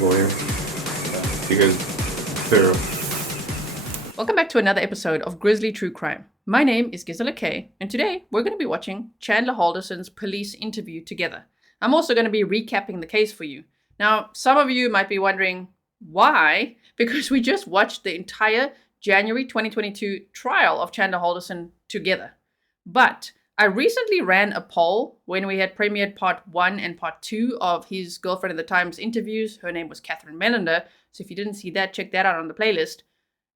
lawyer because they're Welcome back to another episode of Grizzly True Crime. My name is Gisela K, and today we're going to be watching Chandler Halderson's police interview together. I'm also going to be recapping the case for you. Now, some of you might be wondering why, because we just watched the entire January 2022 trial of Chandler Halderson together. But I recently ran a poll when we had premiered part 1 and part 2 of his Girlfriend of the Times interviews. Her name was Catherine Melander, so if you didn't see that, check that out on the playlist.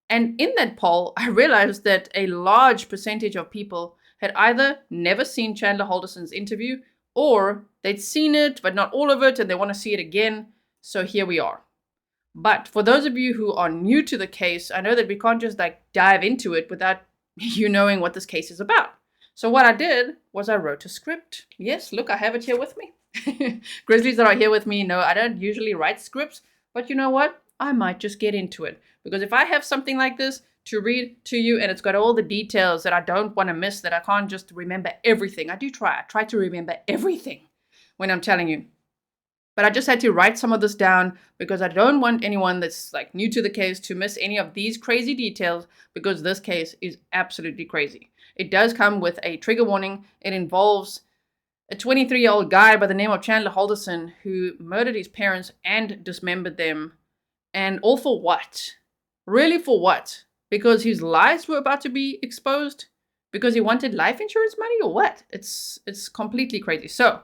And in that poll, I realized that a large percentage of people had either never seen Chandler Halderson's interview or they'd seen it, but not all of it, and they want to see it again. So here we are. But for those of you who are new to the case, I know that we can't just dive into it without you knowing what this case is about. So what I did was I wrote a script. Yes, look, I have it here with me. Grizzlies that are here with me know I don't usually write scripts, but you know what? I might just get into it. Because if I have something like this to read to you and it's got all the details that I don't want to miss, that I can't just remember everything. I try to remember everything when I'm telling you. But I just had to write some of this down because I don't want anyone that's new to the case to miss any of these crazy details, because this case is absolutely crazy. It does come with a trigger warning. It involves a 23-year-old guy by the name of Chandler Halderson who murdered his parents and dismembered them. And all for what? Really for what? Because his lies were about to be exposed? Because he wanted life insurance money or what? It's completely crazy. So,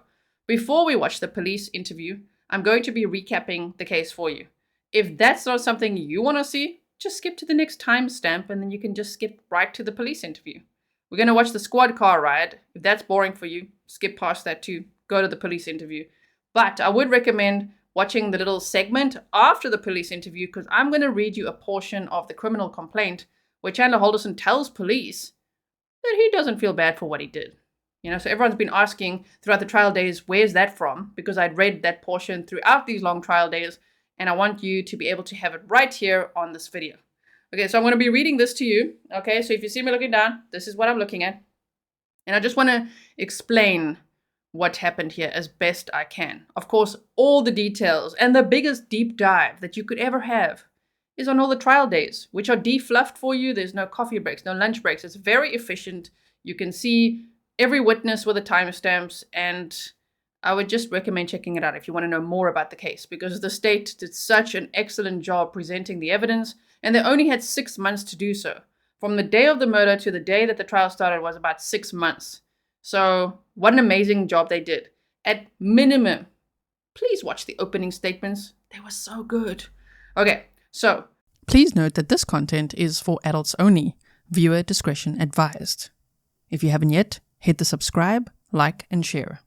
before we watch the police interview, I'm going to be recapping the case for you. If that's not something you want to see, just skip to the next timestamp and then you can just skip right to the police interview. We're going to watch the squad car ride. If that's boring for you, skip past that too. Go to the police interview. But I would recommend watching the little segment after the police interview, because I'm going to read you a portion of the criminal complaint where Chandler Halderson tells police that he doesn't feel bad for what he did. So everyone's been asking throughout the trial days, where's that from? Because I'd read that portion throughout these long trial days, and I want you to be able to have it right here on this video. Okay, so I'm going to be reading this to you. Okay, so if you see me looking down, this is what I'm looking at. And I just want to explain what happened here as best I can. Of course, all the details and the biggest deep dive that you could ever have is on all the trial days, which are defluffed for you. There's no coffee breaks, no lunch breaks. It's very efficient. You can see every witness with the timestamps, and I would just recommend checking it out if you want to know more about the case, because the state did such an excellent job presenting the evidence, and they only had 6 months to do so. From the day of the murder to the day that the trial started was about 6 months. So what an amazing job they did. At minimum, please watch the opening statements. They were so good. Okay, so please note that this content is for adults only. Viewer discretion advised. If you haven't yet, hit the subscribe, like, and share.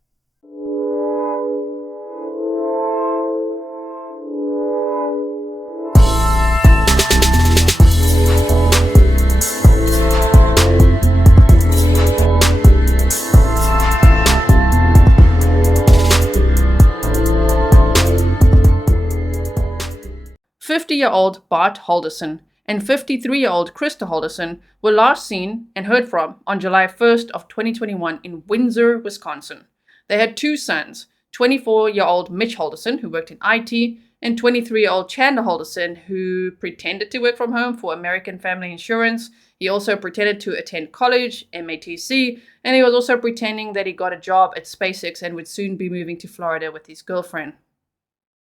"50-year-old Bart Halderson and 53-year-old Krista Halderson were last seen and heard from on July 1st of 2021 in Windsor, Wisconsin. They had 2 sons, 24-year-old Mitch Halderson, who worked in IT, and 23-year-old Chandler Halderson, who pretended to work from home for American Family Insurance. He also pretended to attend college, MATC, and he was also pretending that he got a job at SpaceX and would soon be moving to Florida with his girlfriend.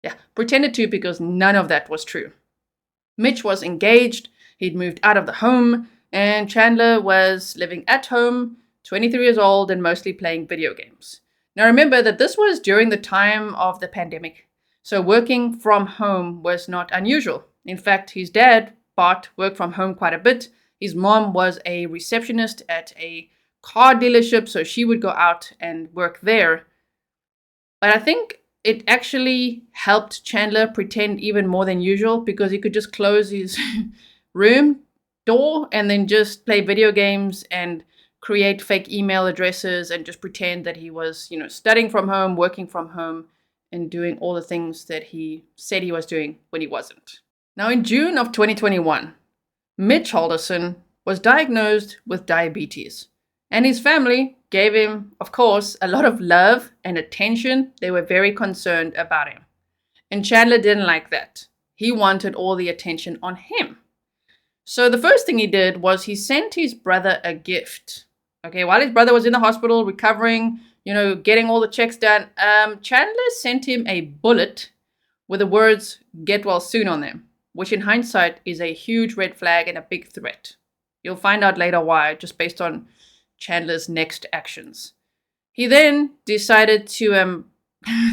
Yeah, pretended to, because none of that was true. Mitch was engaged, he'd moved out of the home, and Chandler was living at home, 23 years old, and mostly playing video games. Now remember that this was during the time of the pandemic, so working from home was not unusual. In fact, his dad, Bart, worked from home quite a bit. His mom was a receptionist at a car dealership, so she would go out and work there. But I think it actually helped Chandler pretend even more than usual, because he could just close his room door and then just play video games and create fake email addresses and just pretend that he was, studying from home, working from home, and doing all the things that he said he was doing when he wasn't. Now, in June of 2021, Mitch Halderson was diagnosed with diabetes, and his family gave him, of course, a lot of love and attention. They were very concerned about him. And Chandler didn't like that. He wanted all the attention on him. So the first thing he did was he sent his brother a gift. Okay, while his brother was in the hospital recovering, getting all the checks done, Chandler sent him a bullet with the words "Get well soon" on them, which in hindsight is a huge red flag and a big threat. You'll find out later why, just based on Chandler's next actions. He then decided to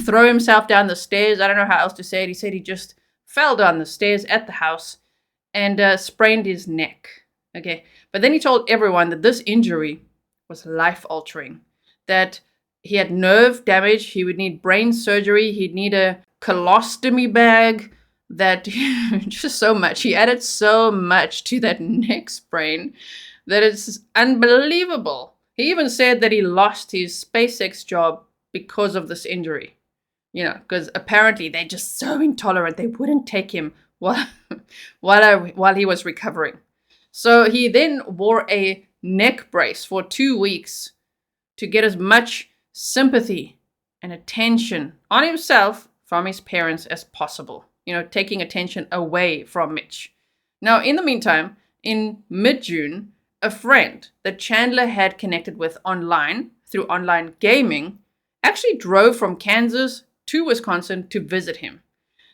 throw himself down the stairs. I don't know how else to say it. He said he just fell down the stairs at the house and sprained his neck. Okay, but then he told everyone that this injury was life-altering, that he had nerve damage, he would need brain surgery, he'd need a colostomy bag, that just so much. He added so much to that neck sprain that it's unbelievable. He even said that he lost his SpaceX job because of this injury. Because apparently they're just so intolerant. They wouldn't take him while he was recovering. So he then wore a neck brace for 2 weeks to get as much sympathy and attention on himself from his parents as possible. Taking attention away from Mitch. Now, in the meantime, in mid-June, a friend that Chandler had connected with online through online gaming actually drove from Kansas to Wisconsin to visit him.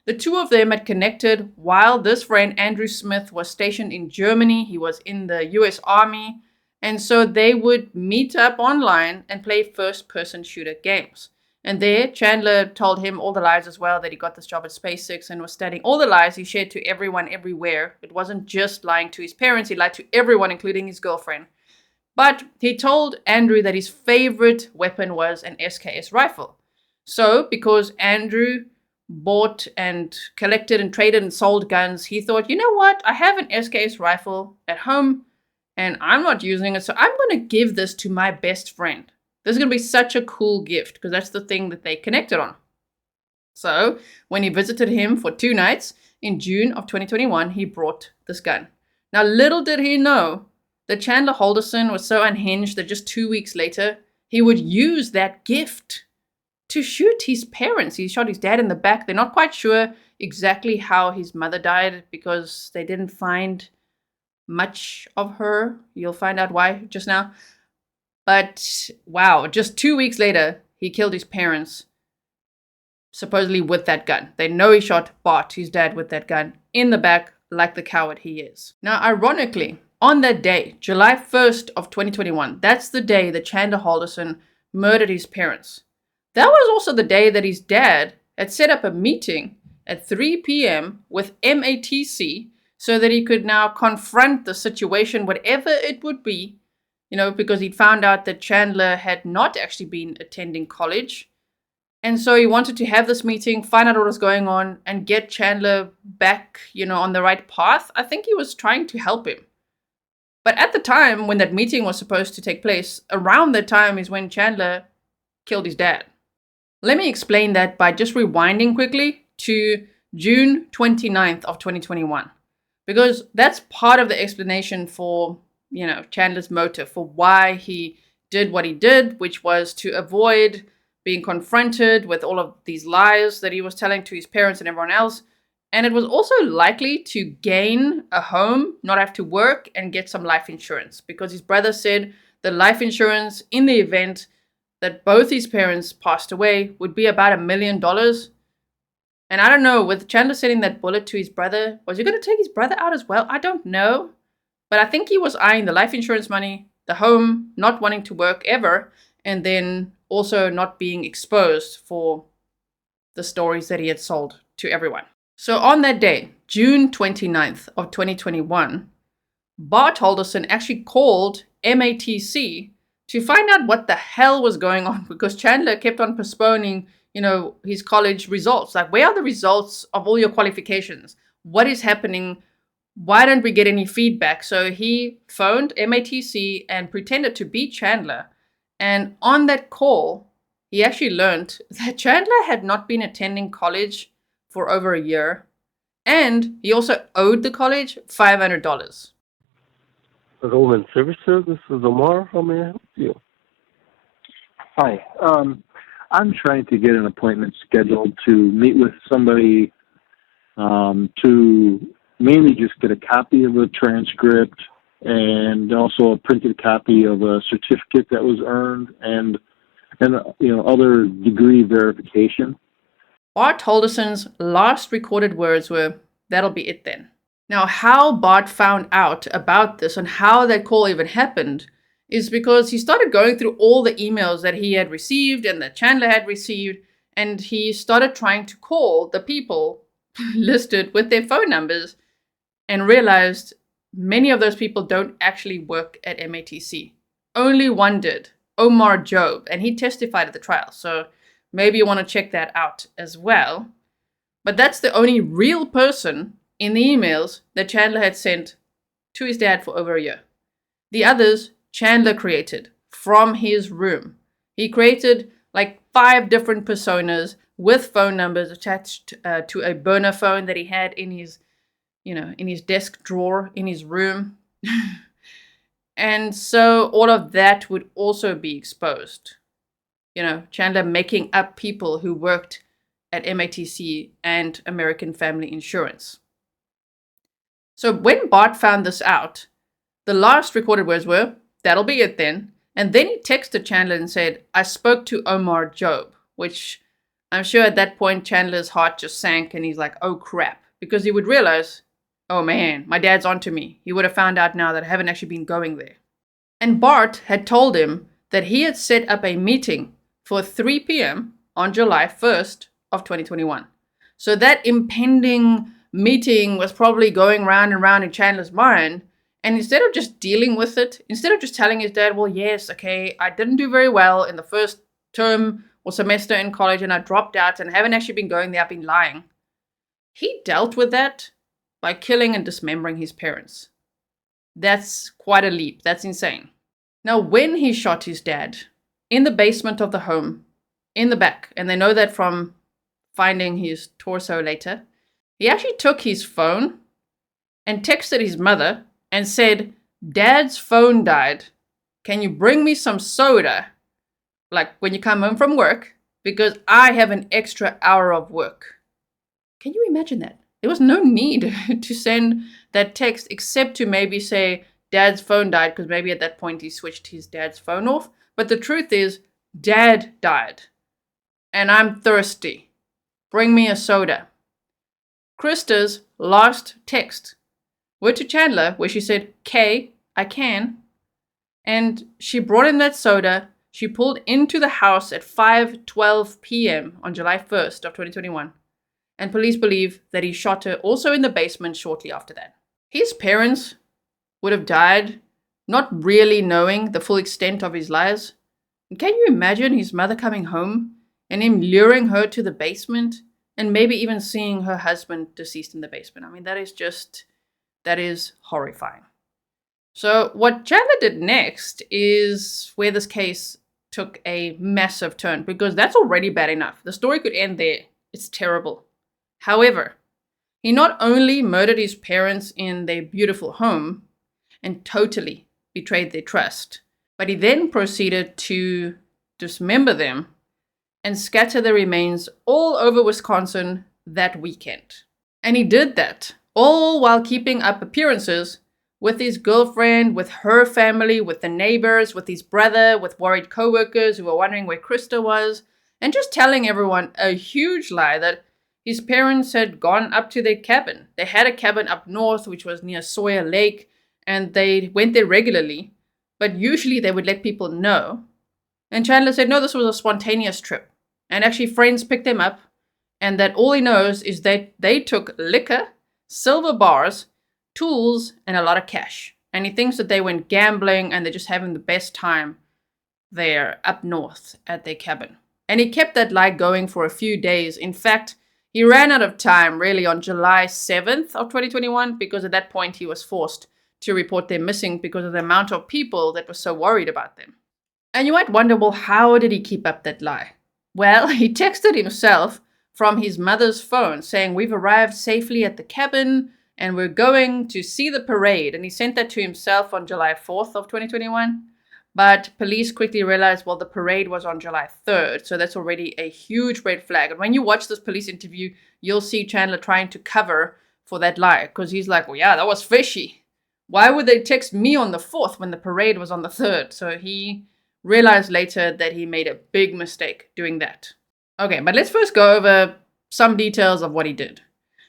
The two of them had connected while this friend, Andrew Smith, was stationed in Germany. He was in the US Army. And so they would meet up online and play first-person shooter games. And there, Chandler told him all the lies as well, that he got this job at SpaceX and was studying. All the lies he shared to everyone everywhere. It wasn't just lying to his parents. He lied to everyone, including his girlfriend. But he told Andrew that his favorite weapon was an SKS rifle. So, because Andrew bought and collected and traded and sold guns, he thought, you know what? I have an SKS rifle at home and I'm not using it, so I'm going to give this to my best friend. This is going to be such a cool gift because that's the thing that they connected on. So when he visited him for 2 nights in June of 2021, he brought this gun. Now, little did he know that Chandler Halderson was so unhinged that just 2 weeks later, he would use that gift to shoot his parents. He shot his dad in the back. They're not quite sure exactly how his mother died because they didn't find much of her. You'll find out why just now. But wow, just 2 weeks later, he killed his parents, supposedly with that gun. They know he shot Bart, his dad, with that gun in the back like the coward he is. Now, ironically, on that day, July 1st of 2021, that's the day that Chandler Halderson murdered his parents. That was also the day that his dad had set up a meeting at 3 p.m. with MATC so that he could now confront the situation, whatever it would be, because he'd found out that Chandler had not actually been attending college. And so he wanted to have this meeting, find out what was going on, and get Chandler back, on the right path. I think he was trying to help him. But at the time when that meeting was supposed to take place, around that time is when Chandler killed his dad. Let me explain that by just rewinding quickly to June 29th of 2021. Because that's part of the explanation for, Chandler's motive, for why he did what he did, which was to avoid being confronted with all of these lies that he was telling to his parents and everyone else. And it was also likely to gain a home, not have to work, and get some life insurance. Because his brother said the life insurance in the event that both his parents passed away would be about $1 million. And I don't know, with Chandler sending that bullet to his brother, was he going to take his brother out as well? I don't know. But I think he was eyeing the life insurance money, the home, not wanting to work ever, and then also not being exposed for the stories that he had sold to everyone. So on that day, June 29th of 2021, Bart Halderson actually called MATC to find out what the hell was going on, because Chandler kept on postponing, his college results. Like, where are the results of all your qualifications? What is happening? Why don't we get any feedback? So he phoned MATC and pretended to be Chandler. And on that call, he actually learned that Chandler had not been attending college for over a year. And he also owed the college $500. Roman Services, this is Omar. How may I help you? Hi. I'm trying to get an appointment scheduled to meet with somebody to mainly just get a copy of a transcript and also a printed copy of a certificate that was earned and other degree verification. Bart Halderson's last recorded words were, "That'll be it then." Now, how Bart found out about this and how that call even happened is because he started going through all the emails that he had received and that Chandler had received, and he started trying to call the people listed with their phone numbers and realized many of those people don't actually work at MATC. Only one did, Omar Job, and he testified at the trial. So maybe you want to check that out as well. But that's the only real person in the emails that Chandler had sent to his dad for over a year. The others, Chandler created from his room. He created like 5 different personas with phone numbers attached to a burner phone that he had in his, in his desk drawer in his room. And so all of that would also be exposed. Chandler making up people who worked at MATC and American Family Insurance. So when Bart found this out, the last recorded words were, "That'll be it then." And then he texted Chandler and said, "I spoke to Omar Job," which I'm sure at that point Chandler's heart just sank and he's like, oh crap, because he would realize, oh man, my dad's onto me. He would have found out now that I haven't actually been going there. And Bart had told him that he had set up a meeting for 3 p.m. on July 1st of 2021. So that impending meeting was probably going round and round in Chandler's mind. And instead of just dealing with it, instead of just telling his dad, well, yes, okay, I didn't do very well in the first term or semester in college and I dropped out and haven't actually been going there, I've been lying. He dealt with that by killing and dismembering his parents. That's quite a leap. That's insane. Now, when he shot his dad in the basement of the home, in the back, and they know that from finding his torso later, he actually took his phone and texted his mother and said, "Dad's phone died. Can you bring me some soda, like when you come home from work, because I have an extra hour of work." Can you imagine that? There was no need to send that text except to maybe say Dad's phone died, because maybe at that point he switched his dad's phone off. But the truth is, Dad died and I'm thirsty. Bring me a soda. Krista's last text were to Chandler where she said, "K, I can." And she brought him that soda. She pulled into the house at 5:12 p.m. on July 1st of 2021. And police believe that he shot her also in the basement shortly after that. His parents would have died not really knowing the full extent of his lies. And can you imagine his mother coming home and him luring her to the basement and maybe even seeing her husband deceased in the basement? I mean, that is horrifying. So what Chandler did next is where this case took a massive turn, because that's already bad enough. The story could end there. It's terrible. However, he not only murdered his parents in their beautiful home and totally betrayed their trust, but he then proceeded to dismember them and scatter the remains all over Wisconsin that weekend. And he did that all while keeping up appearances with his girlfriend, with her family, with the neighbors, with his brother, with worried coworkers who were wondering where Krista was, and just telling everyone a huge lie that his parents had gone up to their cabin. They had a cabin up north, which was near Sawyer Lake, and they went there regularly, but usually they would let people know. And Chandler said, no, this was a spontaneous trip. And actually friends picked them up, and that all he knows is that they took liquor, silver bars, tools, and a lot of cash. And he thinks that they went gambling and they're just having the best time there up north at their cabin. And he kept that lie going for a few days. In fact, he ran out of time really on July 7th of 2021, because at that point he was forced to report them missing because of the amount of people that were so worried about them. And you might wonder, well, how did he keep up that lie? Well, he texted himself from his mother's phone saying, "We've arrived safely at the cabin and we're going to see the parade." And he sent that to himself on July 4th of 2021. But police quickly realized, well, the parade was on July 3rd, so that's already a huge red flag. And when you watch this police interview, you'll see Chandler trying to cover for that lie, because he's like, well, yeah, that was fishy. Why would they text me on the 4th when the parade was on the 3rd? So he realized later that he made a big mistake doing that. Okay, but let's first go over some details of what he did.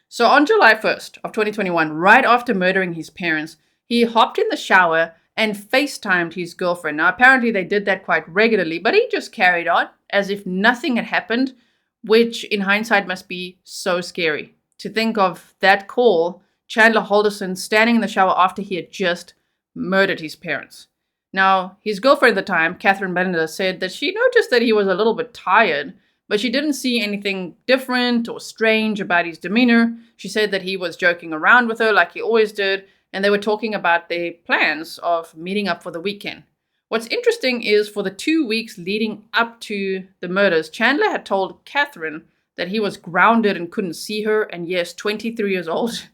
So on July 1st of 2021, right after murdering his parents, he hopped in the shower and FaceTimed his girlfriend. Now, apparently they did that quite regularly, but he just carried on as if nothing had happened, which in hindsight must be so scary. To think of that call, Chandler Halderson standing in the shower after he had just murdered his parents. Now, his girlfriend at the time, Catherine Melinda, said that she noticed that he was a little bit tired, but she didn't see anything different or strange about his demeanor. She said that he was joking around with her like he always did, and they were talking about their plans of meeting up for the weekend. What's interesting is for the 2 weeks leading up to the murders, Chandler had told Catherine that he was grounded and couldn't see her, and yes, 23 years old,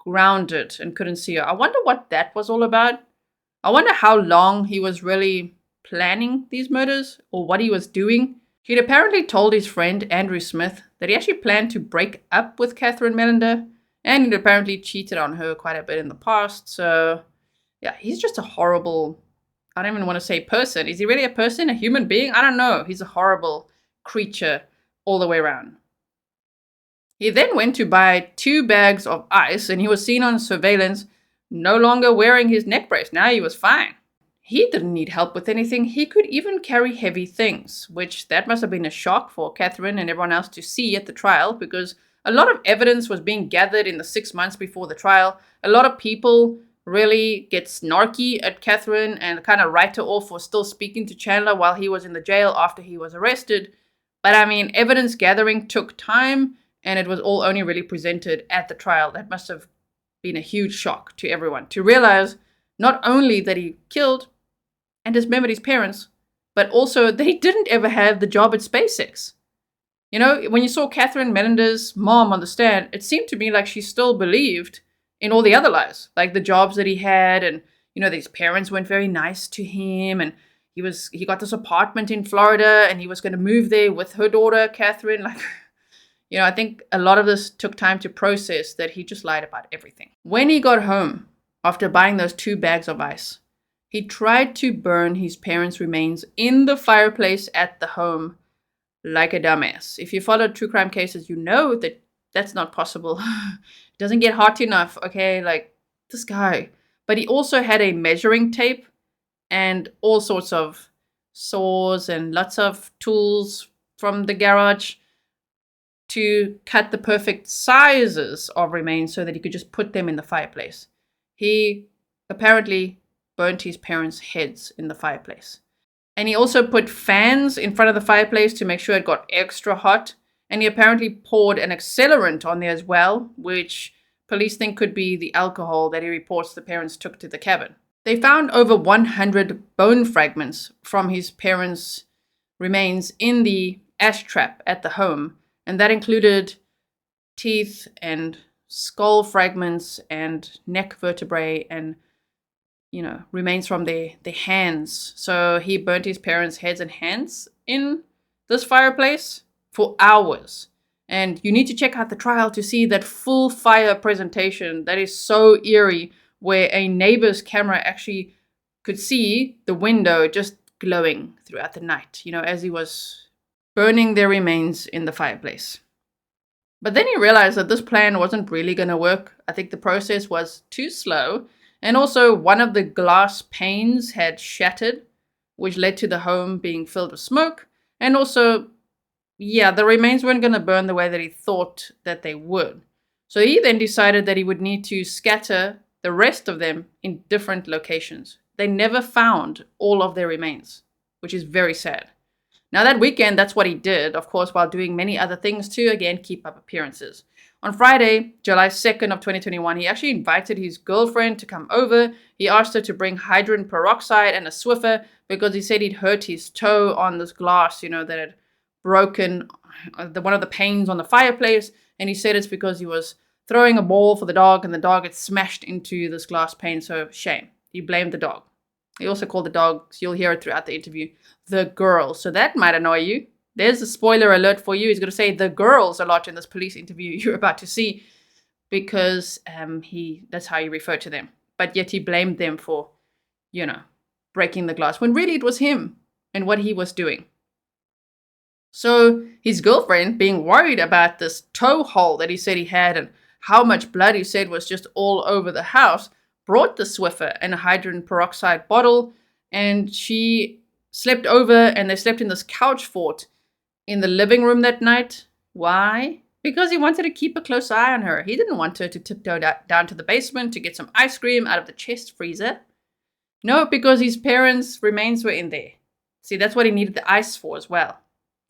grounded and couldn't see her. I wonder what that was all about. I wonder how long he was really planning these murders or what he was doing. He'd apparently told his friend Andrew Smith that he actually planned to break up with Catherine Melinda, and he'd apparently cheated on her quite a bit in the past. So, yeah, he's just a horrible, I don't even want to say person. Is he really a person, a human being? I don't know. He's a horrible creature all the way around. He then went to buy 2 bags of ice, and he was seen on surveillance no longer wearing his neck brace. Now he was fine. He didn't need help with anything. He could even carry heavy things, which that must have been a shock for Catherine and everyone else to see at the trial, because a lot of evidence was being gathered in the 6 months before the trial. A lot of people really get snarky at Catherine and kind of write her off for still speaking to Chandler while he was in the jail after he was arrested. But I mean, evidence gathering took time, and it was all only really presented at the trial. That must have been a huge shock to everyone to realize not only that he killed and dismembered his parents, but also that he didn't ever have the job at SpaceX. You know, when you saw Catherine Melinda's mom on the stand, it seemed to me like she still believed in all the other lies, like the jobs that he had, and you know, that his parents weren't very nice to him, and he got this apartment in Florida, and he was going to move there with her daughter, Catherine. Like, you know, I think a lot of this took time to process that he just lied about everything. When he got home, after buying those 2 bags of ice, he tried to burn his parents' remains in the fireplace at the home like a dumbass. If you follow true crime cases, you know that that's not possible. It doesn't get hot enough, okay? Like, this guy. But he also had a measuring tape and all sorts of saws and lots of tools from the garage to cut the perfect sizes of remains so that he could just put them in the fireplace. He apparently burnt his parents' heads in the fireplace. And he also put fans in front of the fireplace to make sure it got extra hot. And he apparently poured an accelerant on there as well, which police think could be the alcohol that he reports the parents took to the cabin. They found over 100 bone fragments from his parents' remains in the ash trap at the home. And that included teeth and skull fragments and neck vertebrae and, you know, remains from their hands. So he burnt his parents' heads and hands in this fireplace for hours. And you need to check out the trial to see that full fire presentation that is so eerie, where a neighbor's camera actually could see the window just glowing throughout the night, you know, as he was burning their remains in the fireplace. But then he realized that this plan wasn't really going to work. I think the process was too slow. And also one of the glass panes had shattered, which led to the home being filled with smoke. And also, yeah, the remains weren't going to burn the way that he thought that they would. So he then decided that he would need to scatter the rest of them in different locations. They never found all of their remains, which is very sad. Now that weekend, that's what he did, of course, while doing many other things to, again, keep up appearances. On Friday, July 2nd of 2021, he actually invited his girlfriend to come over. He asked her to bring hydrogen peroxide and a Swiffer because he said he'd hurt his toe on this glass, you know, that had broken one of the panes on the fireplace. And he said it's because he was throwing a ball for the dog and the dog had smashed into this glass pane. So shame. He blamed the dog. He also called the dogs, you'll hear it throughout the interview, the girls. So that might annoy you. There's a spoiler alert for you. He's going to say the girls a lot in this police interview you're about to see, because that's how he referred to them. But yet he blamed them for, breaking the glass, when really it was him and what he was doing. So his girlfriend, being worried about this toe hole that he said he had and how much blood he said was just all over the house, brought the Swiffer and a hydrogen peroxide bottle, and she slept over, and they slept in this couch fort in the living room that night. Why? Because he wanted to keep a close eye on her. He didn't want her to tiptoe down to the basement to get some ice cream out of the chest freezer. No, because his parents' remains were in there. See, that's what he needed the ice for as well.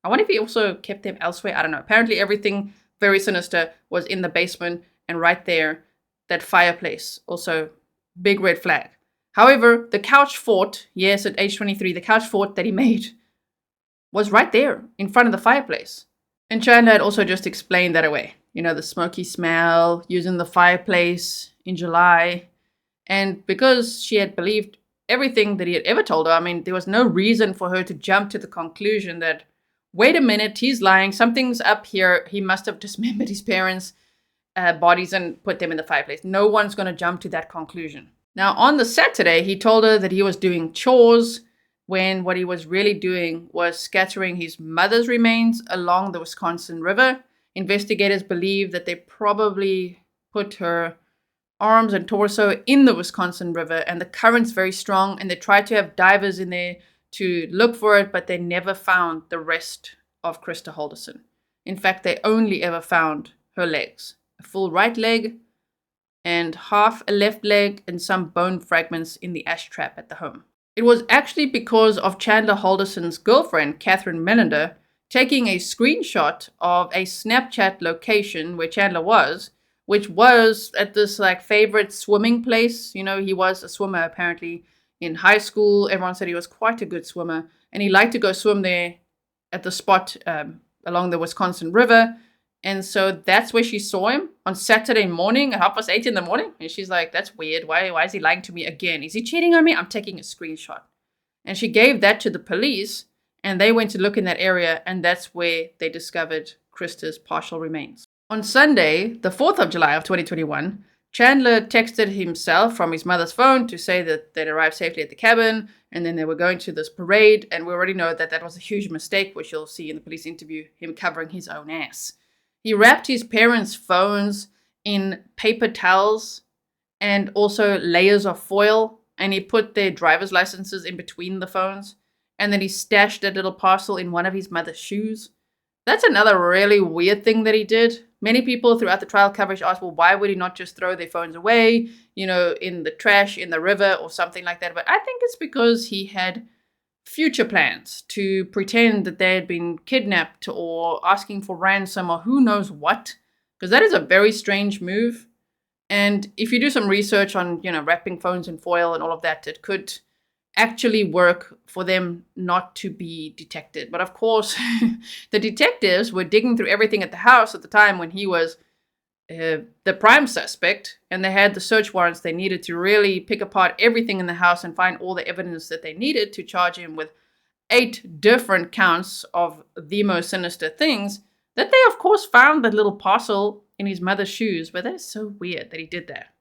I wonder if he also kept them elsewhere. I don't know. Apparently everything very sinister was in the basement, and right there, that fireplace. Also, big red flag. However, the couch fort, yes, at age 23, the couch fort that he made was right there in front of the fireplace. And Chandler had also just explained that away. The smoky smell, using the fireplace in July. And because she had believed everything that he had ever told her, there was no reason for her to jump to the conclusion that, wait a minute, he's lying, something's up here, he must have dismembered his parents' bodies and put them in the fireplace. No one's going to jump to that conclusion. Now, on the Saturday, he told her that he was doing chores, when what he was really doing was scattering his mother's remains along the Wisconsin River. Investigators believe that they probably put her arms and torso in the Wisconsin River, and the current's very strong, and they tried to have divers in there to look for it, but they never found the rest of Krista Halderson. In fact, they only ever found her legs. A full right leg and half a left leg, and some bone fragments in the ash trap at the home. It was actually because of Chandler Halderson's girlfriend, Catherine Melander, taking a screenshot of a Snapchat location where Chandler was, which was at this favorite swimming place. He was a swimmer apparently in high school. Everyone said he was quite a good swimmer, and he liked to go swim there at the spot along the Wisconsin River. And so that's where she saw him on Saturday morning at 8:30 in the morning. And she's like, that's weird. Why is he lying to me again? Is he cheating on me? I'm taking a screenshot. And she gave that to the police, and they went to look in that area, and that's where they discovered Krista's partial remains. On Sunday, the 4th of July of 2021, Chandler texted himself from his mother's phone to say that they'd arrived safely at the cabin, and then they were going to this parade. And we already know that that was a huge mistake, which you'll see in the police interview, him covering his own ass. He wrapped his parents' phones in paper towels and also layers of foil, and he put their driver's licenses in between the phones, and then he stashed that little parcel in one of his mother's shoes. That's another really weird thing that he did. Many people throughout the trial coverage asked, well, why would he not just throw their phones away, in the trash, in the river, or something like that? But I think it's because he had future plans to pretend that they had been kidnapped or asking for ransom or who knows what, because that is a very strange move. And if you do some research on, wrapping phones in foil and all of that, it could actually work for them not to be detected. But of course, the detectives were digging through everything at the house at the time when he was the prime suspect, and they had the search warrants they needed to really pick apart everything in the house and find all the evidence that they needed to charge him with 8 different counts of the most sinister things, that they of course found that little parcel in his mother's shoes. But that is so weird that he did that.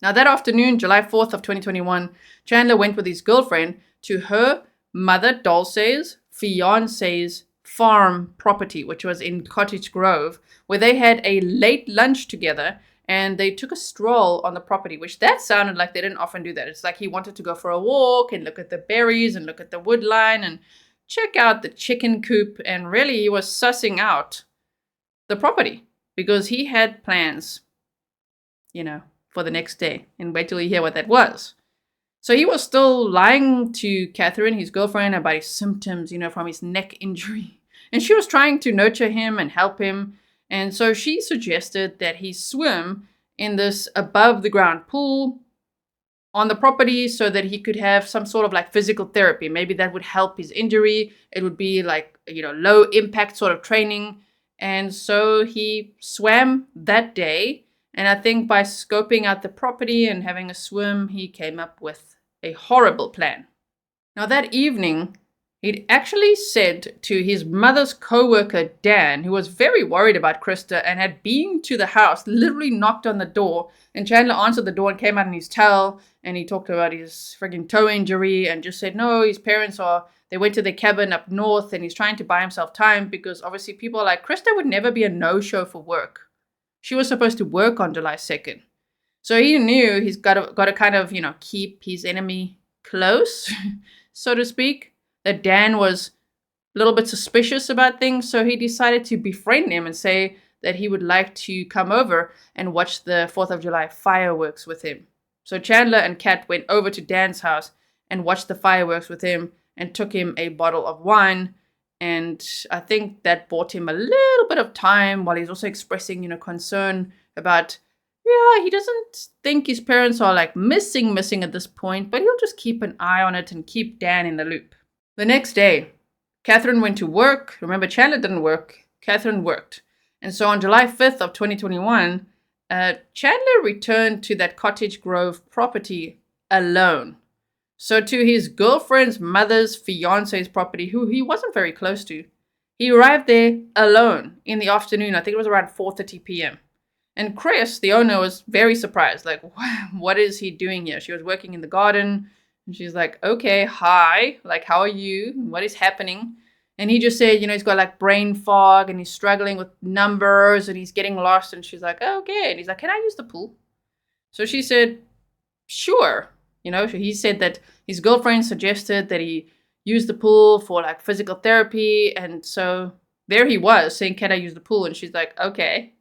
Now that afternoon, July 4th of 2021, Chandler went with his girlfriend to her mother Dulce's fiance's farm property, which was in Cottage Grove, where they had a late lunch together, and they took a stroll on the property, which that sounded like they didn't often do that. It's like he wanted to go for a walk and look at the berries and look at the wood line and check out the chicken coop, and really he was sussing out the property because he had plans, for the next day. And wait till you hear what that was. So he was still lying to Catherine, his girlfriend, about his symptoms, from his neck injury. And she was trying to nurture him and help him. And so she suggested that he swim in this above the ground pool on the property so that he could have some sort of physical therapy. Maybe that would help his injury. It would be low impact sort of training. And so he swam that day. And I think by scoping out the property and having a swim, he came up with a horrible plan. Now that evening, he'd actually said to his mother's co-worker, Dan, who was very worried about Krista and had been to the house, literally knocked on the door, and Chandler answered the door and came out in his towel, and he talked about his frigging toe injury and just said, no, his parents they went to their cabin up north and he's trying to buy himself time because obviously people are like, Krista would never be a no-show for work. She was supposed to work on July 2nd. So he knew he's got to kind of, keep his enemy close, so to speak. That Dan was a little bit suspicious about things, so he decided to befriend him and say that he would like to come over and watch the 4th of July fireworks with him. So Chandler and Kat went over to Dan's house and watched the fireworks with him and took him a bottle of wine. And I think that bought him a little bit of time while he's also expressing, concern about, he doesn't think his parents are like missing at this point, but he'll just keep an eye on it and keep Dan in the loop. The next day, Catherine went to work. Remember, Chandler didn't work. Catherine worked. And so on July 5th of 2021, Chandler returned to that Cottage Grove property alone. So to his girlfriend's mother's fiance's property, who he wasn't very close to, he arrived there alone in the afternoon. I think it was around 4:30 p.m. And Chris, the owner, was very surprised. Like, what is he doing here? She was working in the garden. And she's like, okay, hi. Like, how are you? What is happening? And he just said, he's got like brain fog and he's struggling with numbers and he's getting lost. And she's like, oh, okay. And he's like, can I use the pool? So she said, sure. He said that his girlfriend suggested that he use the pool for like physical therapy. And so there he was saying, can I use the pool? And she's like, okay.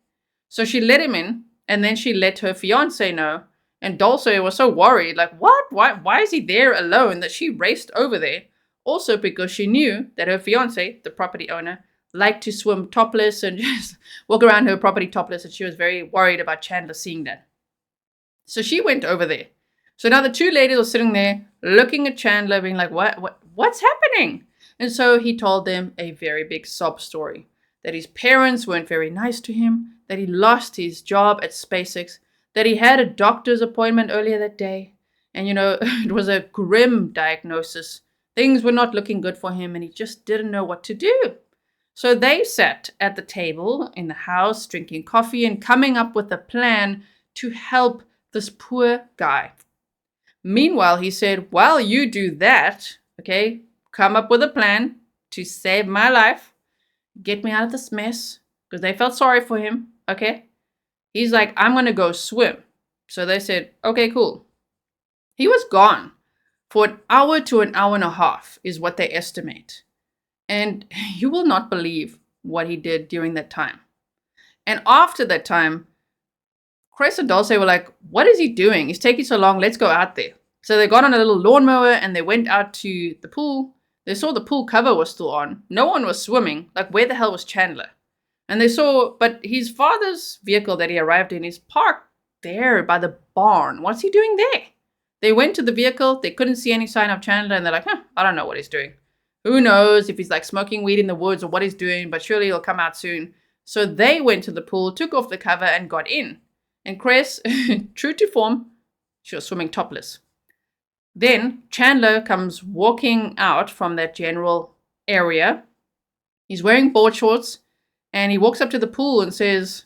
So she let him in and then she let her fiance know. And Dulce was so worried, like, what? Why is he there alone? That she raced over there. Also because she knew that her fiance, the property owner, liked to swim topless and just walk around her property topless. And she was very worried about Chandler seeing that. So she went over there. So now the two ladies are sitting there looking at Chandler being like, what's happening? And so he told them a very big sob story. That his parents weren't very nice to him. That he lost his job at SpaceX. That he had a doctor's appointment earlier that day. And, it was a grim diagnosis. Things were not looking good for him and he just didn't know what to do. So they sat at the table in the house drinking coffee and coming up with a plan to help this poor guy. Meanwhile, he said, while you do that, okay, come up with a plan to save my life, get me out of this mess, because they felt sorry for him, okay? He's like, I'm going to go swim. So they said, okay, cool. He was gone for an hour to an hour and a half is what they estimate. And you will not believe what he did during that time. And after that time, Chris and Dulce were like, what is he doing? He's taking so long. Let's go out there. So they got on a little lawnmower and they went out to the pool. They saw the pool cover was still on. No one was swimming. Like, where the hell was Chandler? And they saw, but his father's vehicle that he arrived in is parked there by the barn. What's he doing there? They went to the vehicle. They couldn't see any sign of Chandler. And they're like, I don't know what he's doing. Who knows if he's like smoking weed in the woods or what he's doing, but surely he'll come out soon. So they went to the pool, took off the cover and got in. And Chris, true to form, she was swimming topless. Then Chandler comes walking out from that general area. He's wearing board shorts and he walks up to the pool and says,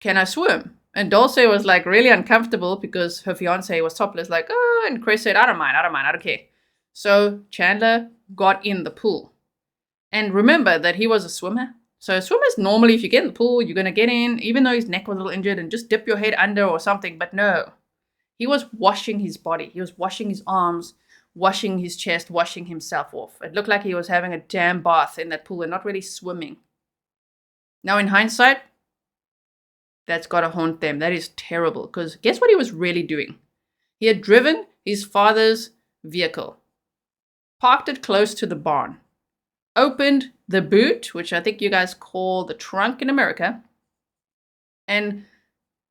can I swim? And Dulce was like really uncomfortable because her fiance was topless, like, oh, and Chris said, I don't mind, I don't care. So Chandler got in the pool. And remember that he was a swimmer. So swimmers normally, if you get in the pool, you're going to get in, even though his neck was a little injured, and just dip your head under or something. But no, he was washing his body. He was washing his arms, washing his chest, washing himself off. It looked like he was having a damn bath in that pool and not really swimming. Now, in hindsight, that's got to haunt them. That is terrible. Because guess what he was really doing? He had driven his father's vehicle, parked it close to the barn, opened the boot, which I think you guys call the trunk in America, and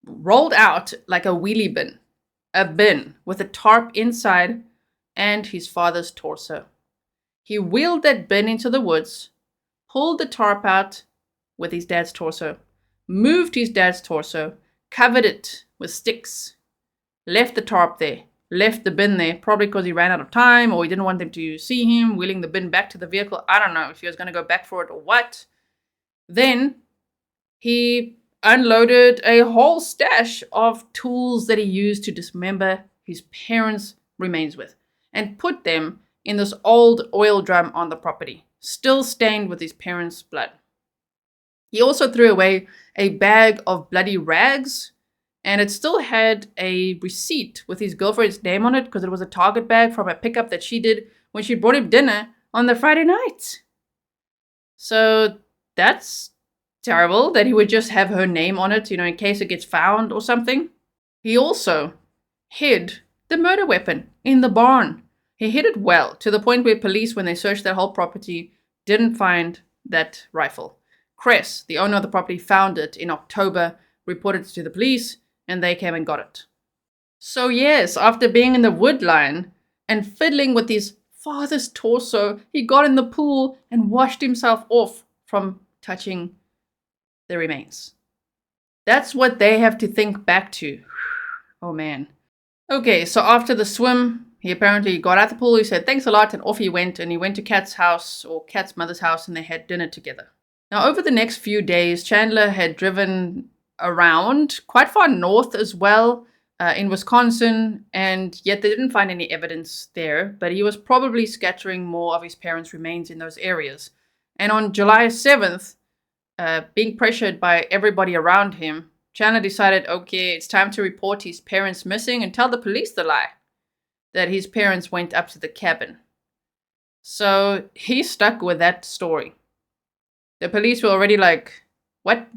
rolled out like a wheelie bin, a bin with a tarp inside and his father's torso. He wheeled that bin into the woods, pulled the tarp out with his dad's torso, moved his dad's torso, covered it with sticks, left the tarp there, left the bin there, probably because he ran out of time or he didn't want them to see him wheeling the bin back to the vehicle. I don't know if he was going to go back for it or what. Then he unloaded a whole stash of tools that he used to dismember his parents' remains with and put them in this old oil drum on the property, still stained with his parents' blood. He also threw away a bag of bloody rags, and it still had a receipt with his girlfriend's name on it because it was a Target bag from a pickup that she did when she brought him dinner on the Friday night. So that's terrible that he would just have her name on it, in case it gets found or something. He also hid the murder weapon in the barn. He hid it well, to the point where police, when they searched that whole property, didn't find that rifle. Cress, the owner of the property, found it in October, reported it to the police, and they came and got it. So yes, after being in the wood line and fiddling with his father's torso, he got in the pool and washed himself off from touching the remains. That's what they have to think back to. Oh man. Okay, so after the swim, he apparently got out the pool, he said thanks a lot, and off he went, and he went to Kat's house, or Kat's mother's house, and they had dinner together. Now, over the next few days, Chandler had driven around quite far north as well, in Wisconsin, and yet they didn't find any evidence there, but he was probably scattering more of his parents' remains in those areas. And on July 7th, being pressured by everybody around him, Chandler decided, okay, it's time to report his parents missing and tell the police the lie, that his parents went up to the cabin. So he stuck with that story. The police were already like, what?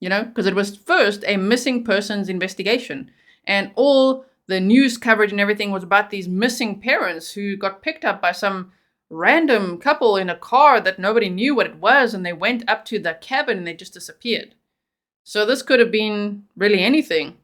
Because it was first a missing persons investigation. And all the news coverage and everything was about these missing parents who got picked up by some random couple in a car that nobody knew what it was. And they went up to the cabin and they just disappeared. So this could have been really anything.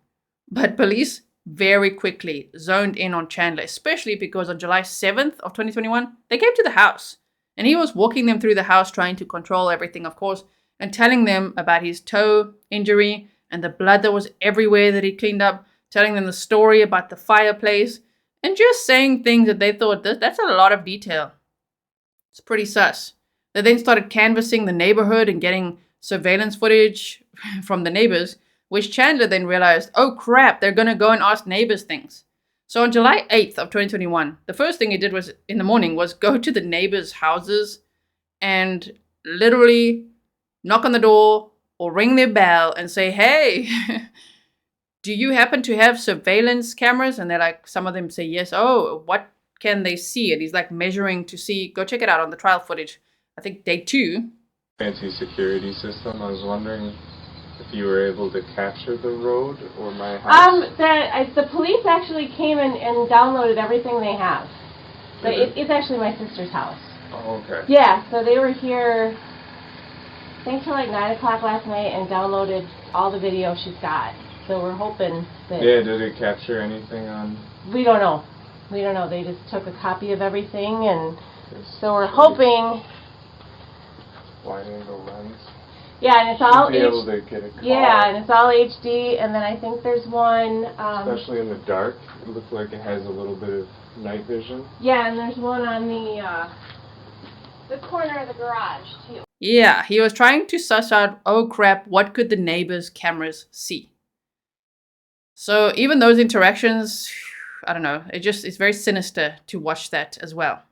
But police very quickly zoned in on Chandler, especially because on July 7th of 2021, they came to the house. And he was walking them through the house, trying to control everything, of course, and telling them about his toe injury and the blood that was everywhere that he cleaned up, telling them the story about the fireplace, and just saying things that they thought, that's a lot of detail. It's pretty sus. They then started canvassing the neighborhood and getting surveillance footage from the neighbors, which Chandler then realized, oh crap, they're going to go and ask neighbors things. So on July 8th of 2021, the first thing he did was in the morning was go to the neighbors' houses and literally knock on the door or ring their bell and say, hey, do you happen to have surveillance cameras? And they're like, some of them say yes. Oh, what can they see? And he's like measuring to see, go check it out on the trial footage. I think day 2. Fancy security system. I was wondering if you were able to capture the road or my house. The police actually came and downloaded everything they have. But it's actually my sister's house. Oh, okay. Yeah, so they were here, I think till like 9 o'clock last night and downloaded all the video she's got. So we're hoping that... Yeah, did it capture anything on... We don't know. They just took a copy of everything, and so we're hoping... Wide angle lens. Yeah, and it's all be able to get a car. Yeah, and it's all HD, and then I think there's one... especially in the dark, it looks like it has a little bit of night vision. Yeah, and there's one on the corner of the garage, too. Yeah, he was trying to suss out, oh crap, what could the neighbors' cameras see? So even those interactions, I don't know, it's very sinister to watch that as well.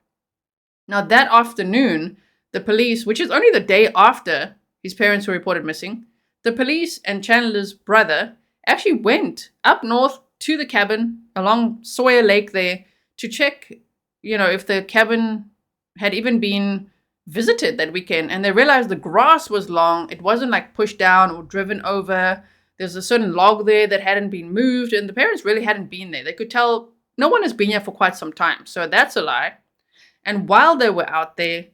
Now that afternoon, the police, which is only the day after his parents were reported missing, the police and Chandler's brother actually went up north to the cabin along Sawyer Lake there to check, if the cabin had even been visited that weekend. And they realized the grass was long. It wasn't like pushed down or driven over. There's a certain log there that hadn't been moved, and the parents really hadn't been there. They could tell no one has been here for quite some time. So that's a lie. And while they were out there,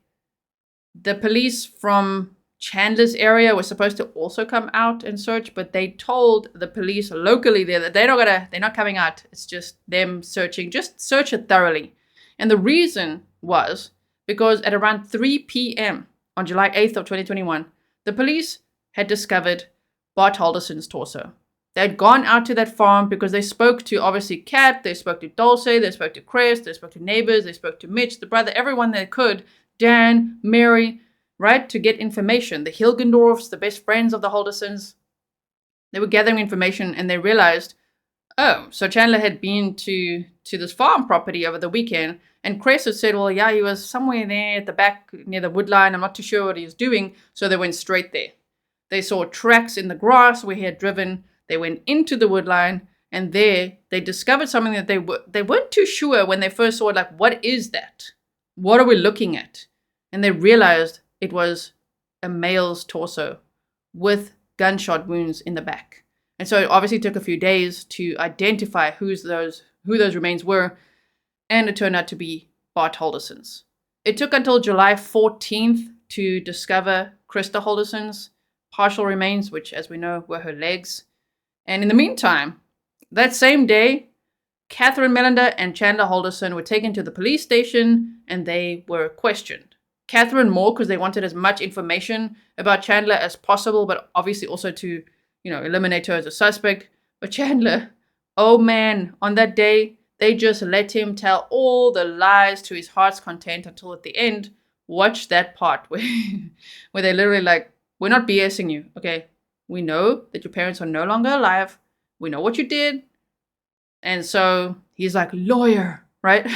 the police from Chandler's area were supposed to also come out and search, but they told the police locally there that they're not coming out. It's just them searching. Just search it thoroughly. And the reason was because at around 3 p.m. on July 8th of 2021, the police had discovered Bart Halderson's torso. They had gone out to that farm because they spoke to, obviously, Kat, they spoke to Dulce, they spoke to Chris, they spoke to neighbors, they spoke to Mitch, the brother, everyone they could, Dan, Mary, right, to get information. The Hilgendorfs, the best friends of the Haldersons, they were gathering information and they realized, oh, so Chandler had been to this farm property over the weekend, and Chris had said, well, yeah, he was somewhere there at the back near the wood line. I'm not too sure what he was doing. So they went straight there. They saw tracks in the grass where he had driven. They went into the wood line, and there they discovered something that they weren't too sure when they first saw it. Like, what is that? What are we looking at? And they realized it was a male's torso with gunshot wounds in the back. And so it obviously took a few days to identify who those remains were, and it turned out to be Bart Halderson's. It took until July 14th to discover Krista Halderson's partial remains, which, as we know, were her legs. And in the meantime, that same day, Catherine Melander and Chandler Halderson were taken to the police station and they were questioned. Catherine more because they wanted as much information about Chandler as possible, but obviously also to, eliminate her as a suspect. But Chandler, oh man, on that day, they just let him tell all the lies to his heart's content until at the end, watch that part where they literally like, we're not BSing you, okay? We know that your parents are no longer alive. We know what you did. And so he's like, lawyer, right?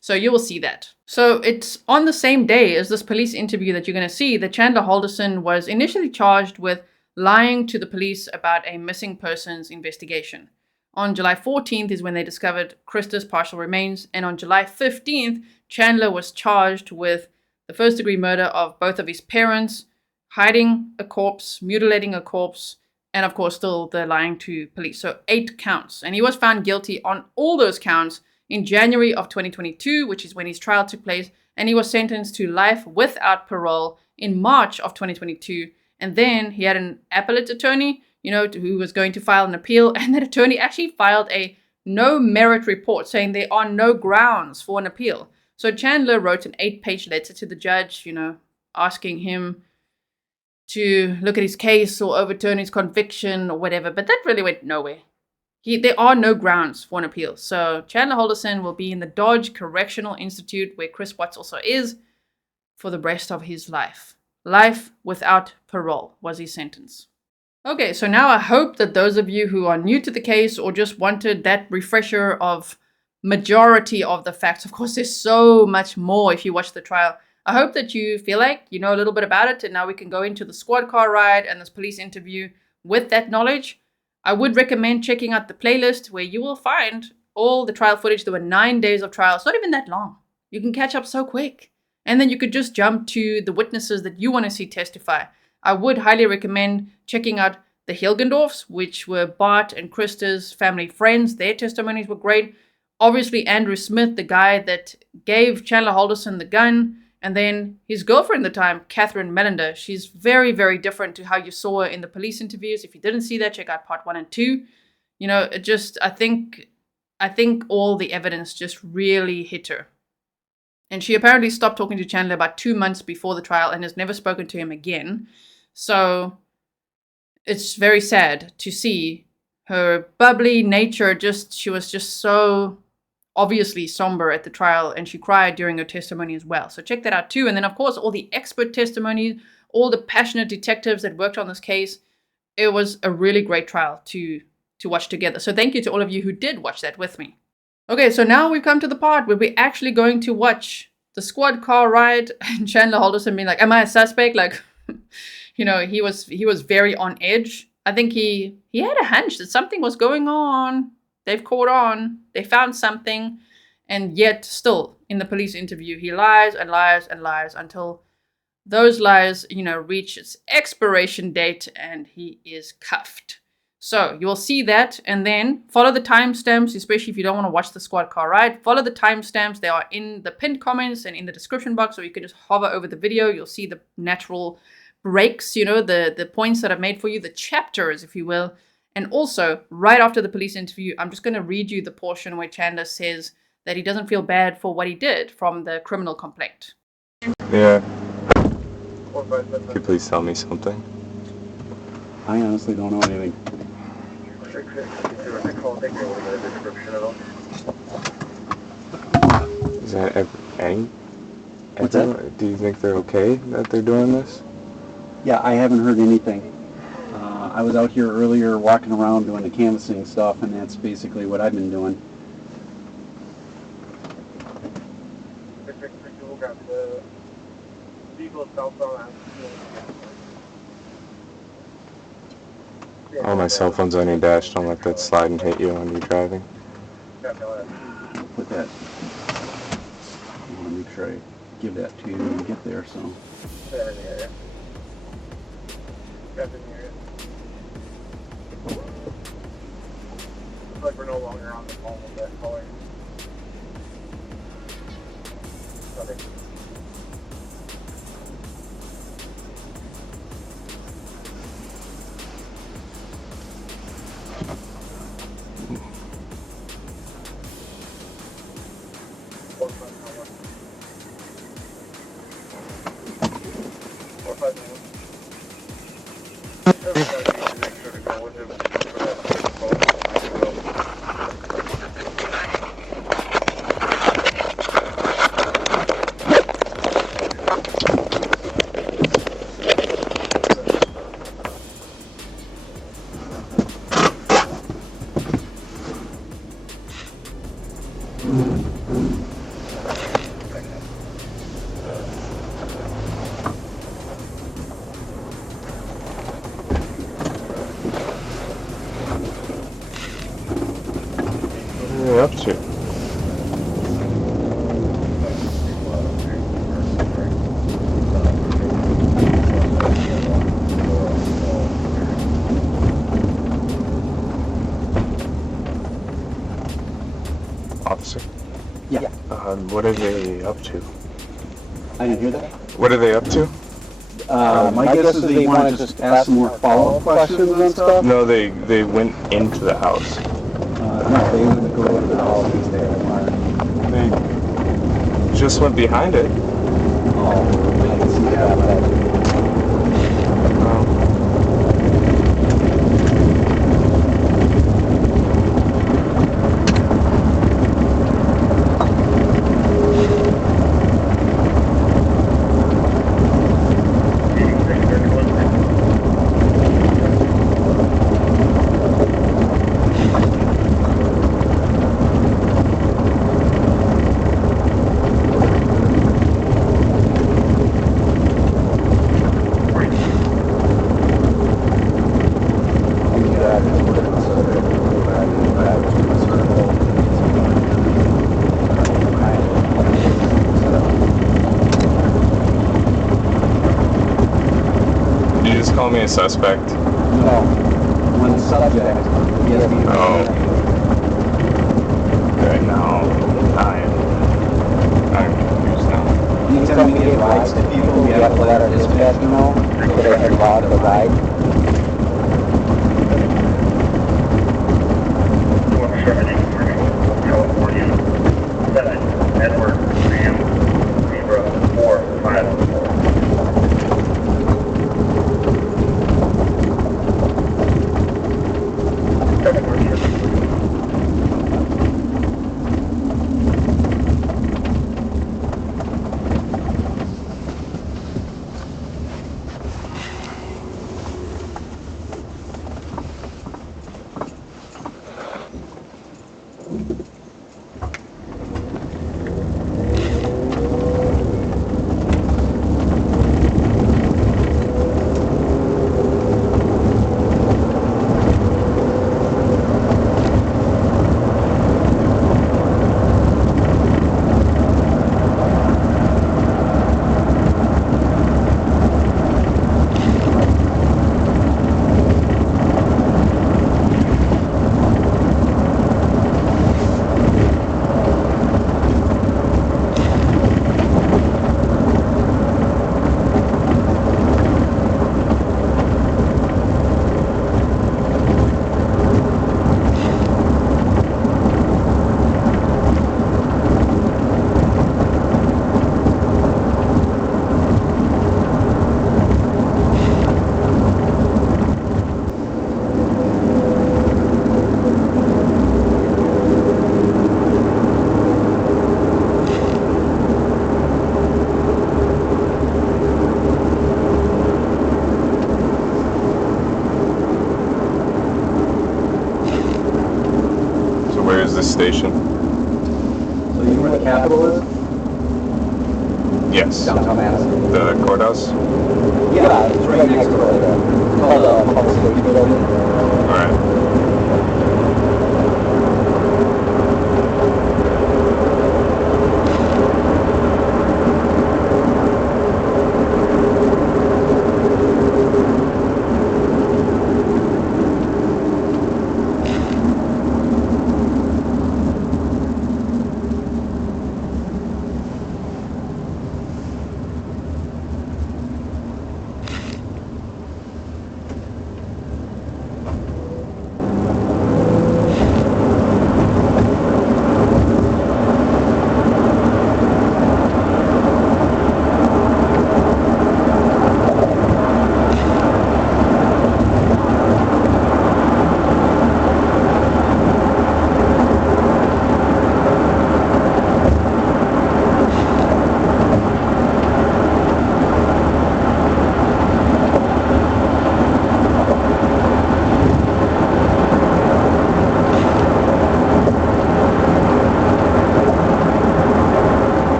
So you will see that. So it's on the same day as this police interview that you're going to see that Chandler Halderson was initially charged with lying to the police about a missing persons investigation. On July 14th is when they discovered Krista's partial remains. And on July 15th, Chandler was charged with the first-degree murder of both of his parents, hiding a corpse, mutilating a corpse, and of course still the lying to police. So 8 counts. And he was found guilty on all those counts in January of 2022, which is when his trial took place. And he was sentenced to life without parole in March of 2022. And then he had an appellate attorney, who was going to file an appeal. And that attorney actually filed a no merit report saying there are no grounds for an appeal. So Chandler wrote an 8-page letter to the judge, asking him to look at his case or overturn his conviction or whatever. But that really went nowhere. There are no grounds for an appeal. So Chandler Halderson will be in the Dodge Correctional Institute, where Chris Watts also is, for the rest of his life. Life without parole was his sentence. Okay, so now I hope that those of you who are new to the case or just wanted that refresher of majority of the facts, of course there's so much more if you watch the trial. I hope that you feel like you know a little bit about it, and now we can go into the squad car ride and this police interview with that knowledge. I would recommend checking out the playlist where you will find all the trial footage. There were 9 days of trial. It's not even that long. You can catch up so quick. And then you could just jump to the witnesses that you want to see testify. I would highly recommend checking out the Hilgendorfs, which were Bart and Krista's family friends. Their testimonies were great. Obviously, Andrew Smith, the guy that gave Chandler Halderson the gun, and then his girlfriend at the time, Catherine Melander. She's very, very different to how you saw her in the police interviews. If you didn't see that, check out part 1 and 2. I think all the evidence just really hit her. And she apparently stopped talking to Chandler about 2 months before the trial and has never spoken to him again. So it's very sad to see her bubbly nature. She was just so obviously somber at the trial, and she cried during her testimony as well. So check that out too. And then, of course, all the expert testimonies, all the passionate detectives that worked on this case. It was a really great trial to watch together. So thank you to all of you who did watch that with me. Okay, so now we've come to the part where we're actually going to watch the squad car ride and Chandler Halderson being like, am I a suspect? Like, he was very on edge. I think he had a hunch that something was going on. They've caught on. They found something. And yet still in the police interview, he lies and lies and lies until those lies, reach its expiration date and he is cuffed. So you will see that, and then follow the timestamps, especially if you don't want to watch the squad car ride. Follow the timestamps. They are in the pinned comments and in the description box, so you can just hover over the video. You'll see the natural breaks, the points that I've made for you, the chapters, if you will. And also, right after the police interview, I'm just going to read you the portion where Chandler says that he doesn't feel bad for what he did from the criminal complaint. Yeah. Can you please tell me something? I honestly don't know anything. Is that any? What's that? Do you think they're okay that they're doing this? Yeah, I haven't heard anything. I was out here earlier walking around doing the canvassing stuff, and that's basically what I've been doing. All my cell phone's on your dash. Don't let that slide and hit you when you're driving. Put that. I want to make sure I give that to you when we get there. So. Like we're no longer on the phone with that caller. Okay. What are they up to? Officer? Yeah. What are they up to? I didn't hear that. What are they up to? My guess is they want to just ask some more follow-up questions and stuff. No, they went into the house. No, they wouldn't go into the house and stay at They just went behind it. Oh, I can see that. Call me a suspect. No, one subject. Yes, Oh. Okay, now I'm confused now. Anytime we give rides to people, we have to let our dispatch know that they're allowed to ride. California, 7, Edward, Sam, Zebra, 4, 5. is this station? So you know where the Capitol is? Yes. Downtown Madison. The courthouse? Yeah, it's right next door there. It's called the Public Safety Building. Alright.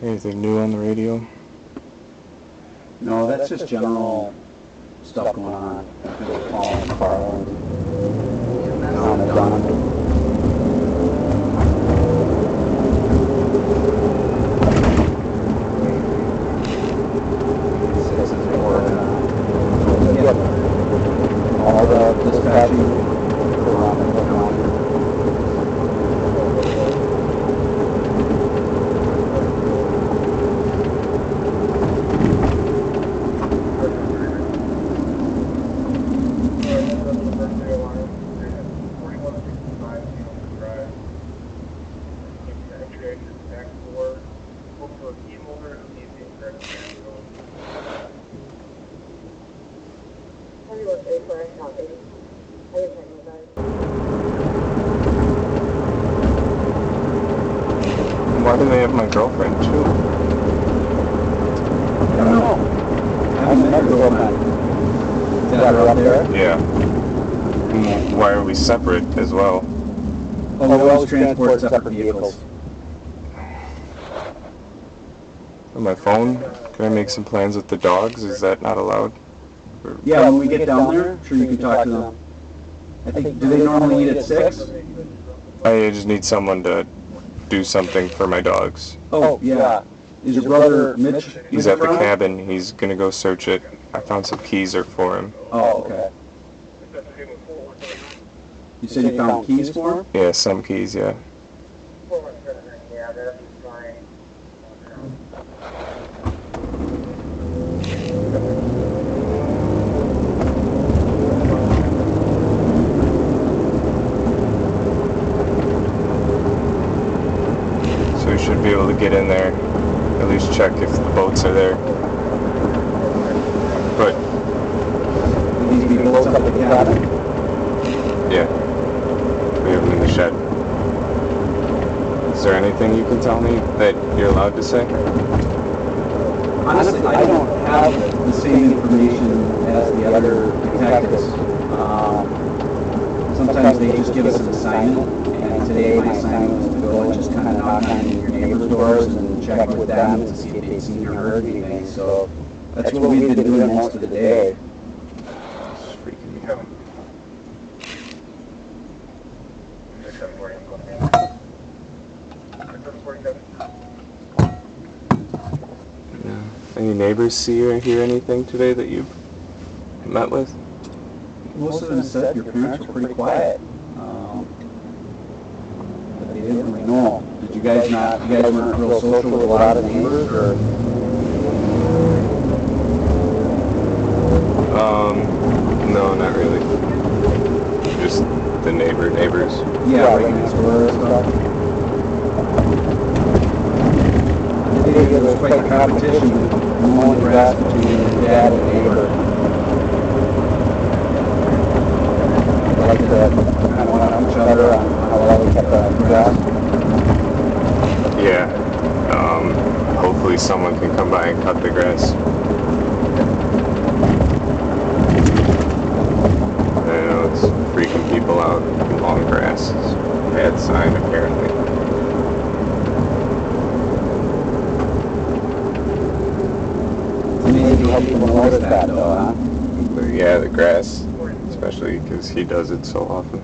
Anything new on the radio? No, that's just general stuff going on. Just calling Carl and Tom and Donovan. All the dispatching around the county. Why do they have my girlfriend too? I don't know. I haven't met her girlfriend. Is that her up there? Yeah. Why are we separate as well? Oh, we always transport separate vehicles. On my phone? Can I make some plans with the dogs? Is that not allowed? Yeah, when we get down there, I'm sure you can talk to them. I think, do they normally eat at 6? I just need someone to do something for my dogs. Oh, yeah. Is your brother Mitch? He's at the cabin. He's gonna go search it. I found some keys are for him. Oh, okay. You said you found keys for him? Yeah, some keys, yeah. So we should be able to get in there, at least check if the boats are there. But, These people up at the cabin? yeah, we have them in the shed. Is there anything you can tell me that you're allowed to say? Honestly, I don't have the same information as the other detectives. Sometimes they just give us an assignment, and today my assignment was to go and just kind of knock on your neighbors' doors and check with them to see if they'd seen or heard anything. So that's what we've been doing most of the day. It's freaking me out. Yeah. Any neighbors see or hear anything today that you've met with? Most of them said your parents were pretty quiet. But they didn't really know. Did you guys not, you guys weren't real social with a lot of neighbors, or? No, not really. Just the neighbors. Yeah, right next door and stuff. Today there was quite a competition mowing grass between your dad and neighbor. They like to kind of went on each other on how well they kept the grass. Yeah. Hopefully someone can come by and cut the grass. out in long grass. Bad sign, apparently. Maybe help people notice that, though, huh? But yeah, the grass, especially because he does it so often.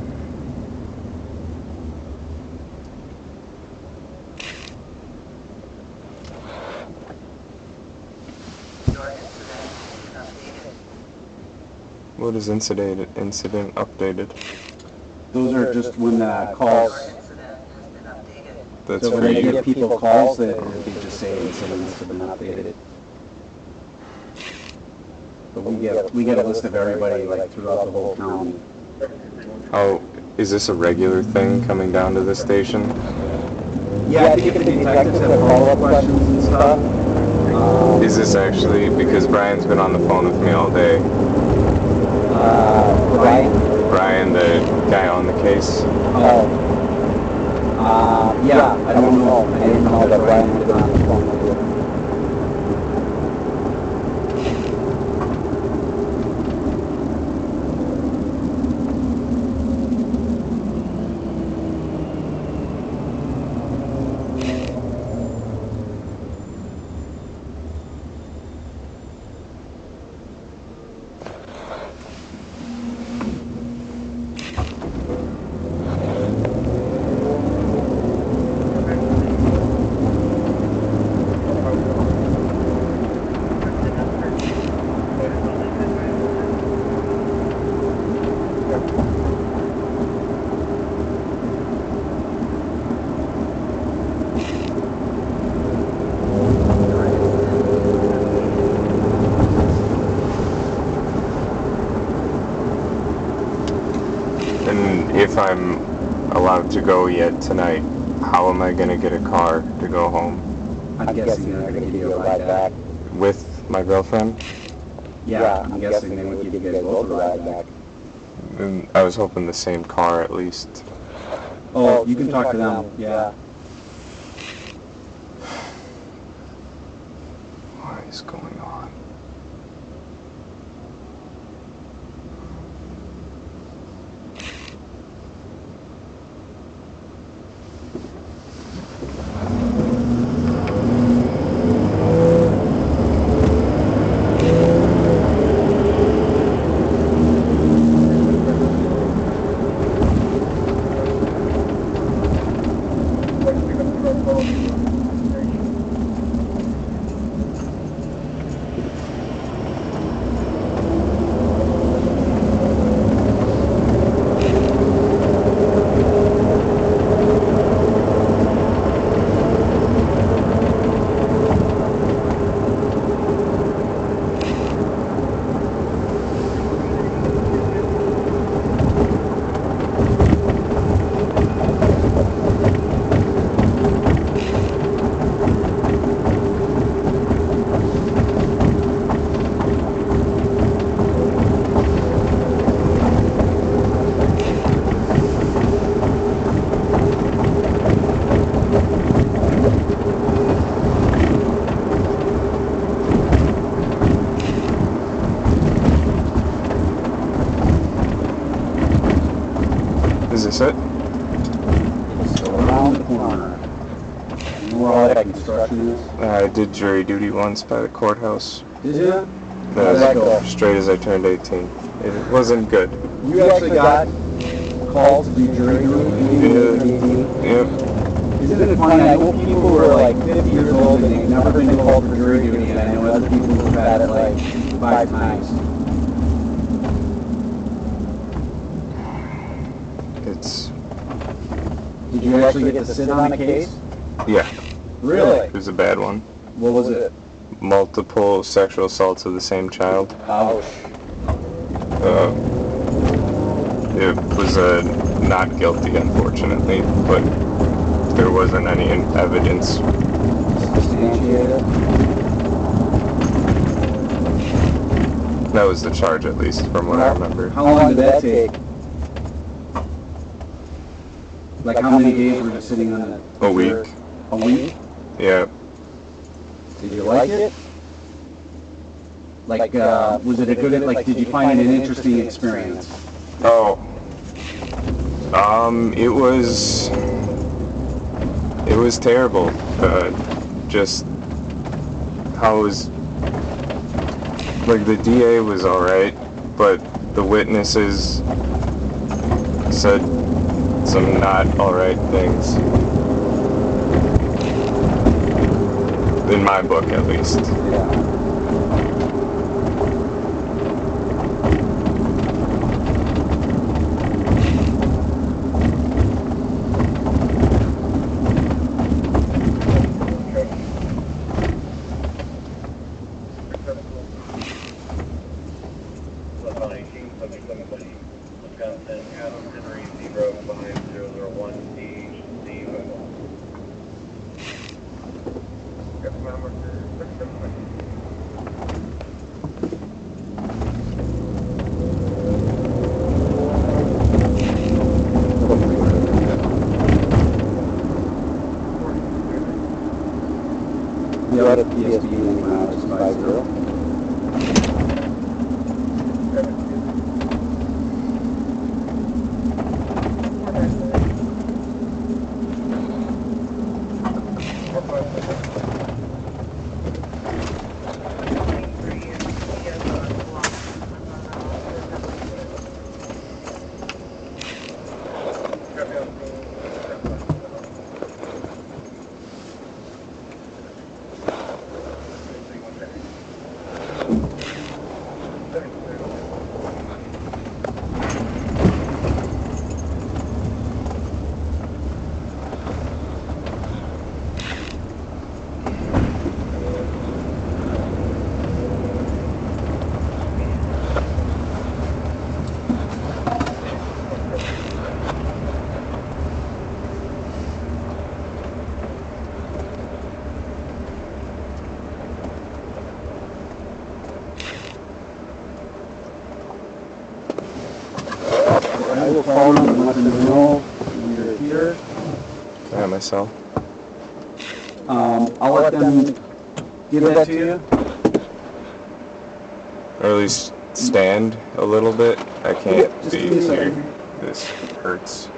What is incident updated? Those are just when calls. That's So when for they you. give people calls, they just say incidents have been updated. But we get a list of everybody like throughout the whole county. Oh, is this a regular thing coming down to the station? Yeah, I think if the detectives have follow-up questions and stuff. Is this actually, because Brian's been on the phone with me all day. Brian? Brian, the guy on the case. Oh. Yeah, I don't know. I didn't know that Brian had been on the phone with you. And if I'm allowed to go yet tonight, how am I going to get a car to go home? I'm guessing they're going to give you a ride back. With my girlfriend? Yeah, I'm guessing they would give you guys both a ride back. And I was hoping the same car at least. Oh, you can talk to them, yeah. What is going on? Is this it? So around the corner. You know where all that construction is? I did jury duty once by the courthouse. Did you? That How'd that go? was straight as I turned 18. It wasn't good. You actually got called to do jury duty? Yep. Isn't it funny? I know people who are like 50 years old and they've never been called for jury duty, and I know other people who've had it like 5 times. It's, Did you actually get to sit on the case? yeah, Really? it was a bad one. What was it? Multiple sexual assaults of the same child. Ouch. It was a not guilty, unfortunately, but there wasn't any evidence. Substantiated? That was the charge, at least, from what I remember. How long did that take? Like how many days were you sitting on it? A week. A week? Yeah. Did you like it? Like, was it a good, like, did you find it an interesting experience? Oh, It was terrible. Just how it was, like, the DA was alright, but the witnesses said some not alright things. In my book, at least. The other PSP when you out is 50. I will call them and let them know you're here. Can I have my cell? I'll let them give that to you. Or at least stand a little bit. I can't Just be give me a here. second. This hurts.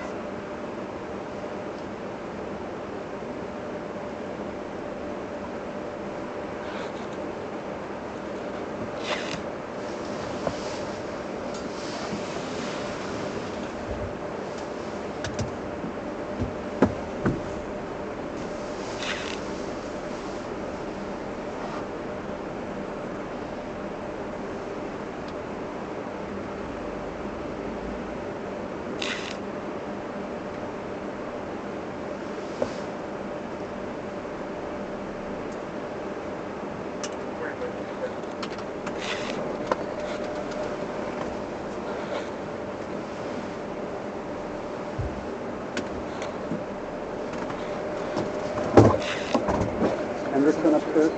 Henderson upstairs.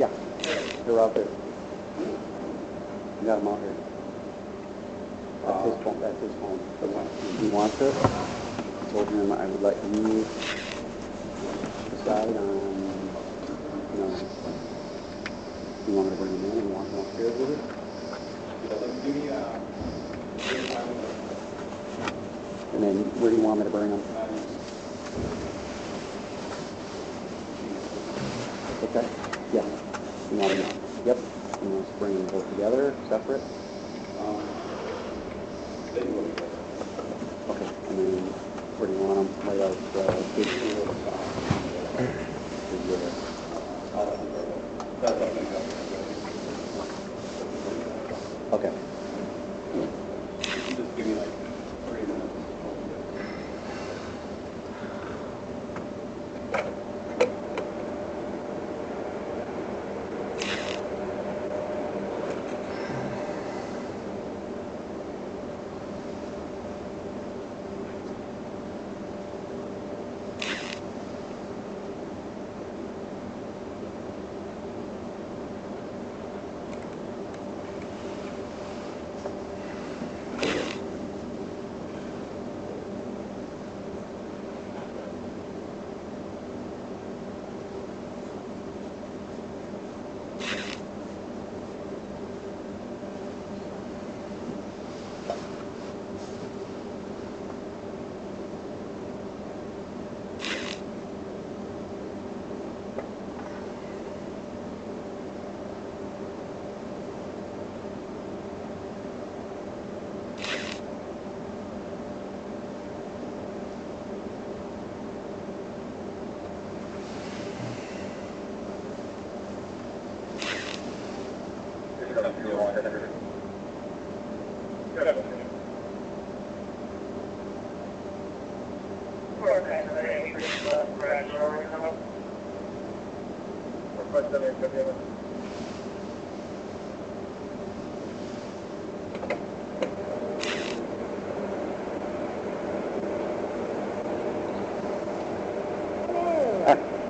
Yeah, they're out there. You got them out here. That's his phone. That's his phone. If he wants it, I told him I would let you decide on, you know, if you want me to bring him in and walk him upstairs with it. And then where do you want me to bring him? Okay. Yeah. You want him? Yep. You want us to bring them both together, separate? Okay. And then where do you want them? Right out big Okay. Just give me like 3 minutes.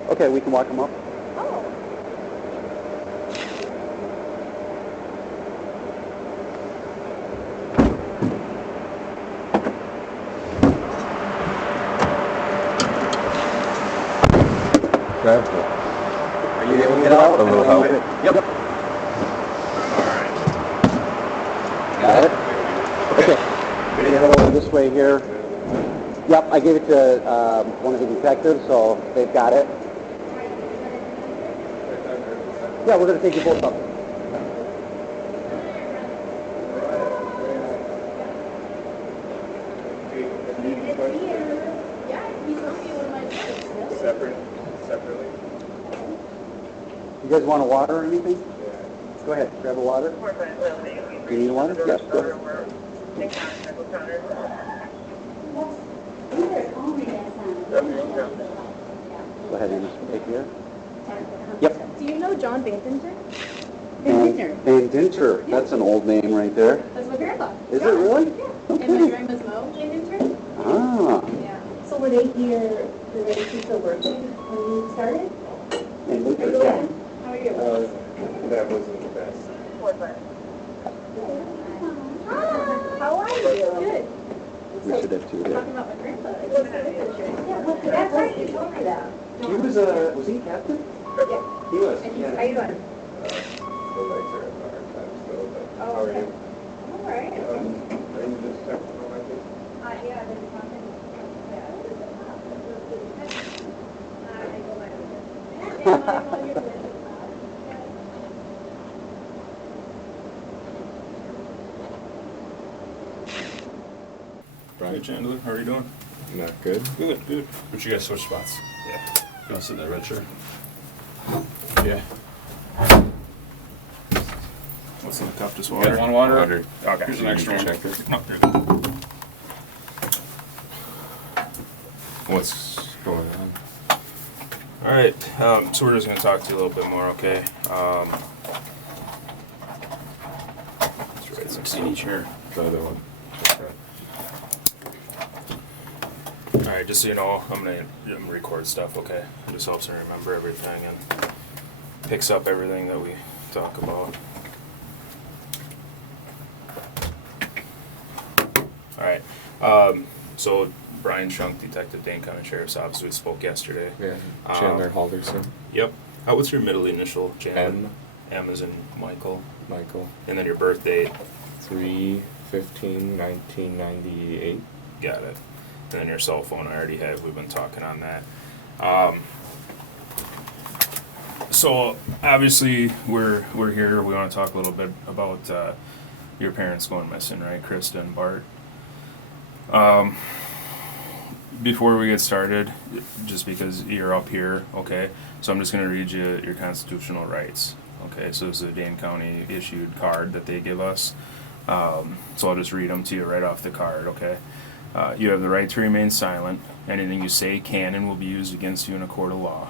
Okay, we can walk them up. Grab it. Are you able to get out? A little help. Yep. Got it? Okay. We're going to head over this way here. Yep, I gave it to one of the detectives, so they've got it. Yeah, we're going to take you both up. Separately? You guys want a water or anything? Go ahead, grab a water. You need water? Yes, go ahead. Go ahead and just take here. Yep. Do you know John Bandinger? Van Dinter. That's an old name right there. That's my grandpa. Is it really? Yeah. Okay. And my grandma's Mo Bandinger. Ah. Yeah. So were they here, were they still working when you started? And Luther, yeah. How are you? That wasn't the best. How are you? Good. We should have two Talking there. about my grandpa. Yeah, well, that's right, you told me that. He was he captain? Yeah. He was, And yeah. how you doing? The legs are in the hard time still, but Oh, how are okay. you? All right. Are you just checking on my case? Yeah, I've been talking. Yeah. Hey Chandler, how are you doing? Not good. Good, good. But you guys switch spots. Yeah. You want to sit in that red chair? Yeah. What's in the cup? Just water? One water? Water. Okay. Here's an extra one. Check it. No, you're good. What's going on? All right, so we're just going to talk to you a little bit more, okay? Let's write some seat each here. The other one. All right, just so you know, I'm gonna record stuff, okay? It just helps me remember everything and picks up everything that we talk about. All right, so Brian Shunk, Detective Dane County Sheriff's Office, we spoke yesterday. Yeah. Chandler Halderson. Yep. What's your middle initial, Chandler? M. M as in Michael. Michael. And then your birth date. 3/15/1998. Got it. And then your cell phone, I already have. We've been talking on that. So obviously we're here. We want to talk a little bit about your parents going missing, right, Krista and Bart. Before we get started, just because you're up here, okay, so I'm just going to read you your constitutional rights. Okay, so it's a Dane County issued card that they give us. So I'll just read them to you right off the card, okay? You have the right to remain silent. Anything you say can and will be used against you in a court of law.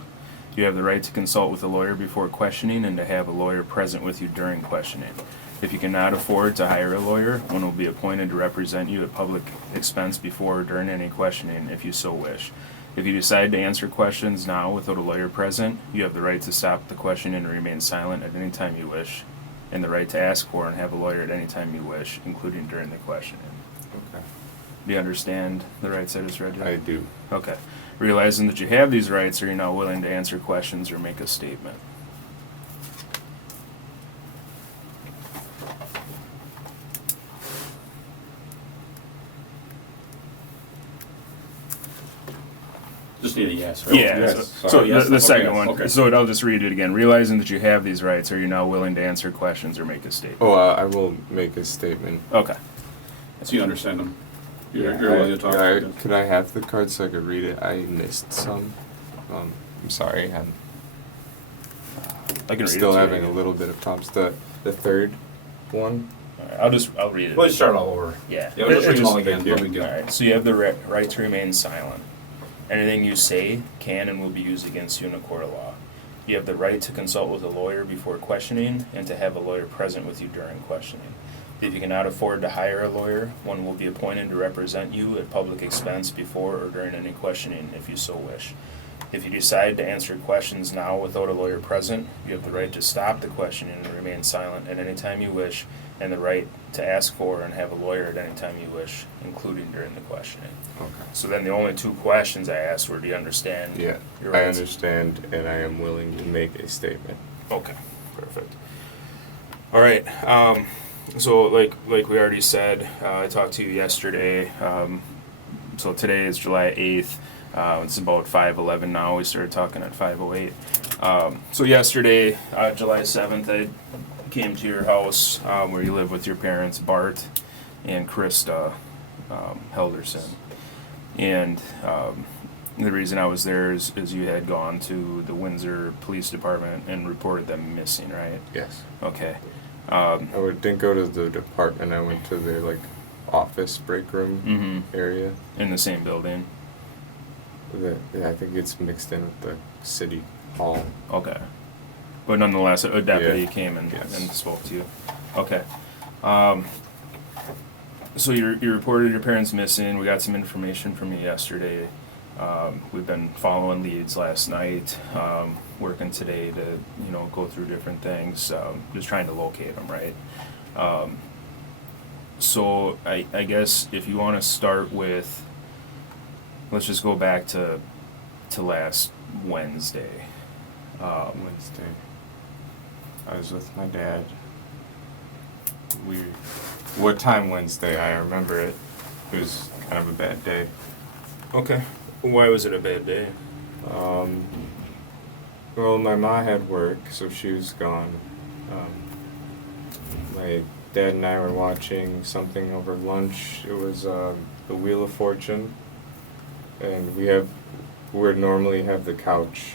You have the right to consult with a lawyer before questioning and to have a lawyer present with you during questioning. If you cannot afford to hire a lawyer, one will be appointed to represent you at public expense before or during any questioning if you so wish. If you decide to answer questions now without a lawyer present, you have the right to stop the question and remain silent at any time you wish, and the right to ask for and have a lawyer at any time you wish, including during the questioning. Okay. Do you understand the rights I just read you? I do. Okay. Realizing that you have these rights, are you now willing to answer questions or make a statement? Just need a yes, right? Yeah. Yes. So Yes, the okay, second yes, one. okay. So I'll just read it again. Realizing that you have these rights, are you now willing to answer questions or make a statement? Oh, I will make a statement. Okay. So you understand them? You're Yeah, willing to talk about this? could I have the card so I could read it? I missed some. I'm sorry. I'm I can read still it to having you. a little bit of problems. The third one. All right, I'll read it. We'll just start all over. Yeah. Yeah, we'll just read them all Thank again. you. No big deal. All right. So you have the right to remain silent. Anything you say can and will be used against you in a court of law. You have the right to consult with a lawyer before questioning and to have a lawyer present with you during questioning. If you cannot afford to hire a lawyer, one will be appointed to represent you at public expense before or during any questioning if you so wish. If you decide to answer questions now without a lawyer present, you have the right to stop the questioning and remain silent at any time you wish, and the right to ask for and have a lawyer at any time you wish, including during the questioning. Okay. So then the only 2 questions I asked were, do you understand? Yeah, your I rights? understand, and I am willing to make a statement. Okay, perfect. All right. So like we already said, I talked to you yesterday. So today is July 8th. It's about 5:11 now. We started talking at 5:08. So yesterday, July 7th, I came to your house where you live with your parents, Bart and Krista Halderson. And the reason I was there is you had gone to the Windsor Police Department and reported them missing, right? Yes. Okay. Didn't go to the department. I went to the office break room area. In the same building. I think it's mixed in with the city hall. Okay. But nonetheless, a deputy Yeah. came and Yes. spoke to you. Okay. So you reported your parents missing. We got some information from you yesterday. We've been following leads last night, working today to go through different things, just trying to locate them, right? So I guess if you want to start with, let's just go back to last Wednesday. Wednesday. I was with my dad. What time Wednesday? I remember it. It was kind of a bad day. Okay. Why was it a bad day? Well, my ma had work, so she was gone. My dad and I were watching something over lunch. It was The Wheel of Fortune, and we normally have the couch,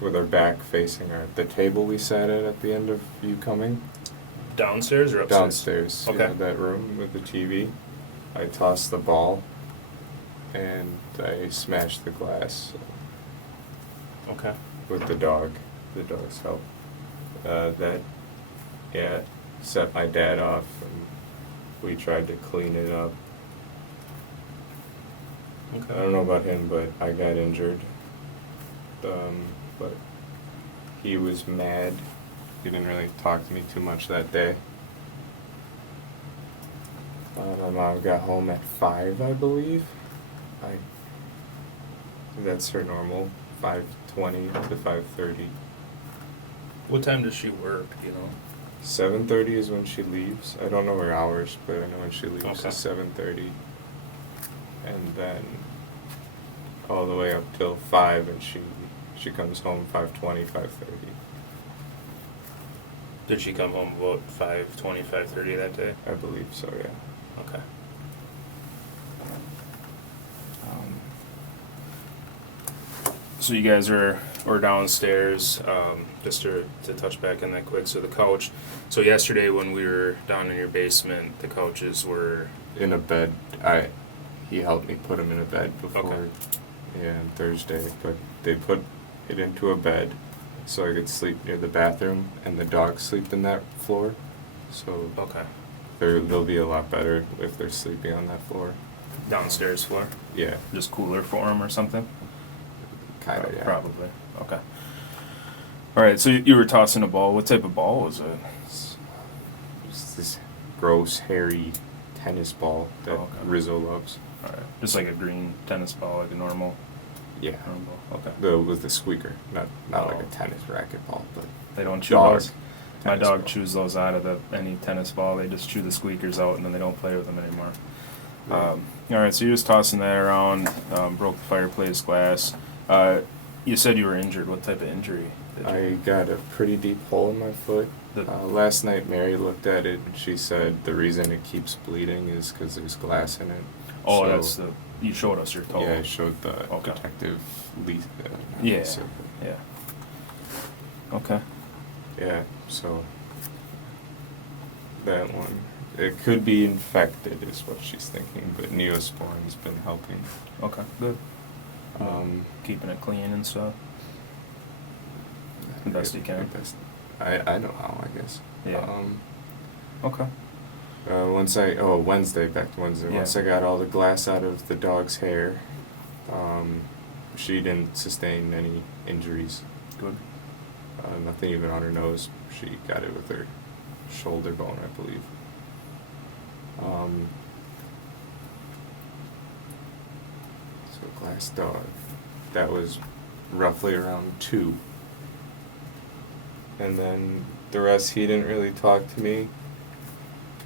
with our back facing the table we sat at the end of you coming. Downstairs or upstairs? Downstairs. Okay. That room with the TV. I tossed the ball, and I smashed the glass. Okay. With the dog's help. Set my dad off, and we tried to clean it up. Okay. I don't know about him, but I got injured. But he was mad. He didn't really talk to me too much that day. My mom got home at 5, I believe. That's her normal, 5:20 to 5:30. What time does she work, 7:30 is when she leaves. I don't know her hours, but I know when she leaves Okay. is 7:30. And then all the way up till 5, and she comes home 5:20, 5:30. Did she come home about 5:20, 5:30 that day? I believe so, yeah. Okay. So you guys are downstairs, just to touch back on that quick. So the couch, so yesterday when we were down in your basement, the couches were In a bed. He helped me put him in a bed before. Okay. Yeah, on Thursday. But they put it into a bed so I could sleep near the bathroom, and the dogs sleep in that floor. So okay. they'll be a lot better if they're sleeping on that floor. Downstairs floor, Yeah, just cooler for them or something. kind of, yeah. Probably. Okay. All right. So you were tossing a ball. What type of ball was it? Just this gross, hairy tennis ball that Oh, okay. Rizzo loves. All right. Just like a green tennis ball, like a normal Yeah. ball. Okay. With the squeaker, not like a Oh. tennis racket ball, but They don't chew dog those. My tennis dog ball. chews those out of any tennis ball. They just chew the squeakers out and then they don't play with them anymore. Right. All right, so you're just tossing that around, broke the fireplace glass. You said you were injured. What type of injury did you? I got a pretty deep hole in my foot. The- Last night Mary looked at it and she said the reason it keeps bleeding is because there's glass in it. Oh, So, that's you showed us your toe. Yeah, I showed the Okay. detective Lisa. Yeah. Lisa. Yeah. Okay. Yeah, so that one. It could be infected is what she's thinking, but Neosporin's been helping. Okay, good. Keeping it clean and stuff. The best you can. I know how, I guess. Yeah. Okay. Wednesday, back to Wednesday. Yeah. Once I got all the glass out of the dog's hair, she didn't sustain any injuries. Good. Nothing even on her nose. She got it with her shoulder bone, I believe. So glass dog. That was roughly around 2. And then the rest, he didn't really talk to me.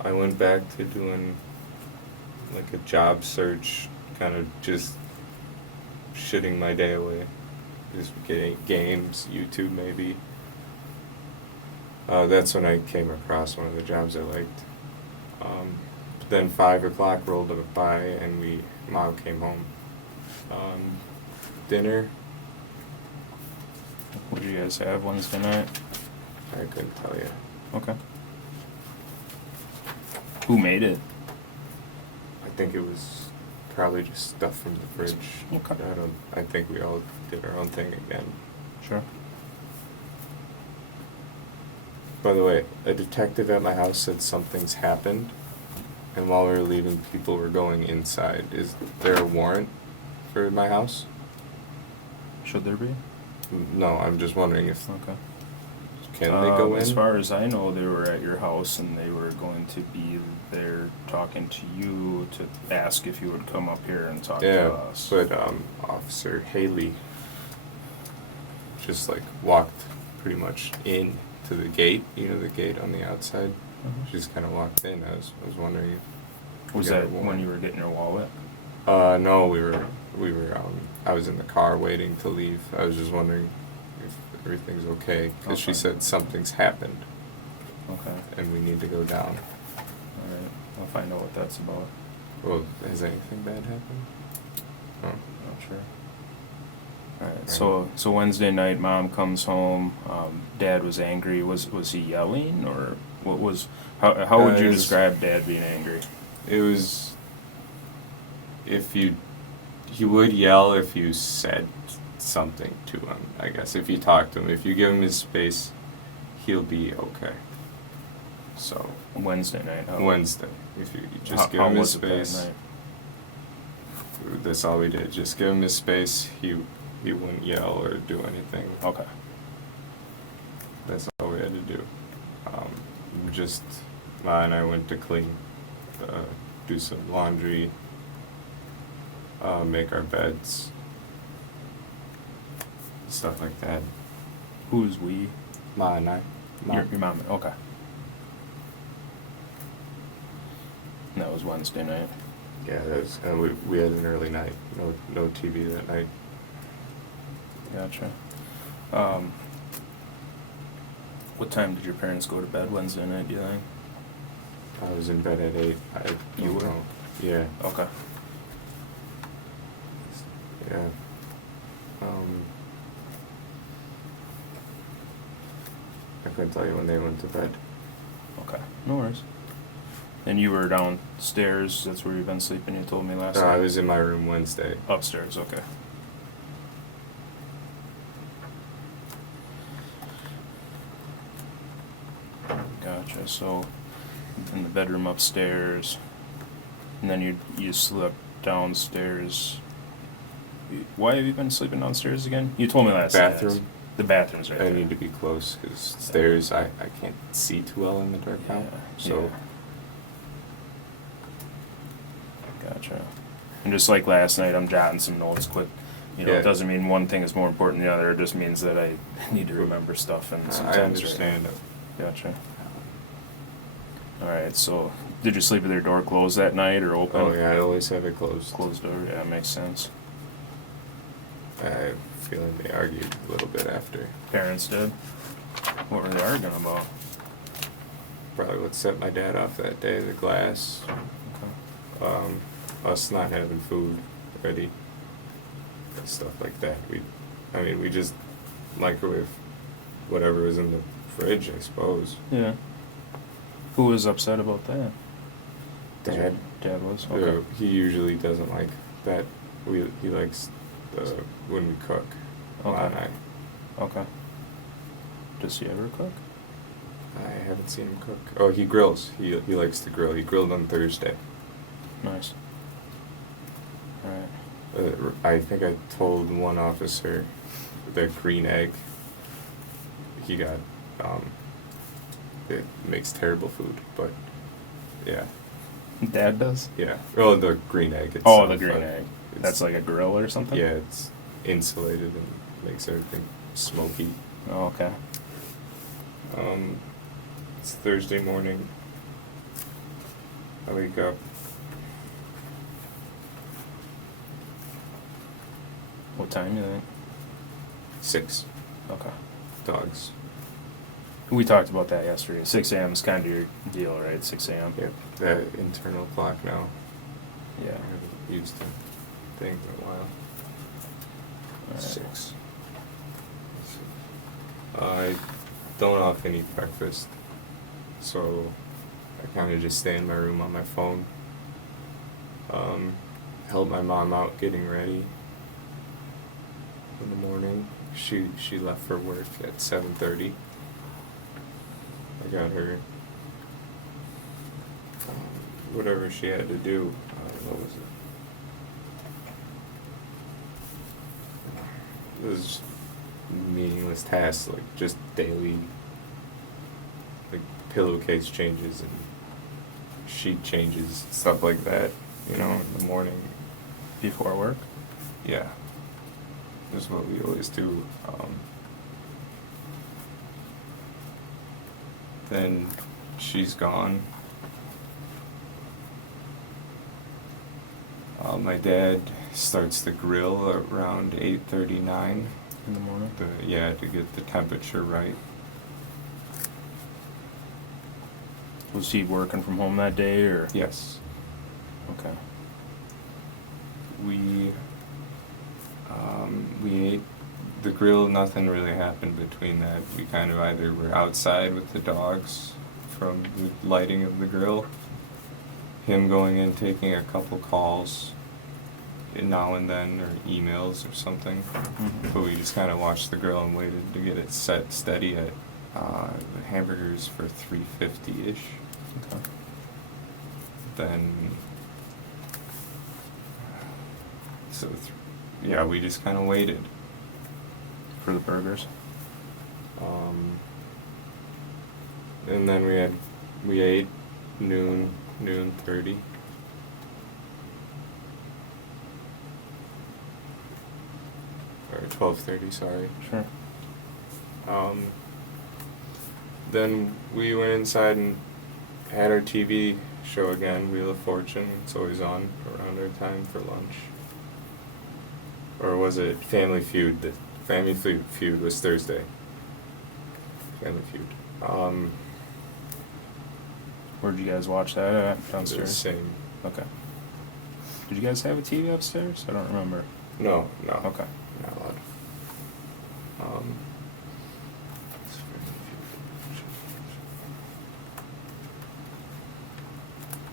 I went back to doing like a job search, kind of just shitting my day away. Just getting games, YouTube maybe. That's when I came across one of the jobs I liked. But then 5 o'clock rolled by and Mom came home. Dinner, What did you guys have Wednesday night? I couldn't tell you. Okay. Who made it? I think it was probably just stuff from the fridge. Okay. I think we all did our own thing again. Sure. By the way, a detective at my house said something's happened, and while we were leaving, people were going inside. Is there a warrant for my house? Should there be? No, I'm just wondering if Okay. can they go in? As far as I know, they were at your house and they were going to be there talking to you to ask if you would come up here and talk to us. But Officer Haley just like walked pretty much in to the gate. You know, the gate on the outside. Mhm. She just kind of walked in. I was wondering if we Was got that a warrant. when you were getting your wallet? No, we were I was in the car waiting to leave. I was just wondering if everything's okay, because she Okay. said something's happened Okay. and we need to go down. Alright. I'll find out what that's about. Well, has anything bad happened? Oh. Not sure. Alright, so Wednesday night, Mom comes home. Dad was angry. Was he yelling, or what was? How would you describe Dad being angry? It was he would yell if you said something to him, I guess. If you talk to him, if you give him his space, he'll be okay. So Wednesday night. Wednesday, if you just give how him his was it that space. night? That's all we did. Just give him his space. He wouldn't yell or do anything. Okay. That's all we had to do. Ma and I went to clean, do some laundry, make our beds, stuff like that. Who's we? Ma and I. Your mom. Okay. And that was Wednesday night. Yeah, and we had an early night. No TV that night. Gotcha. What time did your parents go to bed Wednesday night, do you think? I was in bed at 8. You were? Yeah. Okay. Yeah. I couldn't tell you when they went to bed. Okay. No worries. And you were downstairs, that's where you've been sleeping, you told me last I night? was in my room Wednesday. Upstairs, okay. Gotcha, so in the bedroom upstairs, and then you slept downstairs. Why have you been sleeping downstairs again? You told me last night. Bathroom. The bathroom's right I there. need to be close because stairs, I can't see too well in the dark now. Yeah, So yeah. Gotcha. And just like last night, I'm jotting some notes quick. You know, Yeah. it doesn't mean one thing is more important than the other. It just means that I need to remember stuff and sometimes. I understand. Gotcha. All right. So, did you sleep with your door closed that night or open? Oh yeah, I always have it closed. Closed door. Yeah, makes sense. I have a feeling they argued a little bit after. Parents did. What were they arguing about? Probably what set my dad off that day, the glass. Okay. Us not having food ready. Stuff like that. We just microwave whatever was in the fridge, I suppose. Yeah. Who was upset about that? Dad. Dad was. Okay. He usually doesn't like that. He likes when we cook. Ma Okay. and I. Okay. Does he ever cook? I haven't seen him cook. Oh, he grills. He likes to grill. He grilled on Thursday. Nice. Alright. I think I told one officer the green egg he got. It makes terrible food, but yeah, Dad does? yeah. Oh, the green egg. Oh, the itself, green egg. it's- That's like a grill or something? Yeah, it's insulated and makes everything smoky. Oh, okay. It's Thursday morning. I wake up. What time do you think? 6. Okay. Dogs. We talked about that yesterday. 6 a.m. is kind of your deal, right? 6 a.m. Yep. That internal clock now. Yeah. I haven't used the thing in a while. Alright. 6. I don't often eat breakfast, so I kind of just stay in my room on my phone. Help my mom out getting ready in the morning. She left for work at 7:30. I got her whatever she had to do. What was it? It was meaningless tasks, like just daily, like pillowcase changes and sheet changes, stuff like that. You know, in the morning. Before work? Yeah, that's what we always do. Then she's gone. My dad starts the grill around 8:39 In the morning? to get the temperature right. Was he working from home that day, or? Yes. Okay. We ate the grill. Nothing really happened between that. We kind of either were outside with the dogs from the lighting of the grill, him going in taking a couple calls now and then, or emails or something. Mhm. But we just kind of watched the grill and waited to get it set steady at the hamburgers for 350-ish. Okay. Then yeah, we just kind of waited. For the burgers? And then we ate noon 30. Or 12:30, sorry. Sure. Then we went inside and had our TV show again, Wheel of Fortune. It's always on around our time for lunch. Or was it Family Feud? The Family Feud was Thursday. Family Feud. Where'd you guys watch that at? The Downstairs? same. Okay. Did you guys have a TV upstairs? I don't remember. No. Okay. Not allowed.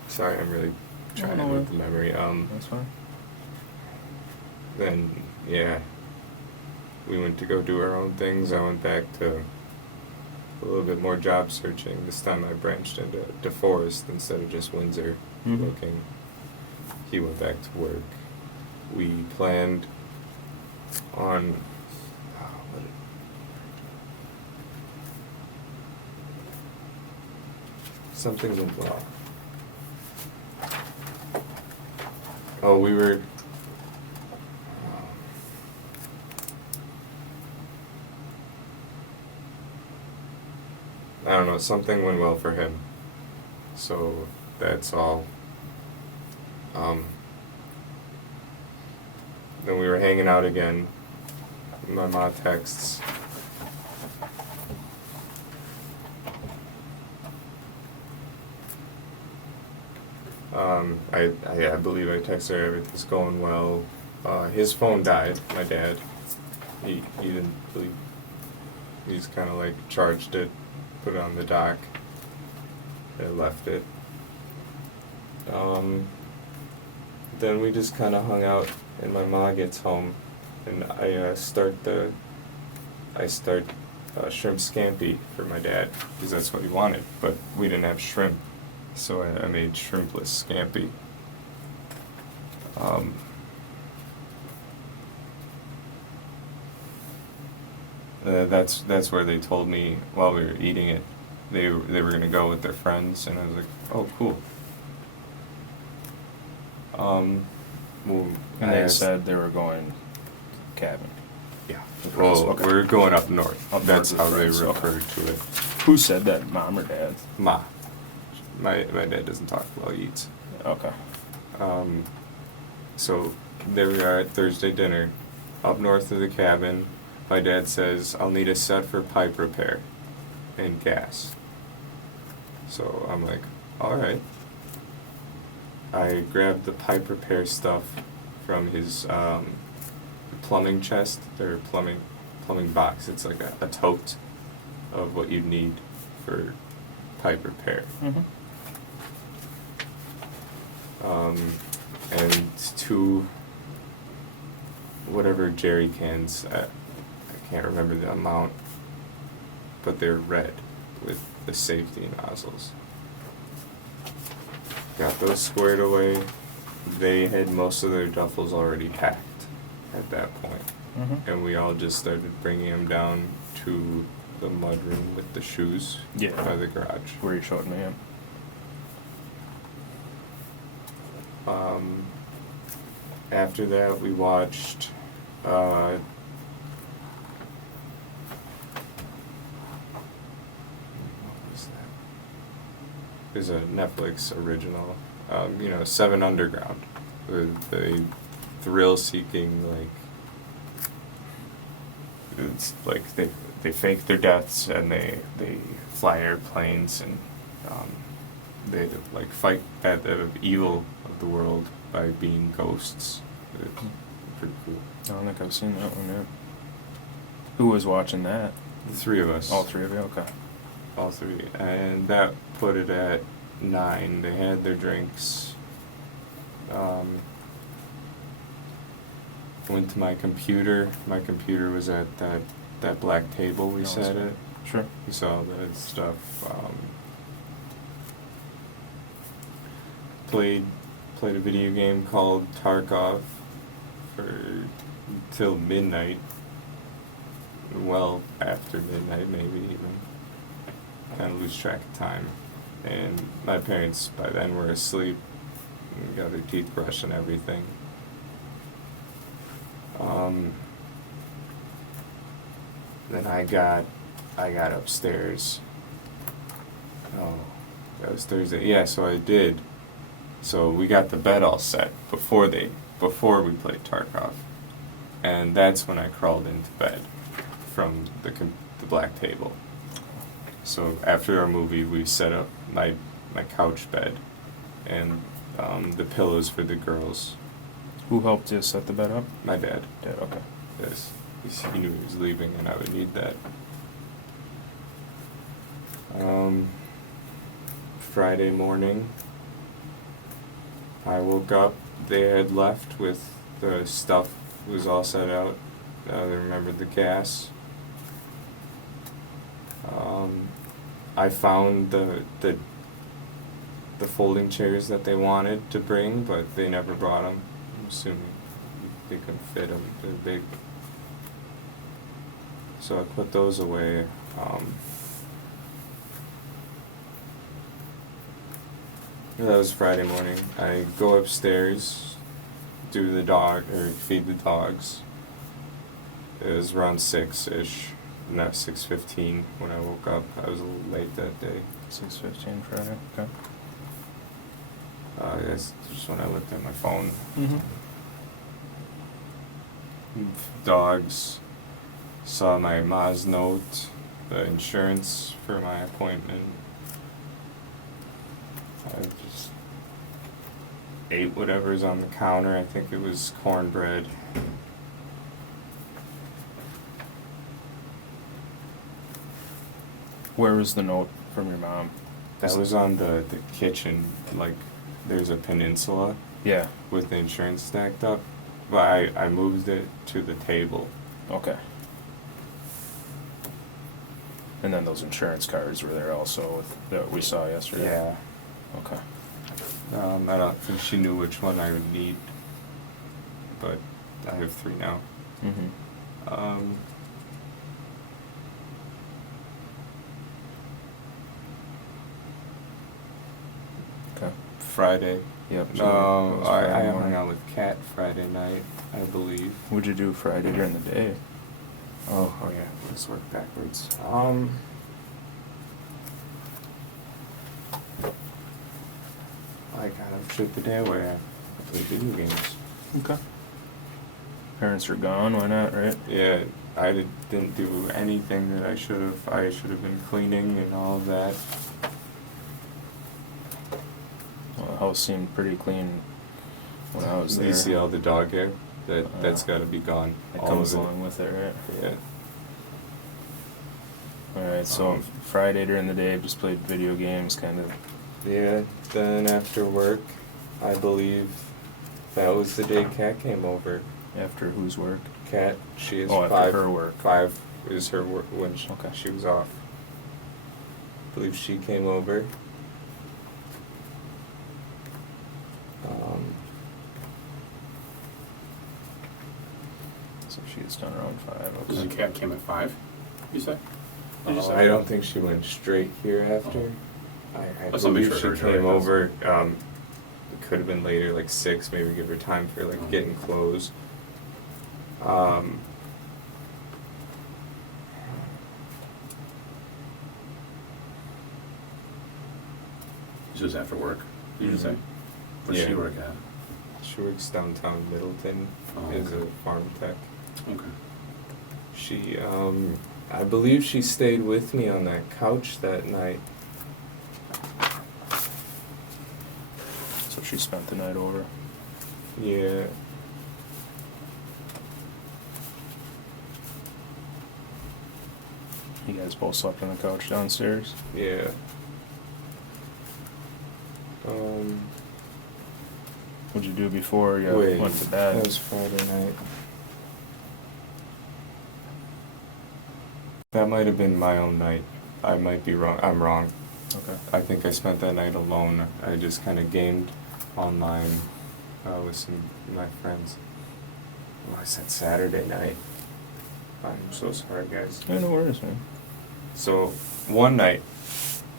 Sorry, I'm really trying No, with the memory. That's fine. Then, yeah, we went to go do our own things. I went back to a little bit more job searching. This time I branched into DeForest instead of just Windsor Mhm. looking. He went back to work. We planned on something went wrong. Oh, we were. I don't know, something went well for him. So that's all. Then we were hanging out again. My mom texts. I believe I texted her everything's going well. His phone died, my dad. He didn't believe. He's kind of like charged it, put it on the dock, and left it. Then we just kind of hung out, and my mom gets home and I start shrimp scampi for my dad because that's what he wanted, but we didn't have shrimp, so I made shrimpless scampi. That's where they told me while we were eating it, they were gonna go with their friends, and I was like, oh, cool. Well, And they said they were going cabin. yeah. With Well, friends, okay. we're going up north. Up That's north how with they friends, okay. referred to it. Who said that, mom or dad? Ma. My dad doesn't talk while he eats. Okay. So there we are at Thursday dinner, up north of the cabin. My dad says, I'll need a set for pipe repair and gas. So I'm like, alright. I grabbed the pipe repair stuff from his plumbing chest, or plumbing box. It's like a tote of what you need for pipe repair. Mm-hmm. And 2 whatever jerry cans. I can't remember the amount, but they're red with the safety nozzles. Got those squared away. They had most of their duffels already packed at that point. Mm-hmm. And we all just started bringing them down to the mudroom with the shoes by the garage. Where you showed me him. After that, we watched what was that? There's a Netflix original, 7 Underground, the thrill-seeking, it's like they fake their deaths and they fly airplanes and they like fight at the evil of the world by being ghosts. It's pretty cool. I don't think I've seen that one yet. Who was watching that? The 3 of us. All 3 of you? Okay. All 3. And that put it at 9. They had their drinks. Went to my computer. My computer was at that black table we sat at. Sure. We saw that stuff. Played a video game called Tarkov till midnight. Well, after midnight, maybe even. Kind of lose track of time. And my parents by then were asleep. And got their teeth brushed and everything. Then I got upstairs. Oh, that was Thursday. Yeah, so I did. So we got the bed all set before we played Tarkov, and that's when I crawled into bed from the black table. So after our movie, we set up my couch bed, and the pillows for the girls. Who helped you set the bed up? My dad. Dad, okay. Yes, he knew he was leaving, and I would need that. Friday morning, I woke up. They had left with the stuff was all set out. They remembered the gas. I found the folding chairs that they wanted to bring, but they never brought them. I'm assuming they couldn't fit them. They're big. So I put those away. That was Friday morning. I go upstairs, feed the dogs. It was around 6-ish, not 6:15 when I woke up. I was a little late that day. 6:15 Friday, okay. That's just when I looked at my phone. Mm-hmm. Dogs. Saw my ma's note, the insurance for my appointment. I just ate whatever's on the counter. I think it was cornbread. Where was the note from your mom? That was on the kitchen, like there's a peninsula Yeah. with the insurance stacked up. Well, I moved it to the table. Okay. And then those insurance cards were there also that we saw yesterday? Yeah. Okay. I don't think she knew which one I would need, but I have 3 now. Mm-hmm. Okay. Friday. Yep. so No, it was I Friday hung morning. out with Kat Friday night, I believe. What'd you do Friday during the day? Oh yeah, let's work backwards. I kind of shoot the day away. I play video games. Okay. Parents are gone, why not, right? Yeah, didn't do anything that I should have. I should have been cleaning and all of that. Well, the house seemed pretty clean when I was there. You see all the dog hair? That's got to be gone. It All comes of it. along with it, right? Yeah. Alright, so Friday during the day, just played video games, kind of. Yeah, then after work, I believe that was the day Kat came over. After whose work? Kat, she is Oh, after 5. her work. 5 is her work when Okay. she was off. I believe she came over. So she gets done around 5. Because Okay. the cat came at 5, you say? Did you say? I don't think she went straight here after. I Let's not make believe sure she her came drive over. It could have been later, like 6, maybe give her time for like Oh. getting clothes. This was after work, did you say? Mhm. Where does Yeah. she work at? She works downtown Middleton Oh, as okay. a farm tech. Okay. She, I believe she stayed with me on that couch that night. So she spent the night over. Yeah. You guys both slept on the couch downstairs? Yeah. What'd you do before you Wait, went to bed? that was Friday night. That might have been my own night. I might be wrong. I'm wrong. Okay. I think I spent that night alone. I just kind of gamed online with some of my friends. Oh, I said Saturday night. I'm so sorry, guys. Yeah, no worries, man. So, one night,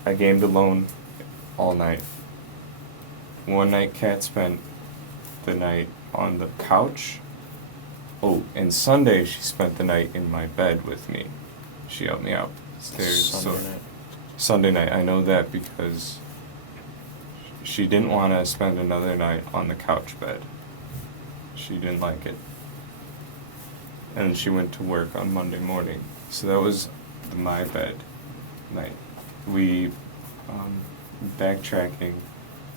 I gamed alone all night. One night, Kat spent the night on the couch. Oh, and Sunday, she spent the night in my bed with me. She helped me out upstairs. Sunday night. Sunday night, I know that because she didn't want to spend another night on the couch bed. She didn't like it. And she went to work on Monday morning. So that was my bed night. We, backtracking,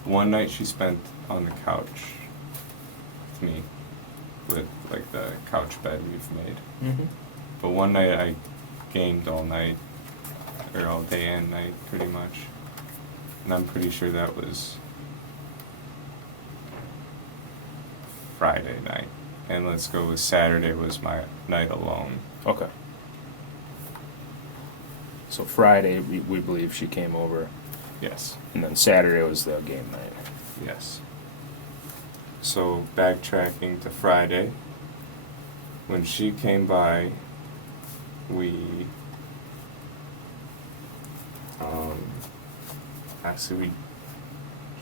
one night she spent on the couch with me, with like the couch bed we've made. Mm-hmm. But one night I gamed all night, or all day and night, pretty much. And I'm pretty sure that was Friday night. And let's go with Saturday was my night alone. Okay. So Friday, we believe she came over, Yes. and then Saturday was the game night. Yes. So backtracking to Friday, when she came by, we actually we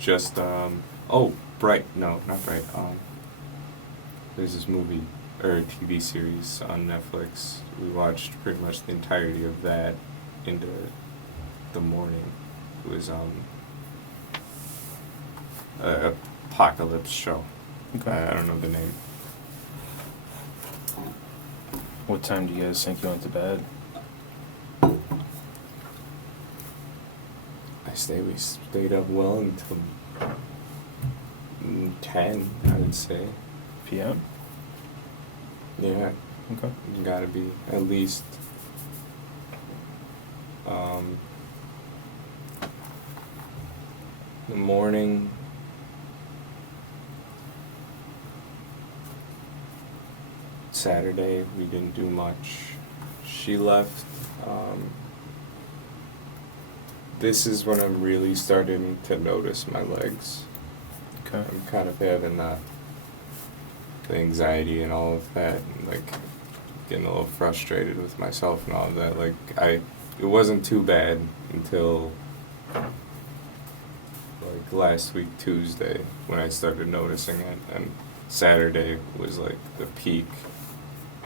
just there's this movie or TV series on Netflix. We watched pretty much the entirety of that into the morning. It was a apocalypse show. Okay. I don't know the name. What time do you guys think you went to bed? We stayed up well until 10, I would say. PM? Yeah, Okay. you gotta be at least. The morning. Saturday, we didn't do much. She left. This is when I'm really starting to notice my legs. Okay. I'm kind of having the anxiety and all of that, and like getting a little frustrated with myself and all of that. Like it wasn't too bad until like last week Tuesday when I started noticing it, and Saturday was like the peak,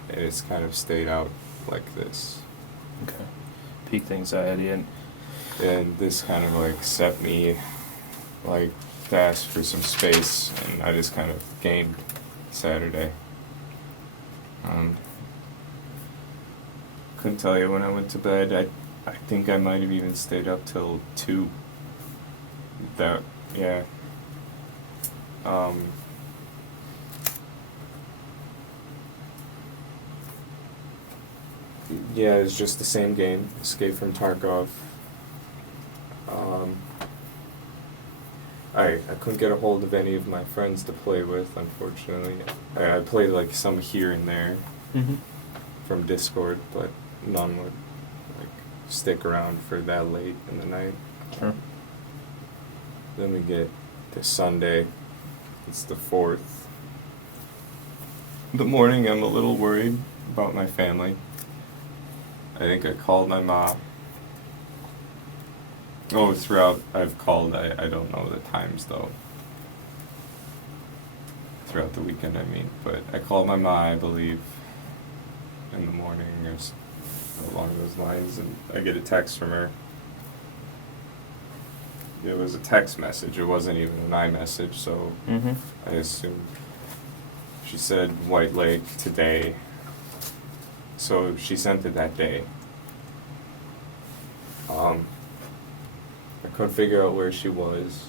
and it's kind of stayed out like this. Okay. Peak anxiety And this kind of like set me like to ask for some space, and I just kind of gained Saturday. Couldn't tell you when I went to bed. I think I might have even stayed up till 2. That, yeah. Yeah, it was just the same game, Escape from Tarkov. I couldn't get a hold of any of my friends to play with, unfortunately. I played like some here and there from Discord, but none would like stick around for that late in the night. Sure. Then we get to Sunday. It's the 4th. In the morning, I'm a little worried about my family. I think I called my mom. Oh, throughout I've called, I don't know the times though. Throughout the weekend, I mean. But I called my mom, I believe, in the morning or along those lines, and I get a text from her. It was a text message, it wasn't even an iMessage, so I assumed. She said White Lake today, so she sent it that day. I couldn't figure out where she was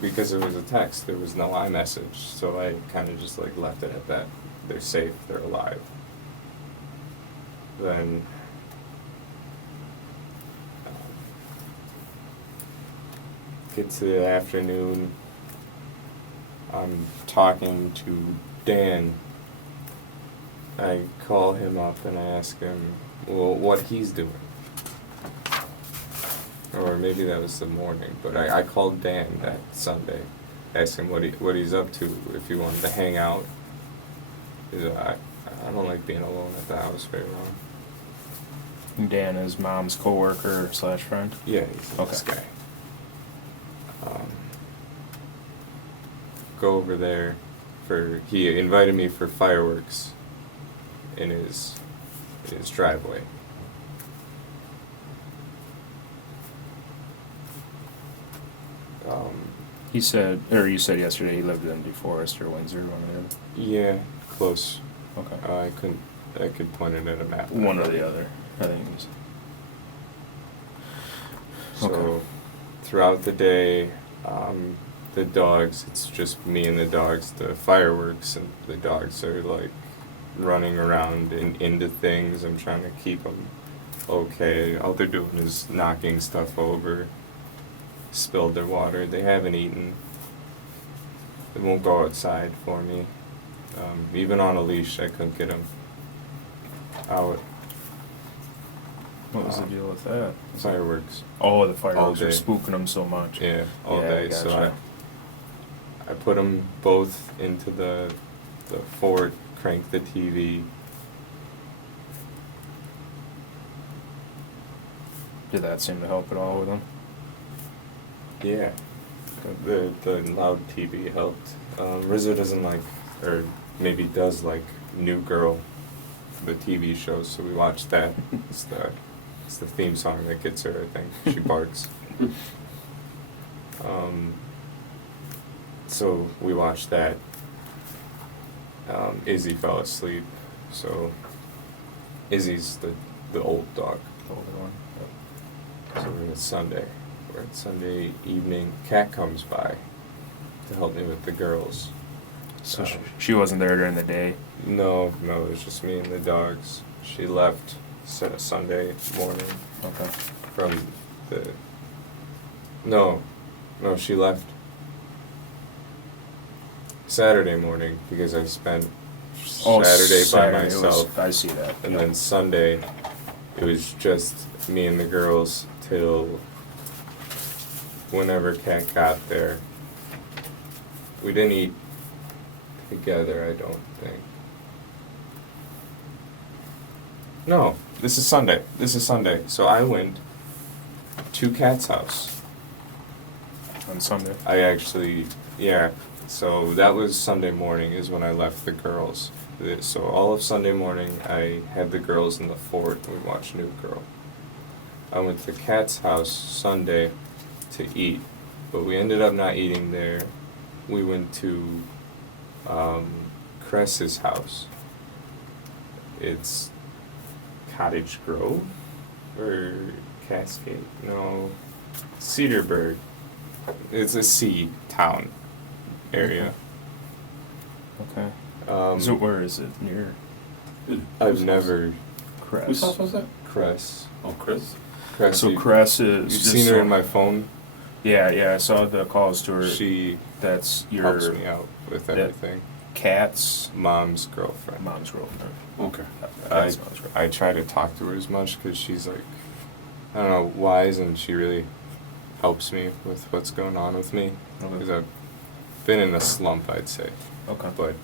because it was a text. There was no iMessage, so I kind of just like left it at that. They're safe, they're alive. Then get to the afternoon, I'm talking to Dan. I call him up and I ask him, well, what he's doing. Or maybe that was the morning, but I called Dan that Sunday, asked him what he's up to, if he wanted to hang out. I don't like being alone at the house very long. Dan is mom's coworker / friend? Yeah, he's a nice Okay. guy. Go over there he invited me for fireworks in his driveway. He said, or you said yesterday he lived in DeForest or Windsor, one or the other. Yeah, close. Okay. I could point it at a map. One or the other, I think it was. So, Okay. throughout the day, the dogs, it's just me and the dogs, the fireworks, and the dogs are like running around and into things. I'm trying to keep them okay. All they're doing is knocking stuff over, spilled their water. They haven't eaten. They won't go outside for me. Even on a leash, I couldn't get them out. What was the deal with that? Fireworks. Oh, the fireworks All are day. spooking them so much. Yeah, all Yeah, day. gotcha. So I put them both into the Ford, cranked the TV. Did that seem to help at all with them? Yeah, the loud TV helped. Rizzo doesn't like, or maybe does like, New Girl, the TV show, so we watched that. It's the theme song that gets her, I think. She barks. So we watched that. Izzy fell asleep, so Izzy's the old dog. The older one. So we're at Sunday evening. Kat comes by to help me with the girls. So she wasn't there during the day? No, it was just me and the dogs. She left Sunday morning Okay. from the... No, she left Saturday morning because I spent Saturday by Saturday myself. I see that. And then Sunday, it was just me and the girls till whenever Kat got there. We didn't eat together, I don't think. No, this is Sunday. So I went to Kat's house. On Sunday. I actually, yeah. So that was Sunday morning is when I left the girls. So all of Sunday morning, I had the girls in the fort and we watched New Girl. I went to Kat's house Sunday to eat, but we ended up not eating there. We went to Cress's house. It's Cottage Grove or Cascade? No, Cedarburg. It's a sea town area. Okay. So where is it? Near I've never Cress. Whose house was that? Cress. Oh, Chris. Cress. So Cress is. You've just seen her so- in my phone. Yeah, I saw the calls to her. She That's helps your me out with that- everything. Cat's Mom's girlfriend. mom's girlfriend. Okay. Cat's mom's girlfriend. I try to talk to her as much because she's like, I don't know, wise, and she really helps me with what's going on with me. Because Okay. I've been in a slump, I'd say. Okay. But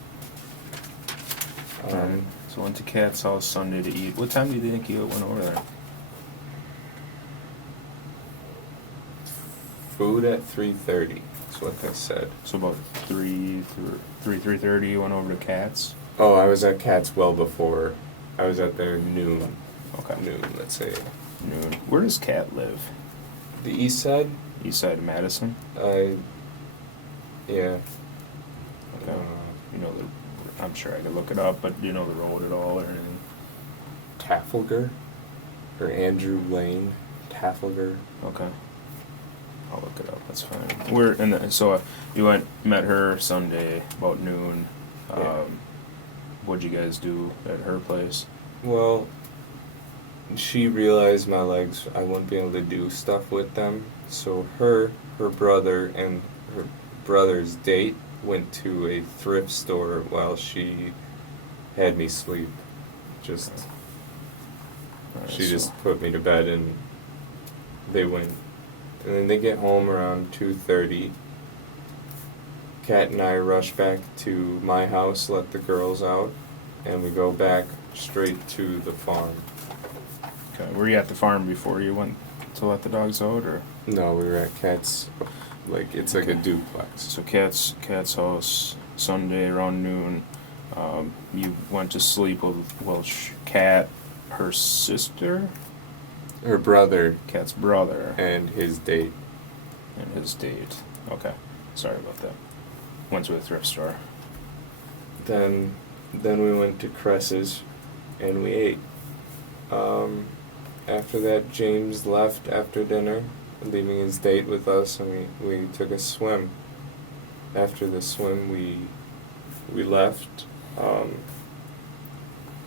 Alright. So went to Cat's house Sunday to eat. What time do you think you went over there? food at 3:30. That's what they said. So about 3:30 you went over to Cat's? Oh, I was at Kat's well before. I was at there noon. Okay. Noon, let's say. Noon. Where does Cat live? The east side? East side of Madison? Yeah. Okay. You know I'm sure I could look it up, but do you know the road at all or anything? Taffalgar? Or Andrew Lane? Taffalgar? Okay. I'll look it up. That's fine. So you met her Sunday about noon. Yeah. What'd you guys do at her place? Well, she realized my legs, I wouldn't be able to do stuff with them. So her brother, and her brother's date went to a thrift store while she had me sleep. Just, Alright, she so- just put me to bed and they went. And then they get home around 2:30. Kat and I rush back to my house, let the girls out, and we go back straight to the farm. Okay. Were you at the farm before you went to let the dogs out, or? No, we were at Kat's, it's like a Okay. duplex. So Cat's house Sunday around noon. You went to sleep with Cat, her sister, Her brother Cat's brother, and his date. and his date. Okay. Sorry about that. Went to a thrift store. Then we went to Cress's and we ate. After that, James left after dinner, leaving his date with us, and we took a swim. After the swim, we left,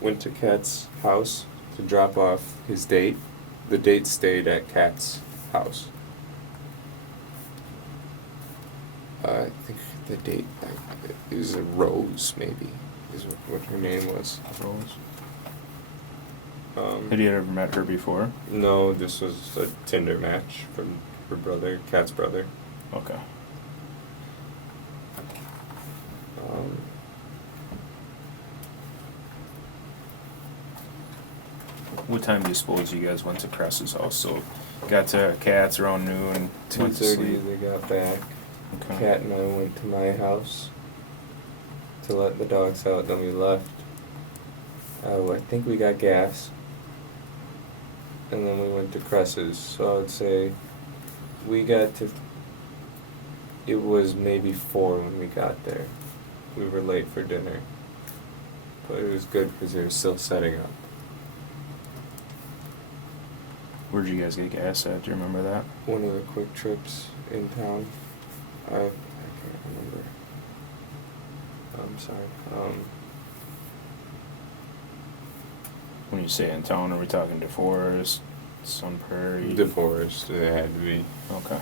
went to Kat's house to drop off his date. The date stayed at Kat's house. I think the date, it was a Rose, maybe, is what her name was. Rose. Had you ever met her before? No, this was a Tinder match from her brother, Kat's brother. Okay. What time do you suppose you guys went to Cress's house? So, got to Cat's around noon. Went to 2:30 sleep. they got back. Okay. Kat and I went to my house to let the dogs out, then we left. I think we got gas. And then we went to Cress's. So I would say we got to, it was maybe 4 when we got there. We were late for dinner. But it was good because they were still setting up. Where'd you guys get gas at? Do you remember that? One of the quick trips in town. I can't remember. I'm sorry. When you say in town, are we talking DeForest, Sun Prairie? DeForest, it had to be. Okay.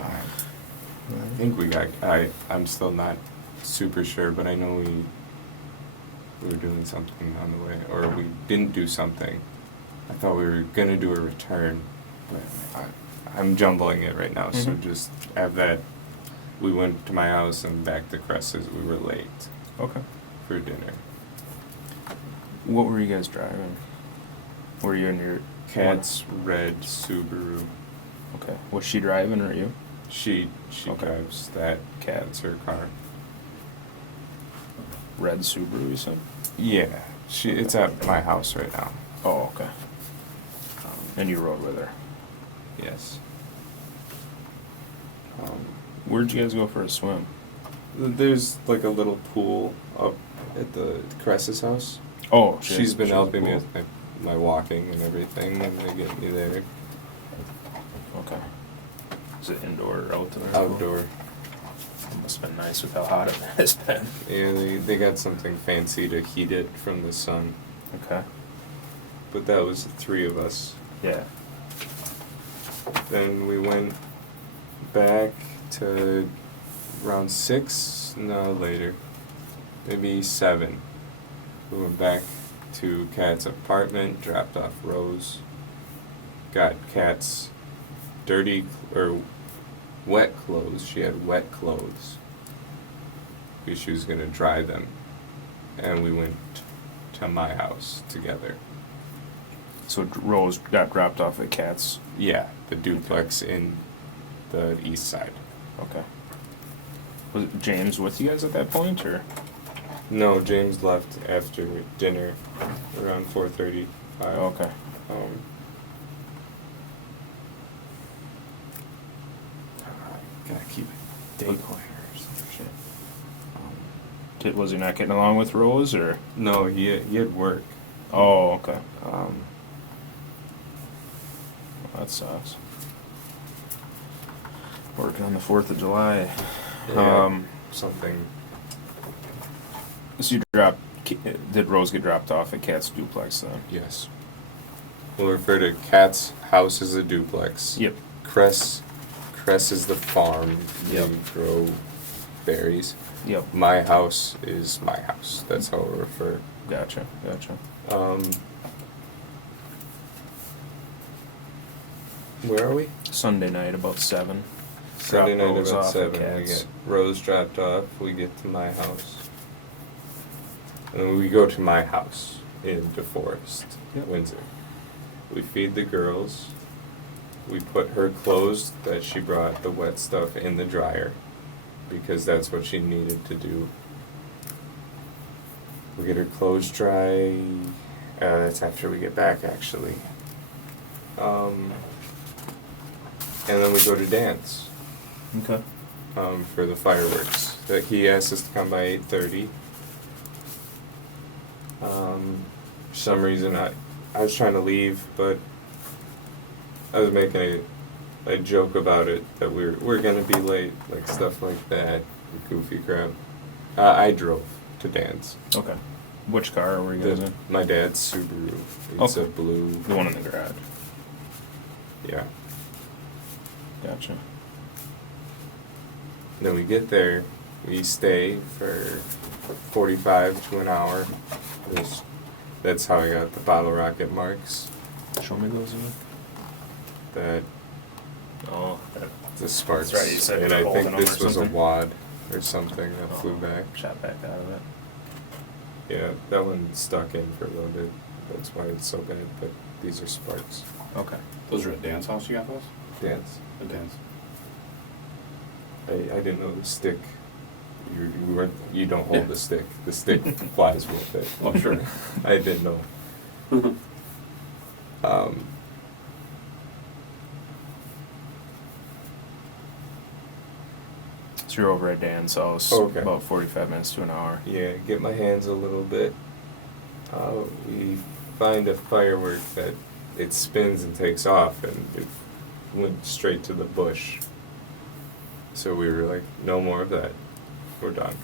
I think we got. I'm still not super sure, but I know we were doing something on the way, or we didn't do something. I thought we were gonna do a return, but I'm jumbling it right now, so just have that. We went to my house and back to Cress's. We were late Okay. for dinner. What were you guys driving? Were you in your Cat's red Subaru. Okay. Was she driving or you? She Okay. drives that. Cat's her car. Red Subaru, you said? Yeah, it's at my house right now. Oh, okay. And you rode with her. Yes. Where'd you guys go for a swim? There's like a little pool up at the Cress's house. Oh, She's been helping me cool. with my walking and everything, and they get me there. Okay. Is it indoor or outdoor? Outdoor. It must have been nice with how hot it has been. Yeah, they got something fancy to heat it from the sun. Okay. But that was the three of us. Yeah. Then we went back to around 6, no, later, maybe 7. We went back to Kat's apartment, dropped off Rose, got Kat's dirty or wet clothes. She had wet clothes because she was going to dry them, and we went to my house together. So Rose got dropped off at Cat's. Yeah, the duplex in the east side. Okay. Was it James with you guys at that point, or? No, James left after dinner around 4:35. Okay. Gotta keep it day quiet or some shit. Was he not getting along with Rose, or? No, he had work. Oh, okay. Um, That sucks. Working on the 4th of July. yeah, something. So did Rose get dropped off at Cat's duplex then? Yes. We'll refer to Kat's house as a duplex. Yep. Cress is the farm. Yep. You grow berries. Yep. My house is my house. That's how we refer. Gotcha. Where are we? Sunday night about 7. Sunday Drop night Rose about off at 7. We Kat's. get Rose dropped off. We get to my house. And then we go to my house in DeForest, Windsor. We feed the girls. We put her clothes that she brought, the wet stuff, in the dryer because that's what she needed to do. We get her clothes dry. That's after we get back, actually. And then we go to dance. Okay. For the fireworks. That he asked us to come by 8:30. For some reason, I was trying to leave, but I was making a joke about it that we're gonna be late, like stuff like that, goofy crap. I drove to dance. Okay. Which car were you guys in? My dad's Subaru. It's Okay. a blue. The one in the garage. Yeah. Gotcha. Then we get there, we stay for 45 to an hour. That's how I got the bottle rocket marks. Show me those again. That Oh, the sparks. That's right, you said and you I were think holding them this or was a something. wad or something that flew back. Shot back out of it. Yeah, that one stuck in for a little bit. That's why it's so bad. But these are sparks. Okay. Those are at Dan's house you got those? Dance. At Dan's. I didn't know the stick. You don't hold the stick. The stick flies with it. Oh, sure. I didn't know. So you're over at Dan's house. Okay. About 45 minutes to an hour. Yeah, get my hands a little bit. We find a firework that it spins and takes off, and it went straight to the bush. So we were like, no more of that. We're done.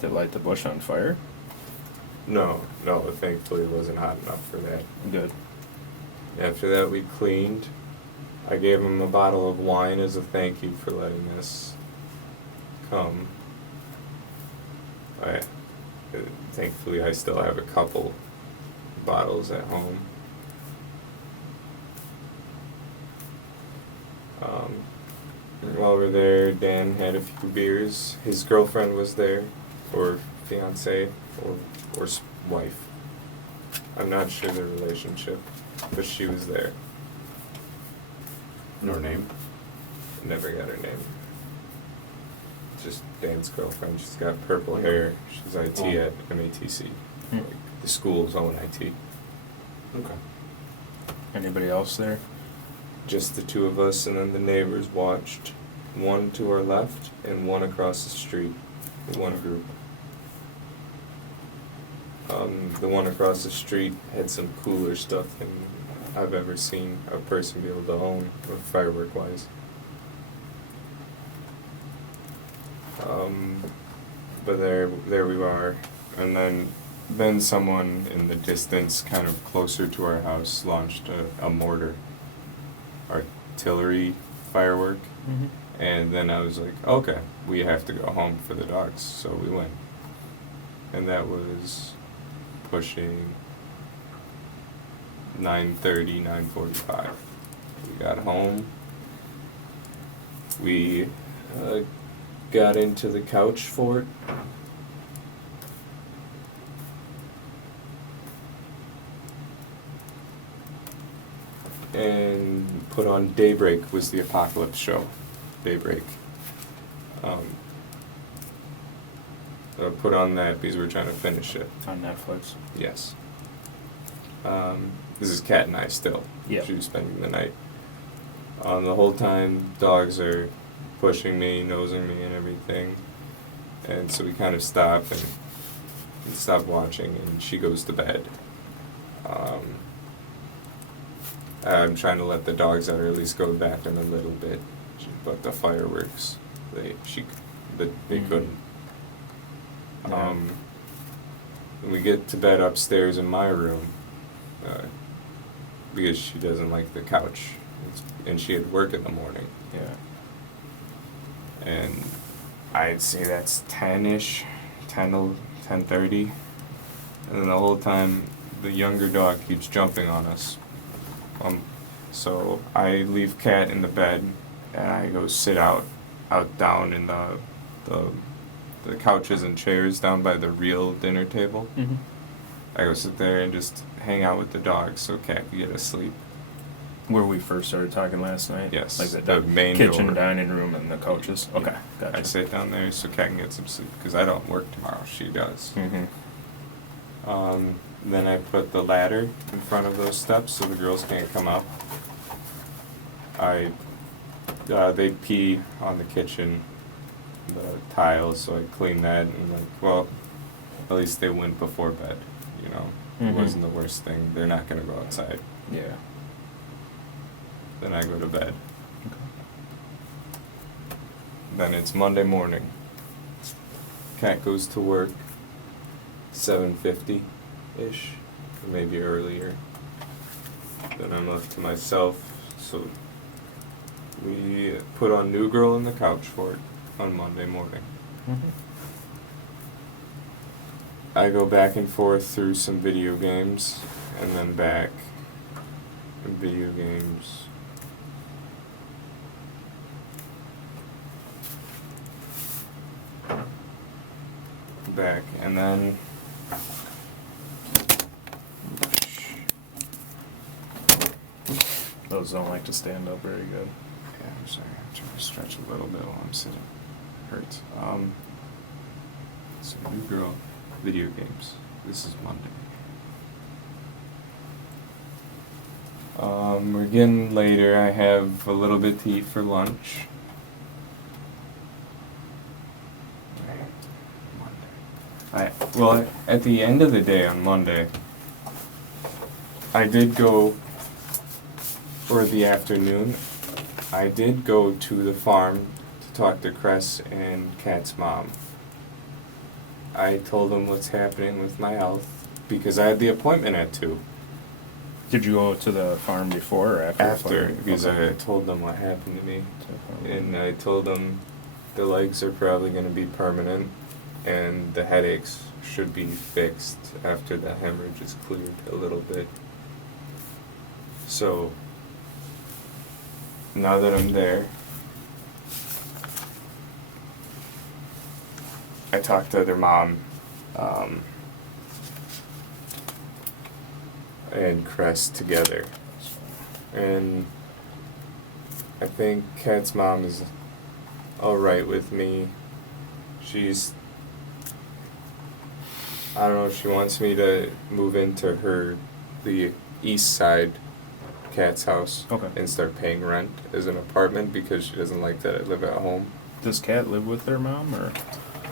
Did it light the bush on fire? No, thankfully it wasn't hot enough for that. Good. After that we cleaned, I gave him a bottle of wine as a thank you for letting us come. Thankfully, I still have a couple bottles at home. While we're there, Dan had a few beers. His girlfriend was there, or fiance, or wife. I'm not sure the relationship, but she was there. And her name? Never got her name. Just Dan's girlfriend. She's got purple hair. She's IT at MATC. Like the school's own IT. Okay. Anybody else there? Just the two of us, and then the neighbors watched. One to our left and one across the street. One group. The one across the street had some cooler stuff than I've ever seen a person be able to own, firework-wise. But there we are, and then someone in the distance, kind of closer to our house, launched a mortar, artillery firework, and then I was like, okay, we have to go home for the dogs, so we went, and that was pushing 9:30, 9:45. We got home. We got into the couch fort. And put on Daybreak was the apocalypse show. Daybreak. Put on that because we're trying to finish it. On Netflix. Yes. This is Kat and I still. Yeah. She was spending the night. The whole time, dogs are pushing me, nosing me, and everything. And so we kind of stop and stop watching, and she goes to bed. I'm trying to let the dogs out, or at least go back in a little bit. But the fireworks, they couldn't. When we get to bed upstairs in my room, because she doesn't like the couch, and she had work in the morning. Yeah. And I'd say that's 10-ish, 10:30, and then the whole time the younger dog keeps jumping on us. So I leave Kat in the bed, and I go sit out down in the couches and chairs down by the real dinner table. I go sit there and just hang out with the dogs so Kat can get asleep. Where we first started talking last night? Yes, Like the main kitchen, door. dining room, and the couches? Yeah. Okay, gotcha. I sit down there so Kat can get some sleep, because I don't work tomorrow, she does. Then I put the ladder in front of those steps so the girls can't come up. They pee on the kitchen, the tiles, so I clean that, and at least they went before bed, you know. It wasn't the worst thing. They're not gonna go outside. Yeah. Then I go to bed. Then it's Monday morning. Kat goes to work 7:50-ish, or maybe earlier. Then I'm left to myself, so we put on New Girl in the couch fort on Monday morning. I go back and forth through some video games, and then back, and video games. Back, and then Those don't like to stand up very good. yeah, I'm sorry, I'm trying to stretch a little bit while I'm sitting. Hurts. So New Girl, video games. This is Monday. We're getting later. I have a little bit to eat for lunch. Well, at the end of the day on Monday, I did go, or the afternoon, I did go to the farm to talk to Cress and Kat's mom. I told them what's happening with my health, because I had the appointment at 2. Did you go to the farm before or after? After, the farm? because Okay. I told them what happened to me. Okay. And I told them the legs are probably going to be permanent and the headaches should be fixed after the hemorrhage is cleared a little bit. So now that I'm there, I talked to their mom and Crest together. And I think Kat's mom is alright with me. I don't know, she wants me to move into the east side Kat's house. Okay. And start paying rent as an apartment because she doesn't like that I live at home. Does Kat live with their mom or?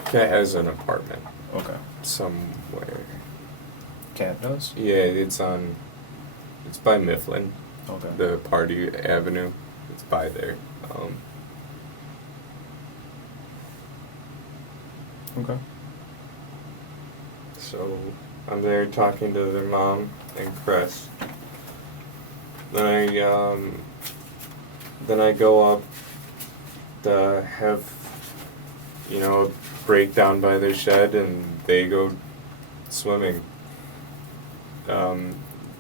Kat has an apartment Okay. somewhere. Kat does? Yeah, it's by Mifflin, Okay. the Party Avenue. It's by there. Okay. So I'm there talking to their mom and Cress. Then I go up to have, a breakdown by their shed, and they go swimming.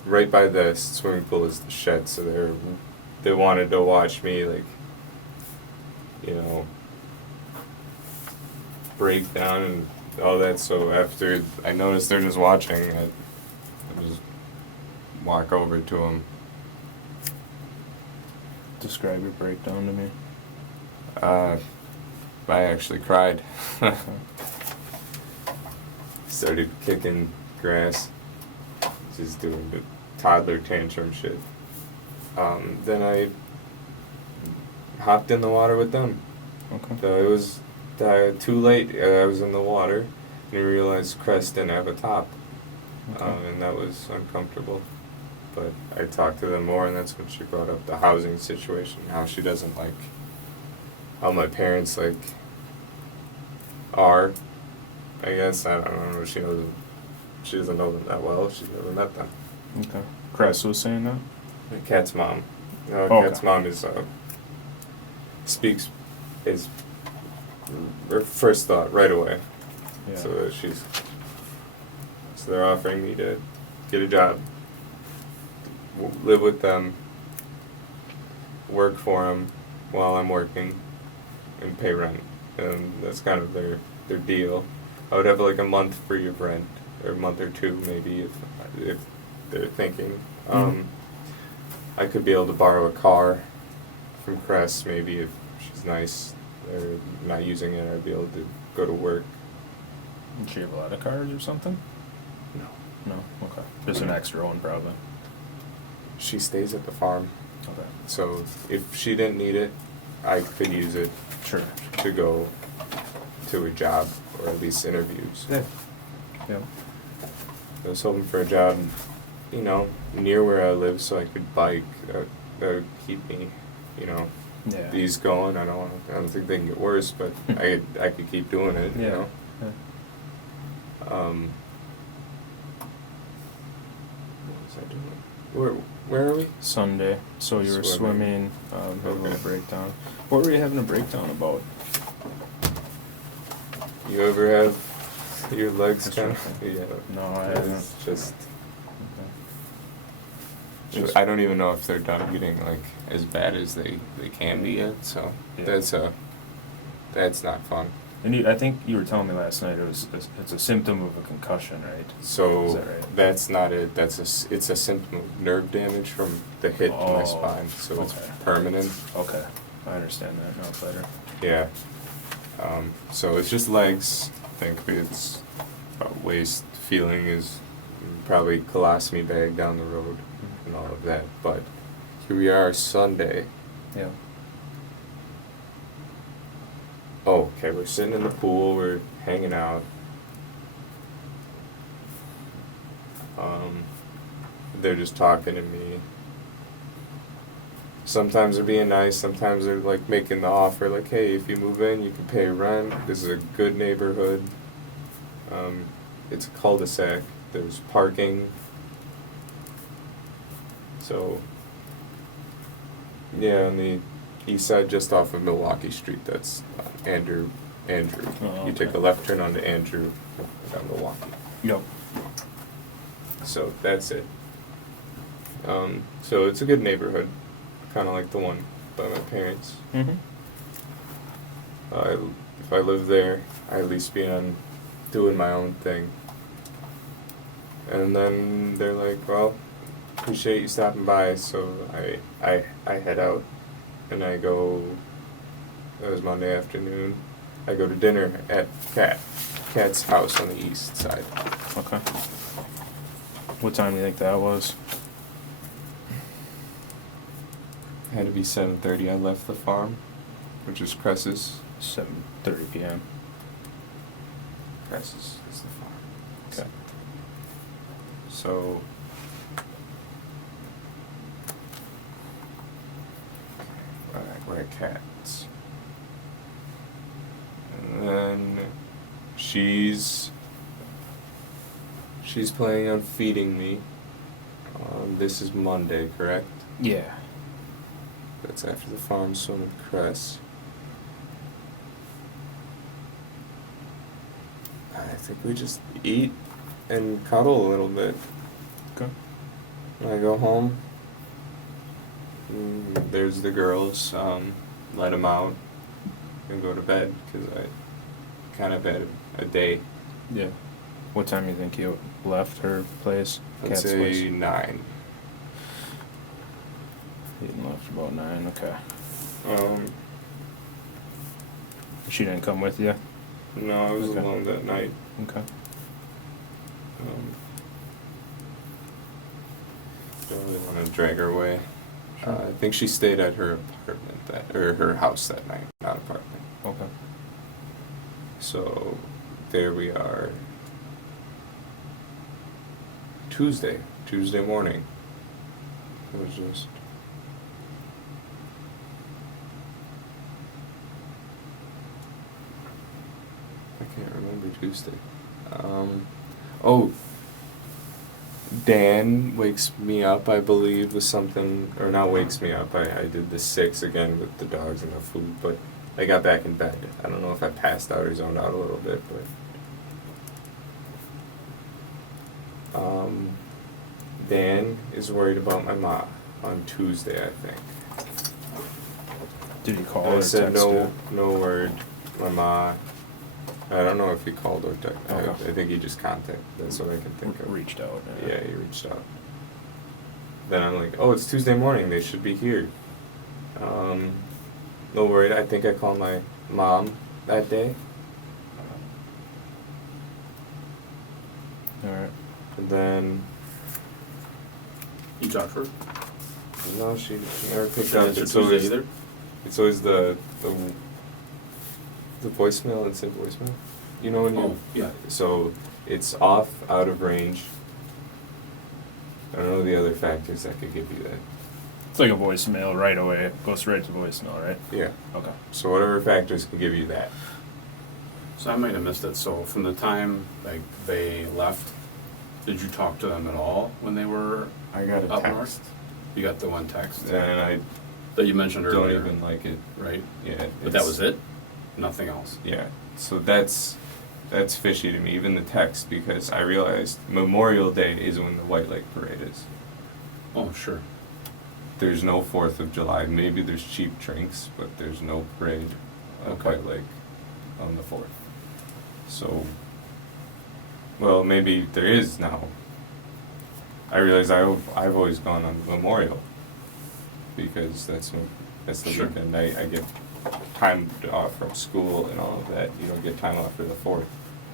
Right by the swimming pool is the shed, so they wanted to watch me, like, break down and all that. So after I noticed they're just watching, I just walk over to them. Describe your breakdown to me. I actually cried. Started kicking grass, just doing the toddler tantrum shit. Then I hopped in the water with them. Okay. So it was too late. I was in the water and I realized Crest didn't have a top. Okay. And that was uncomfortable. But I talked to them more, and that's when she brought up the housing situation, how she doesn't like how my parents are. I guess I don't know. She doesn't know them that well. She's never met them. Okay. Cress was saying that? Kat's mom. Okay. Kat's mom is her first thought right away. Yeah. So they're offering me to get a job, live with them, work for them while I'm working, and pay rent. And that's kind of their deal. I would have like a month free of rent, or a month or two maybe if they're thinking. I could be able to borrow a car from Crest maybe if she's nice. Or not using it, I'd be able to go to work. Did she have a lot of cars or something? No. No? Okay. Just an extra one probably. She stays at the farm. Okay. So if she didn't need it, I could use it Sure. to go to a job or at least interviews. Yeah. Yeah. I was hoping for a job, near where I live so I could bike. That would keep me, Yeah. these going. I don't think they can get worse, but I could keep doing it, Yeah. Yeah. What was I doing? Where are we? Sunday. So you were Swimming. swimming, had a little Okay. breakdown. What were you having a breakdown about? You ever have your legs That's kind right. of? Yeah. No, I haven't. It's just. Just- I don't even know if they're done getting as bad as they can be yet. So Yeah. that's not fun. And I think you were telling me last night it's a symptom of a concussion, right? So Is that right? that's not it. It's a symptom of nerve damage from the hit to my Oh, spine. So it's okay. permanent. Okay, I understand that now better. Yeah. So it's just legs. I think it's waist feeling is probably colostomy bag down the road and all of that. But here we are Sunday. Yeah. Oh, okay, we're sitting in the pool, we're hanging out. They're just talking to me. Sometimes they're being nice, sometimes they're making the offer, hey, if you move in, you can pay rent. This is a good neighborhood. It's a cul-de-sac. There's parking. So, yeah, on the east side, just off of Milwaukee Street, that's Andrew. Oh, You take okay. a left turn onto Andrew, down Milwaukee. Yep. So that's it. So it's a good neighborhood, kind of like the one by my parents. Mm-hmm. If I live there, I at least be on doing my own thing. And then they're like, well, appreciate you stopping by. So I head out and I go, that was Monday afternoon, I go to dinner at Kat's house on the east side. Okay. What time do you think that was? Had to be 7:30. I left the farm, which is Cress's. 7:30 p.m. Cress's is the farm. Okay. So we're at Kat's. And then she's planning on feeding me. This is Monday, correct? Yeah. That's after the farm swim with Cress. I think we just eat and cuddle a little bit. Okay. When I go home, there's the girls, let them out and go to bed because I kind of had a day. Yeah. What time do you think you left her place? I'd Kat's say place? 9. You left about 9. Okay. Um, She didn't come with you? no, I was Okay. alone that night. Okay. Don't really want to drag her away. I think she stayed at her apartment or her house that night, not apartment. Okay. So there we are. Tuesday morning. It was just. I can't remember Tuesday. Oh, Dan wakes me up, I believe, with something, or not wakes me up. I did the 6 again with the dogs and the food, but I got back in bed. I don't know if I passed out or zoned out a little bit, but. Dan is worried about my ma on Tuesday, I think. Did he call I or said text no, you? no word. My ma. I don't know if he called or texted. Okay. I think he just contacted. That's what I can think of. Reached out. Yeah, he reached out. Then I'm like, oh, it's Tuesday morning. They should be here. No worry. I think I called my mom that day. Alright. And then, You talked to her? no, she never picked She up. didn't It's answer always, Tuesday either? it's always the voicemail and say voicemail. You know when you. Oh, yeah. So it's off, out of range. I don't know the other factors that could give you that. It's like a voicemail right away. It goes right to voicemail, right? Yeah. Okay. So whatever factors can give you that. So I might have missed it. So from the time like they left, did you talk to them at all when they were I got a up text. north? You got the one text And I that you mentioned don't earlier, even like it. right? Yeah. But that was it? Nothing else? Yeah. So that's fishy to me, even the text, because I realized Memorial Day is when the White Lake Parade is. Oh, sure. There's no 4th of July. Maybe there's cheap drinks, but there's no parade at Okay. White Lake on the 4th. So, well, maybe there is now. I realize I've always gone on Memorial because that's the Sure. weekend I get time off from school and all of that. You don't get time off for the 4th.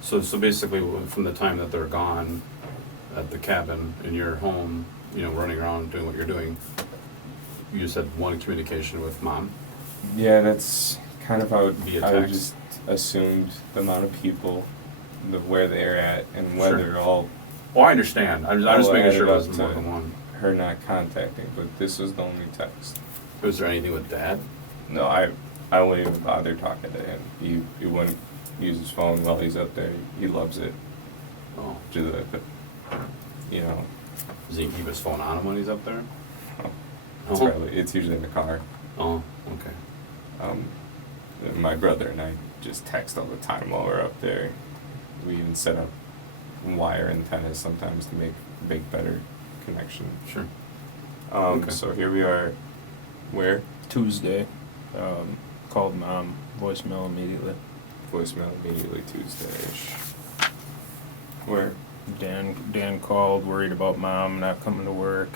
So basically from the time that they're gone at the cabin and you're home, you know, running around doing what you're doing, you just had one communication with mom? Yeah, that's kind of how Via I text. just assumed the amount of people, where they're at, and Sure. whether all Oh, I understand. I'm just all making sure it added wasn't up more to than one. her not contacting. But this was the only text. Was there anything with dad? No, I wouldn't even bother talking to him. He wouldn't use his phone while he's up there. He loves it. Oh. But you know, Does he keep his phone on him when he's up there? No, it's usually in the car. Oh, okay. My brother and I just text all the time while we're up there. We even set up wire antennas sometimes to make better connection. Sure. Okay. So here we are. Where? Tuesday. Called mom. Voicemail immediately. Voicemail immediately Tuesday-ish. Where? Dan called, worried about mom not coming to work.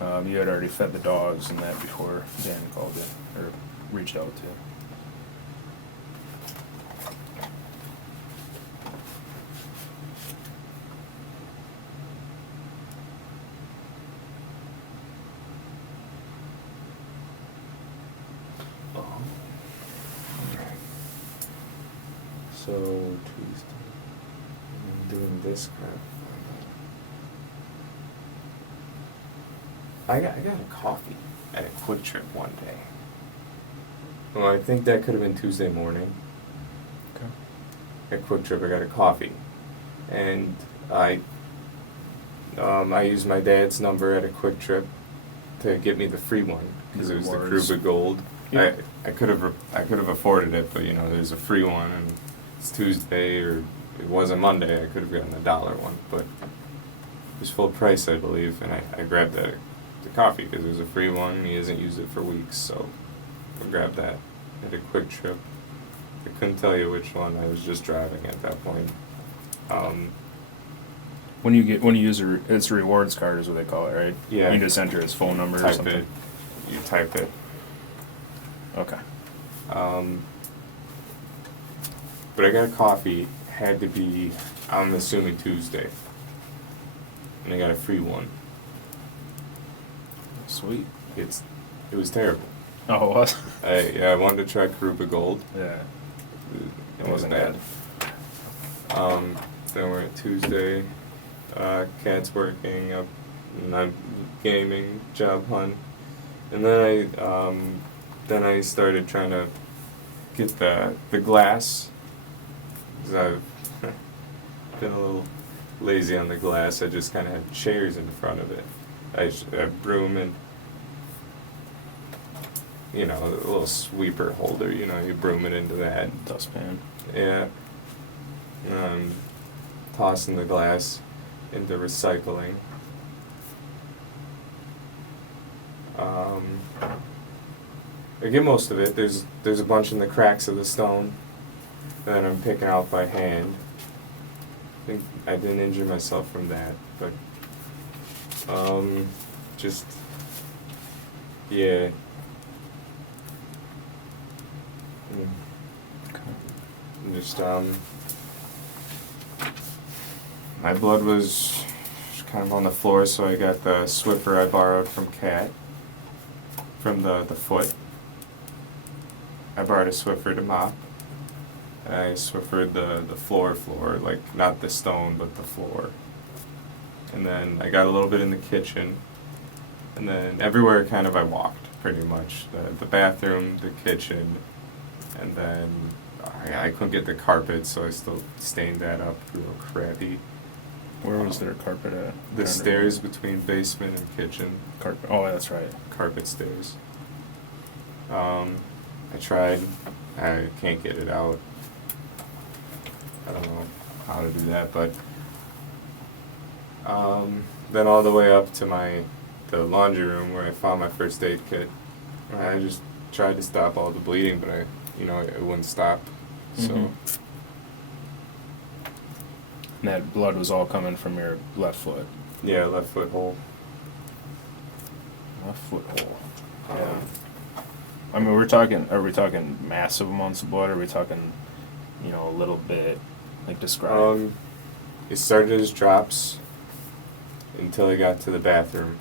You had already fed the dogs and that before Dan called in, or reached out to. So Tuesday, I'm doing this crap. I got a coffee at a Quick Trip one day. Well, I think that could have been Tuesday morning. Okay. At Quick Trip, I got a coffee, and I used my dad's number at a Quick Trip to get me the free one because it was the Krupa Gold. Yeah. I could have afforded it, but there's a free one and it's Tuesday, or it wasn't Monday. I could have gotten $1 one, but it was full price, I believe, and I grabbed the coffee because it was a free one. He hasn't used it for weeks, so I grabbed that at a Quick Trip. I couldn't tell you which one. I was just driving at that point. When you use it's a rewards card is what they call it, right? Yeah. You just enter his phone number or Type something. it. You type it. Okay. But I got a coffee. Had to be, I'm assuming Tuesday, and I got a free one. Sweet. It was terrible. Oh, it was? I wanted to try Krupa Gold. Yeah. It wasn't bad. Then we're at Tuesday. Cat's working up, and I'm gaming, job hunt, and then I started trying to get the glass. Cause I've been a little lazy on the glass. I just kind of had chairs in front of it. I broom and a little sweeper holder. You broom it into that Dustpan. Yeah. Tossing the glass into recycling. I get most of it. There's a bunch in the cracks of the stone that I'm picking out by hand. I think I didn't injure myself from that, but just yeah. Just my blood was kind of on the floor, so I got the Swiffer I borrowed from Kat, from the foot. I borrowed a Swiffer to mop. I Swiffered the floor, like not the stone, but the floor. And then I got a little bit in the kitchen, and then everywhere kind of I walked, pretty much. The bathroom, the kitchen, and then I couldn't get the carpet, so I still stained that up real crappy. Where was their carpet at? The stairs between basement and kitchen. Carpet. Oh, that's right. Carpet stairs. I tried. I can't get it out. I don't know how to do that, but then all the way up to the laundry room where I found my first aid kit. I just tried to stop all the bleeding, but it wouldn't stop. So. And that blood was all coming from your left foot. Yeah, left foot hole. Left foot hole. Yeah. I mean, are we talking massive amounts of blood, or are we talking, a little bit, like describe? It started as drops until I got to the bathroom.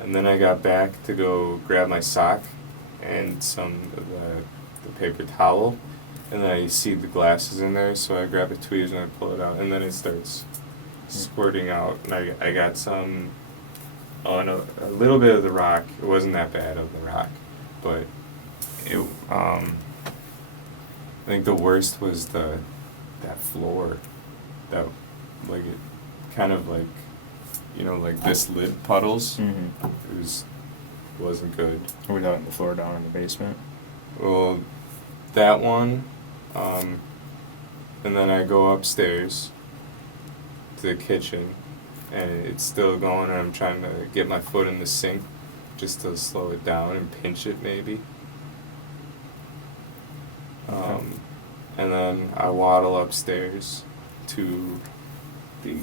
And then I got back to go grab my sock and some of the paper towel. And then I see the glasses in there, so I grab the tweezers and I pull it out, and then it starts squirting out. And I got some, a little bit of the rock. It wasn't that bad of the rock, but I think the worst was that floor, that it kind of like this lid puddles. Mm-hmm. It wasn't good. Are we letting the floor down in the basement? Well, that one, and then I go upstairs to the kitchen, and it's still going, and I'm trying to get my foot in the sink just to slow it down and pinch it maybe. Okay. And then I waddle upstairs to the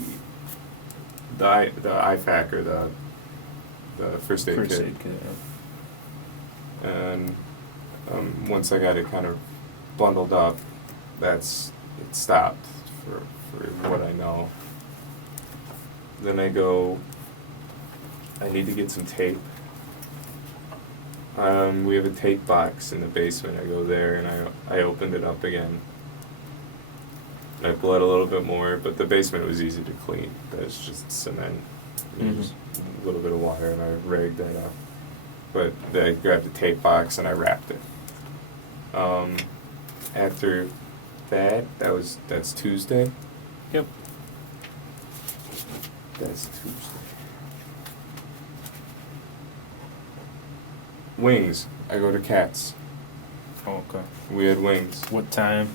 IFAC, or the first aid kit. Yeah. And once I got it kind of bundled up, it stopped for what I know. Then I need to get some tape. We have a tape box in the basement. I go there and I opened it up again. I bled a little bit more, but the basement was easy to clean. That's just cement. Mm-hmm. Just a little bit of water, and I rigged that up. But then I grabbed the tape box and I wrapped it. After that's Tuesday. Yep. That's Tuesday. Wings. I go to Cats. Oh, okay. We had wings. What time?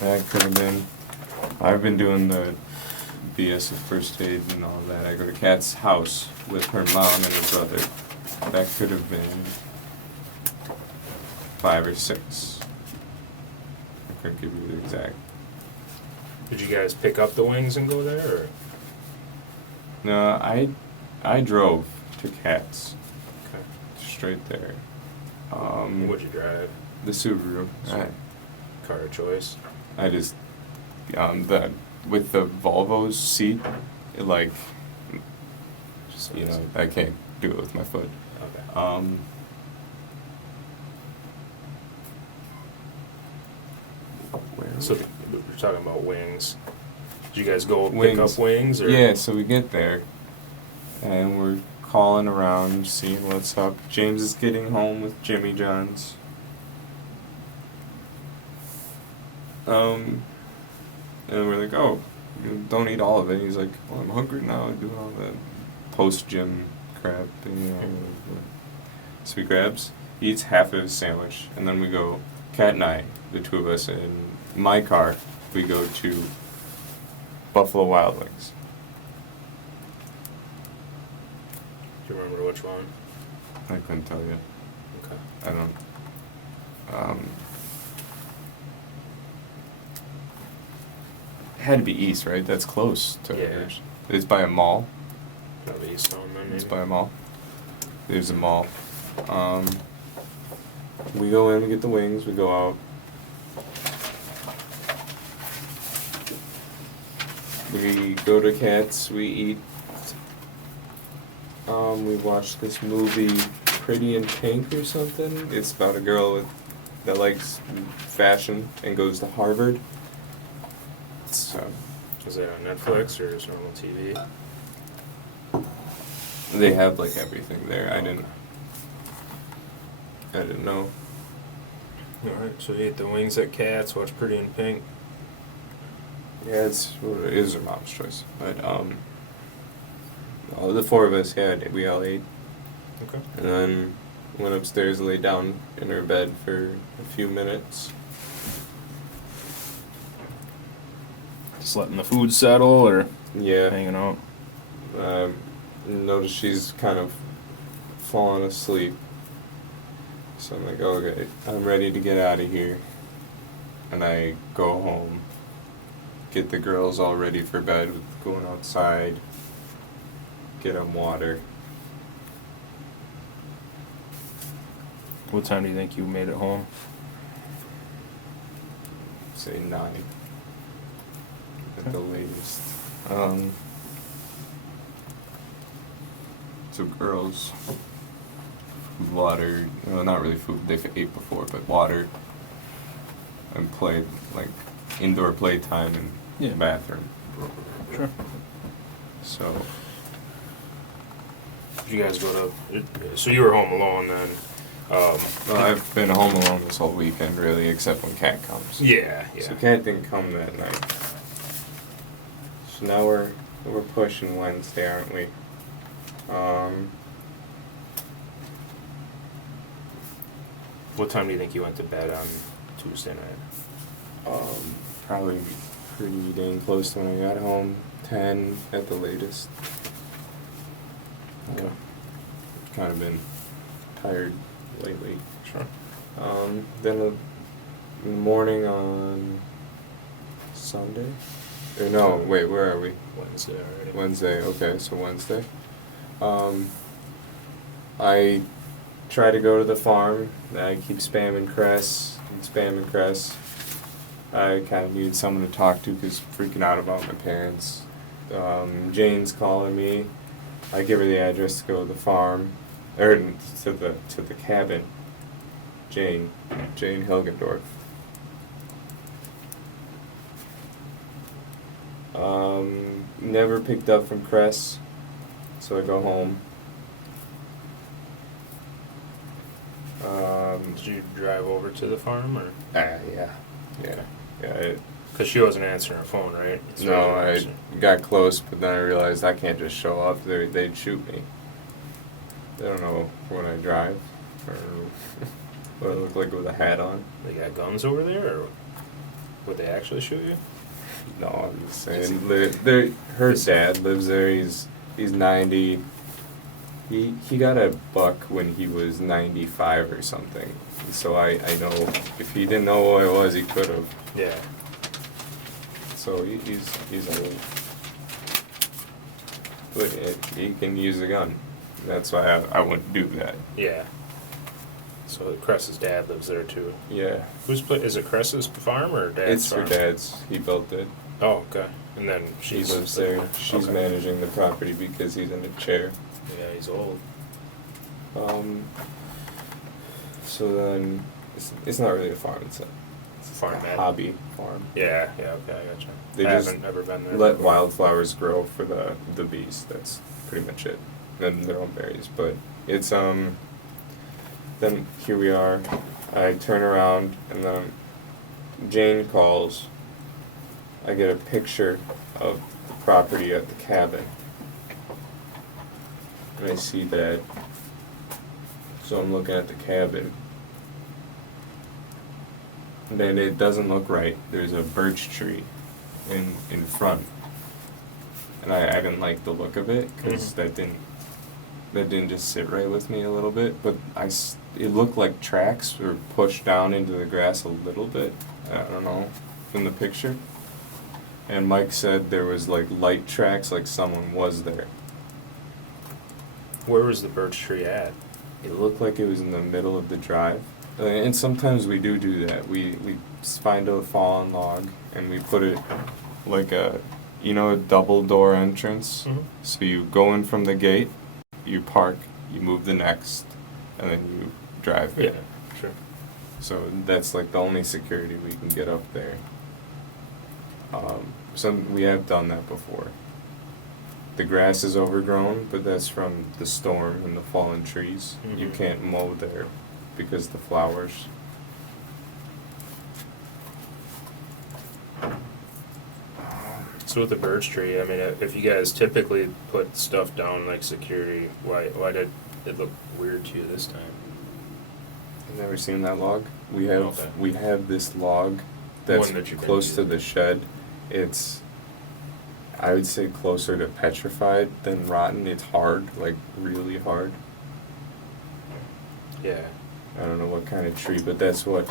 That could have been. I've been doing the BS of first aid and all that. I go to Kat's house with her mom and her brother. That could have been 5 or 6. I couldn't give you the exact. Did you guys pick up the wings and go there, or? No, I drove to Kat's. Okay. Straight there. What'd you drive? The Subaru. Car of choice. I just with the Volvo's seat, it Just I can't do it with my foot. Okay. So we're talking about wings. Did you guys go pick up wings, or? Yeah, so we get there, and we're calling around, seeing what's up. James is getting home with Jimmy John's. And we're like, oh, don't eat all of it. He's like, well, I'm hungry now, doing all that post-gym crap. So he eats half of his sandwich, and then we go, Kat and I, the two of us, in my car, we go to Buffalo Wild Wings. Do you remember which one? I couldn't tell you. Okay. I don't. It had to be east, right? That's close to yours. It's by a mall. Probably east on them, maybe. It's by a mall. There's a mall. We go in, we get the wings, we go out. We go to Cats, we eat. We watched this movie, Pretty in Pink or something. It's about a girl that likes fashion and goes to Harvard. It's, is it on Netflix or is it normal TV? They have everything there. I didn't know. Alright, so you ate the wings at Cats, watch Pretty in Pink. Yeah, it is her mom's choice. But all the four of us we all ate. Okay. And then went upstairs, laid down in her bed for a few minutes. Just letting the food settle, or Yeah. hanging out? Noticed she's kind of fallen asleep. So I'm like, okay, I'm ready to get out of here. And I go home, get the girls all ready for bed, going outside, get them water. What time do you think you made it home? Say 9 at the latest. So girls, food, water, not really food, they've ate before, but water, and played, indoor playtime in the bathroom. Sure. So. Did you guys go to, so you were home alone then? Well, I've been home alone this whole weekend, really, except when Kat comes. Yeah. So Kat didn't come that night. So now we're We're pushing Wednesday, aren't we? What time do you think you went to bed on Tuesday night? Probably pretty dang close to when I got home. 10 at the latest. Okay. Kind of been tired lately. Sure. Then in the morning on Sunday? Or no, wait, where are we? Wednesday already. Wednesday, okay, so Wednesday. I try to go to the farm. I keep spamming Cress. I kind of needed someone to talk to because freaking out about my parents. Jane's calling me. I give her the address to go to the farm, or to the cabin. Jane Hilgendorf. Never picked up from Cress, so I go home. Did you drive over to the farm, or? Yeah. Because she wasn't answering her phone, right? No, I got close, but then I realized I can't just show up. They'd shoot me. They don't know when I drive, or what I look like with a hat on. They got guns over there, or would they actually shoot you? No, I'm just saying. Her dad lives there. He's 90. He got a buck when he was 95 or something. So I know if he didn't know what it was, he could have. Yeah. So he's old. But he can use a gun. That's why I wouldn't do that. Yeah. So Cress's dad lives there too. Yeah. Is it Cress's farm or dad's farm? It's her dad's. He built it. Oh, okay. And then She lives there. She's okay. managing the property because he's in a chair. Yeah, he's old. So then, it's not really a farm. It's a Farmette. hobby farm. Yeah, okay, I gotcha. They I just haven't ever been there. let before. wildflowers grow for the bees. That's pretty much it. And their own berries. But it's then here we are. I turn around and then Jane calls. I get a picture of the property at the cabin. And I see that. So I'm looking at the cabin. And then it doesn't look right. There's a birch tree in front. And I didn't like the look of it because that didn't just sit right with me a little bit. But it looked like tracks were pushed down into the grass a little bit. I don't know, from the picture. And Mike said there was like light tracks, like someone was there. Where was the birch tree at? It looked like it was in the middle of the drive. And sometimes we do that. We find a fallen log and we put it like a double door entrance. Mm-hmm. So you go in from the gate, you park, you move the next, and then you drive it. Yeah, sure. So that's like the only security we can get up there. We have done that before. The grass is overgrown, but that's from the storm and the fallen trees. Mm-hmm. You can't mow there because the flowers. So with the birch tree, I mean, if you guys typically put stuff down like security, why did it look weird to you this time? You've never seen that log? We Okay. have this log that's One that you've been close to using. the shed. It's, I would say, closer to petrified than rotten. It's hard, like really hard. Yeah. I don't know what kind of tree, but that's what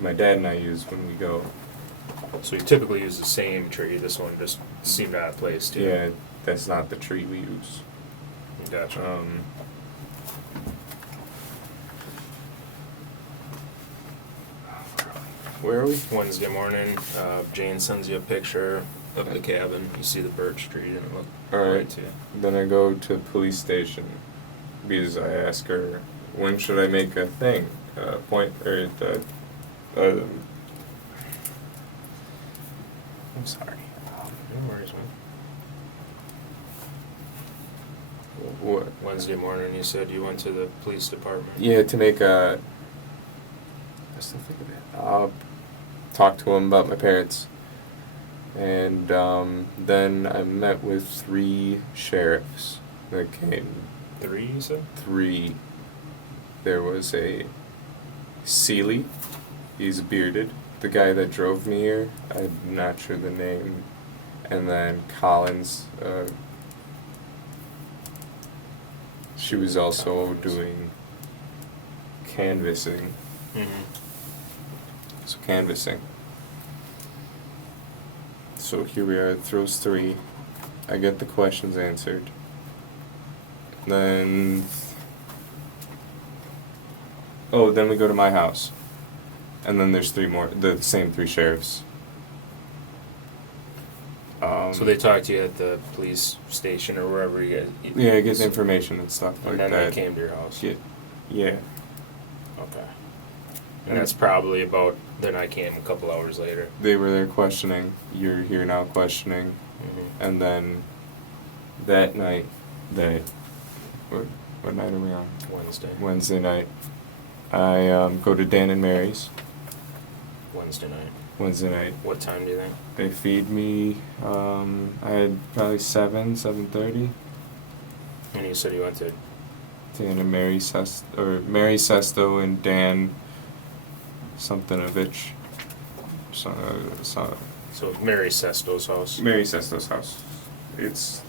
my dad and I use when we go. So you typically use the same tree. This one just seemed out of place too. Yeah, that's not the tree we use. Gotcha. Where are we? Wednesday morning, Jane sends you a picture of the cabin. You see the birch tree, and it looked Alright. right to you. Then I go to police station because I ask her, when should I make a thing? I'm sorry. No worries, man. What? Wednesday morning, you said you went to the police department. Yeah, to make a. I still think of it. Talk to him about my parents. And then I met with 3 sheriffs that came. 3, you said? 3. There was a Seeley, he's bearded. The guy that drove me here, I'm not sure the name. And then Collins, she was also doing canvassing. So canvassing. So here we are, throws 3. I get the questions answered. Then we go to my house. And then there's 3 more, the same 3 sheriffs. So they talked to you at the police station or wherever you guys... Yeah, I get the information and stuff like and that. then they came to your house? Yeah. Okay. And that's probably about... Then I came a couple hours later. They were there questioning. You're here now questioning. And then that night, what night are we on? Wednesday. Wednesday night. I go to Dan and Mary's. Wednesday night. Wednesday night. What time do you think? They feed me, I had probably 7:30. And you said you went to... Dan and Mary Sesto and Dan Somethingovich. So Mary Sesto's house? Mary Sesto's house. It's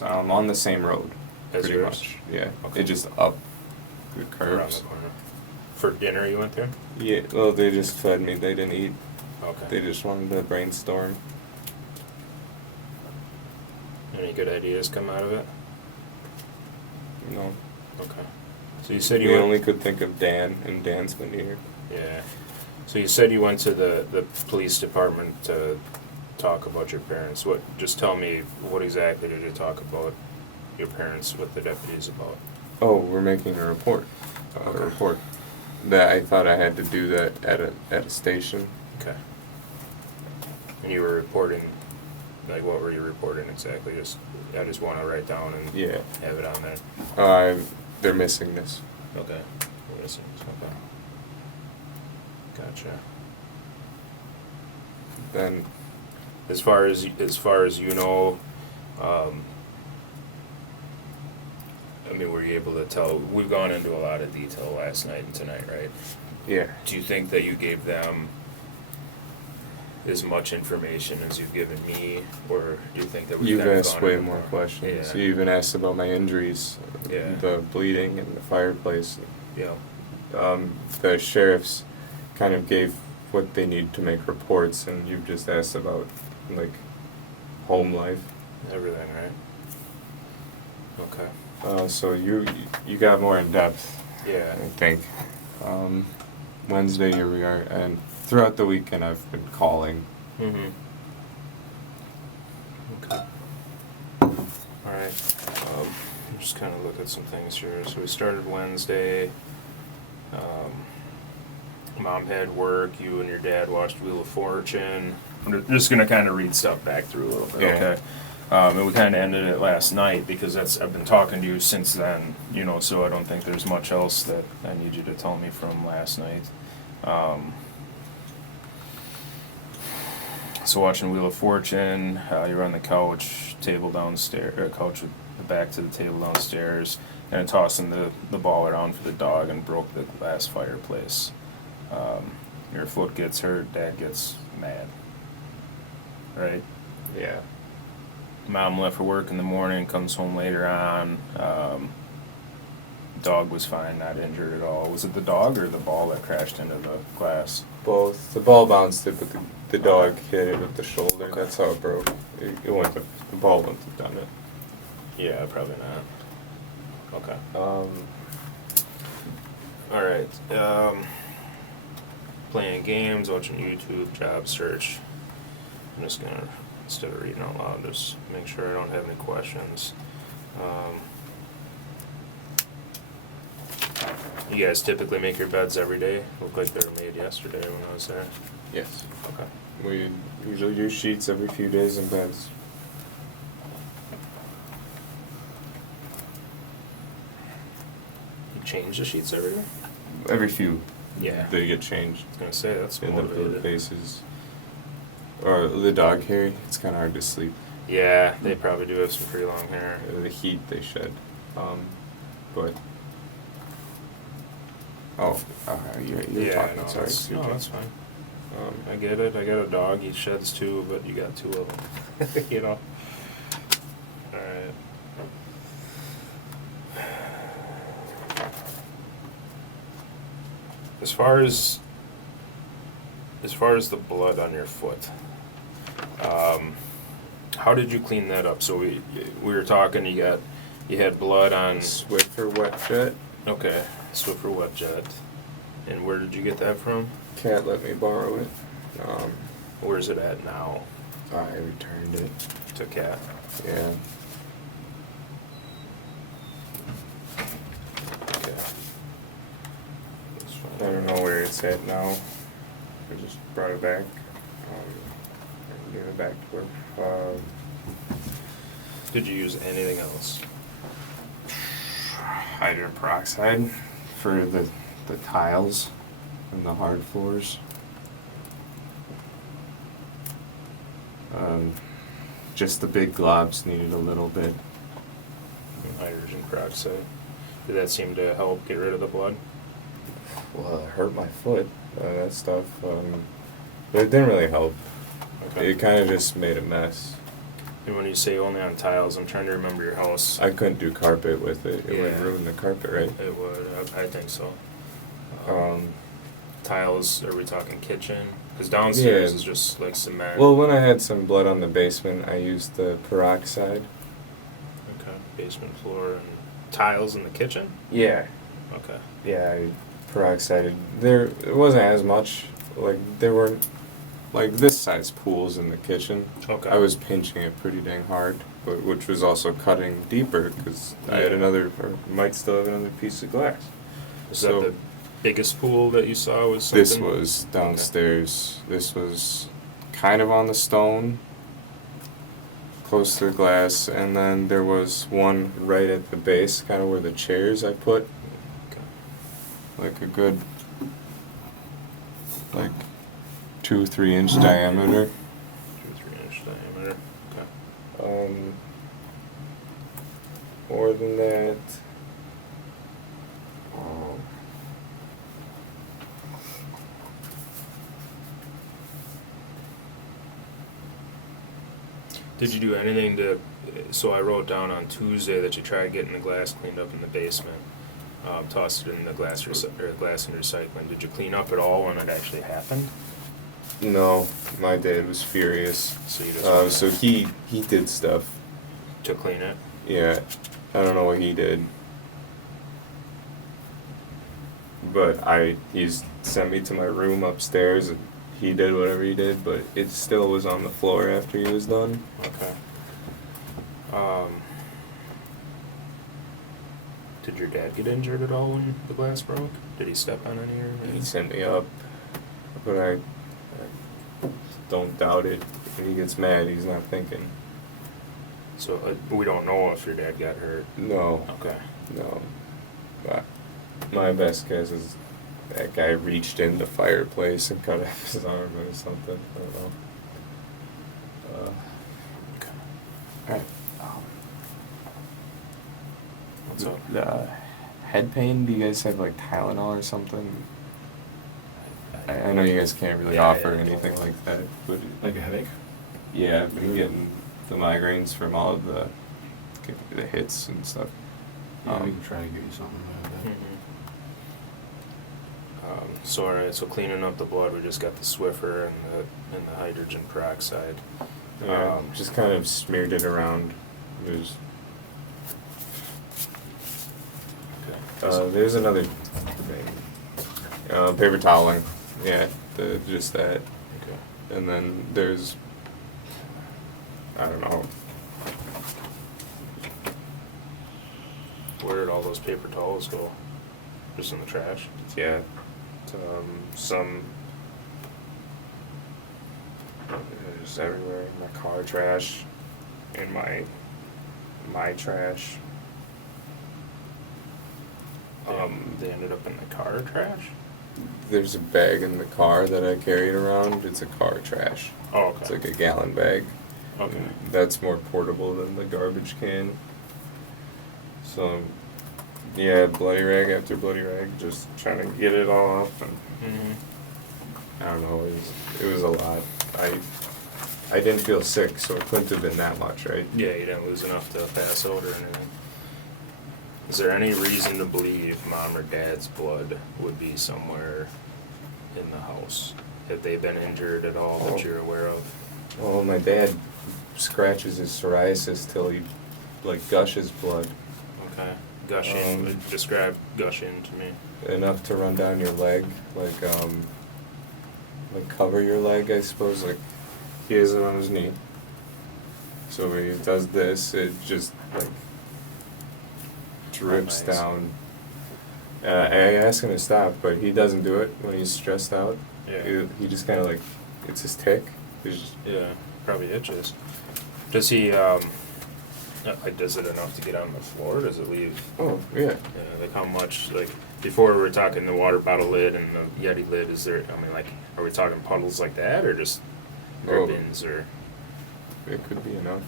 on the same road. As pretty yours? much. Yeah. Okay. It just up the Around curves. the corner. For dinner you went there? Yeah, well, they just fed me. They didn't eat. Okay. They just wanted to brainstorm. Any good ideas come out of it? No. Okay. So you said you We went... only could think of Dan, and Dan's been here. Yeah. So you said you went to the police department to talk about your parents. Just tell me, what exactly did you talk about your parents with the deputies about? Oh, we're making a report. Okay. A report. That I thought I had to do that at a station. Okay. And you were reporting, like, what were you reporting exactly? I just want to write down and have it on there. They're missing this. Okay. Missing. Okay. Gotcha. Then, as far as you know, I mean, were you able to tell? We've gone into a lot of detail last night and tonight, right? Yeah. Do you think that you gave them as much information as you've given me, or do you think that we've you've kind of asked gone way into more questions. Yeah. You even asked about my injuries, the bleeding and the fireplace. Yeah. The sheriffs kind of gave what they need to make reports, and you've just asked about like home life. Everything, right? Okay. So you got more in depth. Yeah. I think. Wednesday, here we are, and throughout the weekend I've been calling. Mm-hmm. Okay. All right. Just kind of look at some things here. So we started Wednesday. Mom had work. You and your dad watched Wheel of Fortune. I'm just gonna kind of read stuff back through a little bit. Yeah. Okay. And we kind of ended it last night because I've been talking to you since then, so I don't think there's much else that I need you to tell me from last night. So watching Wheel of Fortune, you're on the couch, couch with the back to the table downstairs, and tossing the ball around for the dog and broke the glass fireplace. Your foot gets hurt, Dad gets mad. Right? Yeah. Mom left for work in the morning, comes home later on. Dog was fine, not injured at all. Was it the dog or the ball that crashed into the glass? Both. The ball bounced it, but the dog hit it with the shoulder. Okay. That's how it broke. The ball wouldn't have done it. Yeah, probably not. Okay. All right. Playing games, watching YouTube, job search. I'm just gonna, instead of reading out loud, just make sure I don't have any questions. You guys typically make your beds every day? Looked like they were made yesterday when I was there. Yes. Okay. We usually use sheets every few days in beds. You change the sheets every day? Every few. Yeah. They get changed. I was gonna say, that's in the motivated. pillowcases. Or the dog hair, it's kind of hard to sleep. Yeah, they probably do have some pretty long hair. The heat they shed. But you're talking. No, Sorry. that's fine. I get it. I got a dog. He sheds too, but you got 2 of them. You know. All right. As far as the blood on your foot, how did you clean that up? So we were talking. You had blood on Swiffer wet jet. Okay, Swiffer wet jet. And where did you get that from? Cat let me borrow it. Where's it at now? I returned it To Cat. Yeah. Okay. That's fine. I don't know where it's at now. I just brought it back. And gave it back to her. Did you use anything else? Hydrogen peroxide for the tiles and the hard floors. Just the big globs needed a little bit. Hydrogen peroxide. Did that seem to help get rid of the blood? Well, it hurt my foot, that stuff. But it didn't really help. Okay. It kind of just made a mess. And when you say only on tiles, I'm trying to remember your house. I couldn't do carpet with it. It would Yeah. ruin the carpet, right? It would. I think so. Tiles, are we talking kitchen? Because downstairs Yeah. is just like cement. Well, when I had some blood on the basement, I used the peroxide. Okay. Basement floor and tiles in the kitchen? Yeah. Okay. Yeah, I peroxided. It wasn't as much. Like, there weren't, like, this size pools in the kitchen. Okay. I was pinching it pretty dang hard, but which was also cutting deeper because I had Yeah. another, or might still have another piece of glass. Is So- that the biggest pool that you saw? Was something? This was downstairs. This was kind of on the stone, close to the glass, and then there was one right at the base, kind of where the chairs I put. Okay. Like a good, like 2-3 inch diameter. 2-3 inch diameter. Okay. More than that. Did you do anything to? So I wrote down on Tuesday that you tried getting the glass cleaned up in the basement. Tossed it in the glass and recycling. Did you clean up at all when it actually happened? No, my dad was furious. So you just So he did stuff. to clean it. Yeah, I don't know what he did, but he's sent me to my room upstairs, and he did whatever he did, but it still was on the floor after he was done. Okay. Did your dad get injured at all when the glass broke? Did he step on any or He anything? sent me up, but I don't doubt it. When he gets mad, he's not thinking. So we don't know if your dad got hurt. No, Okay. no. But my best guess is that guy reached in the fireplace and cut off his arm or something. I don't know. Okay. Alright. What's up? Head pain, do you guys have like Tylenol or something? I know you guys can't really offer anything like that, but Like a headache? yeah, I've been getting the migraines from all of the hits and stuff. Yeah, we can try to get you something like that. So alright, so cleaning up the blood, we just got the Swiffer and the hydrogen peroxide. Just kind of smeared it around. There's another thing. Paper toweling. Yeah, just that. Okay. And then there's, I don't know. Where did all those paper towels go? Just in the trash? Yeah, some just everywhere. My car trash, in my trash. They ended up in the car trash? there's a bag in the car that I carried around. It's a car trash. Oh, okay. It's like a gallon bag. Okay. And that's more portable than the garbage can. So, yeah, bloody rag after bloody rag, just trying to get it all off. And I don't know, it was a lot. I didn't feel sick, so it couldn't have been that much, right? Yeah, you didn't lose enough to pass out or anything. Is there any reason to believe mom or dad's blood would be somewhere in the house? Have they been injured at all that you're aware of? Well, my dad scratches his psoriasis till he, like, gushes blood. Okay. Gushing, describe gushing to me. Enough to run down your leg, like cover your leg, I suppose. Like, he has it on his knee. So when he does this, it just, like, drips down. I ask him to stop, but he doesn't do it when he's stressed out. Yeah. He just kind of, like, it's his tick. Yeah, probably itches. Does he, like, does it enough to get on the floor? Does it leave? Oh, yeah. Like, how much, like, before we were talking the water bottle lid and the Yeti lid, is there, I mean, like, are we talking puddles like that, or just drippings, or? It could be enough.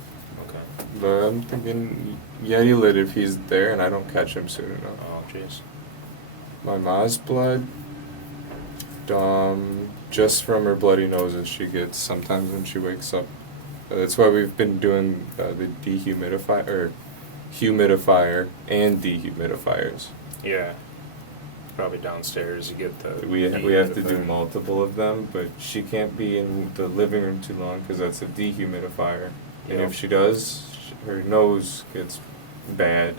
Okay. But I'm thinking Yeti lid if he's there and I don't catch him soon enough. Oh, jeez. My ma's blood, just from her bloody noses she gets sometimes when she wakes up. That's why we've been doing the humidifier and dehumidifiers. Yeah. Probably downstairs you get the. We have to do multiple of them, but she can't be in the living room too long because that's a dehumidifier. And Yep. if she does, her nose gets bad.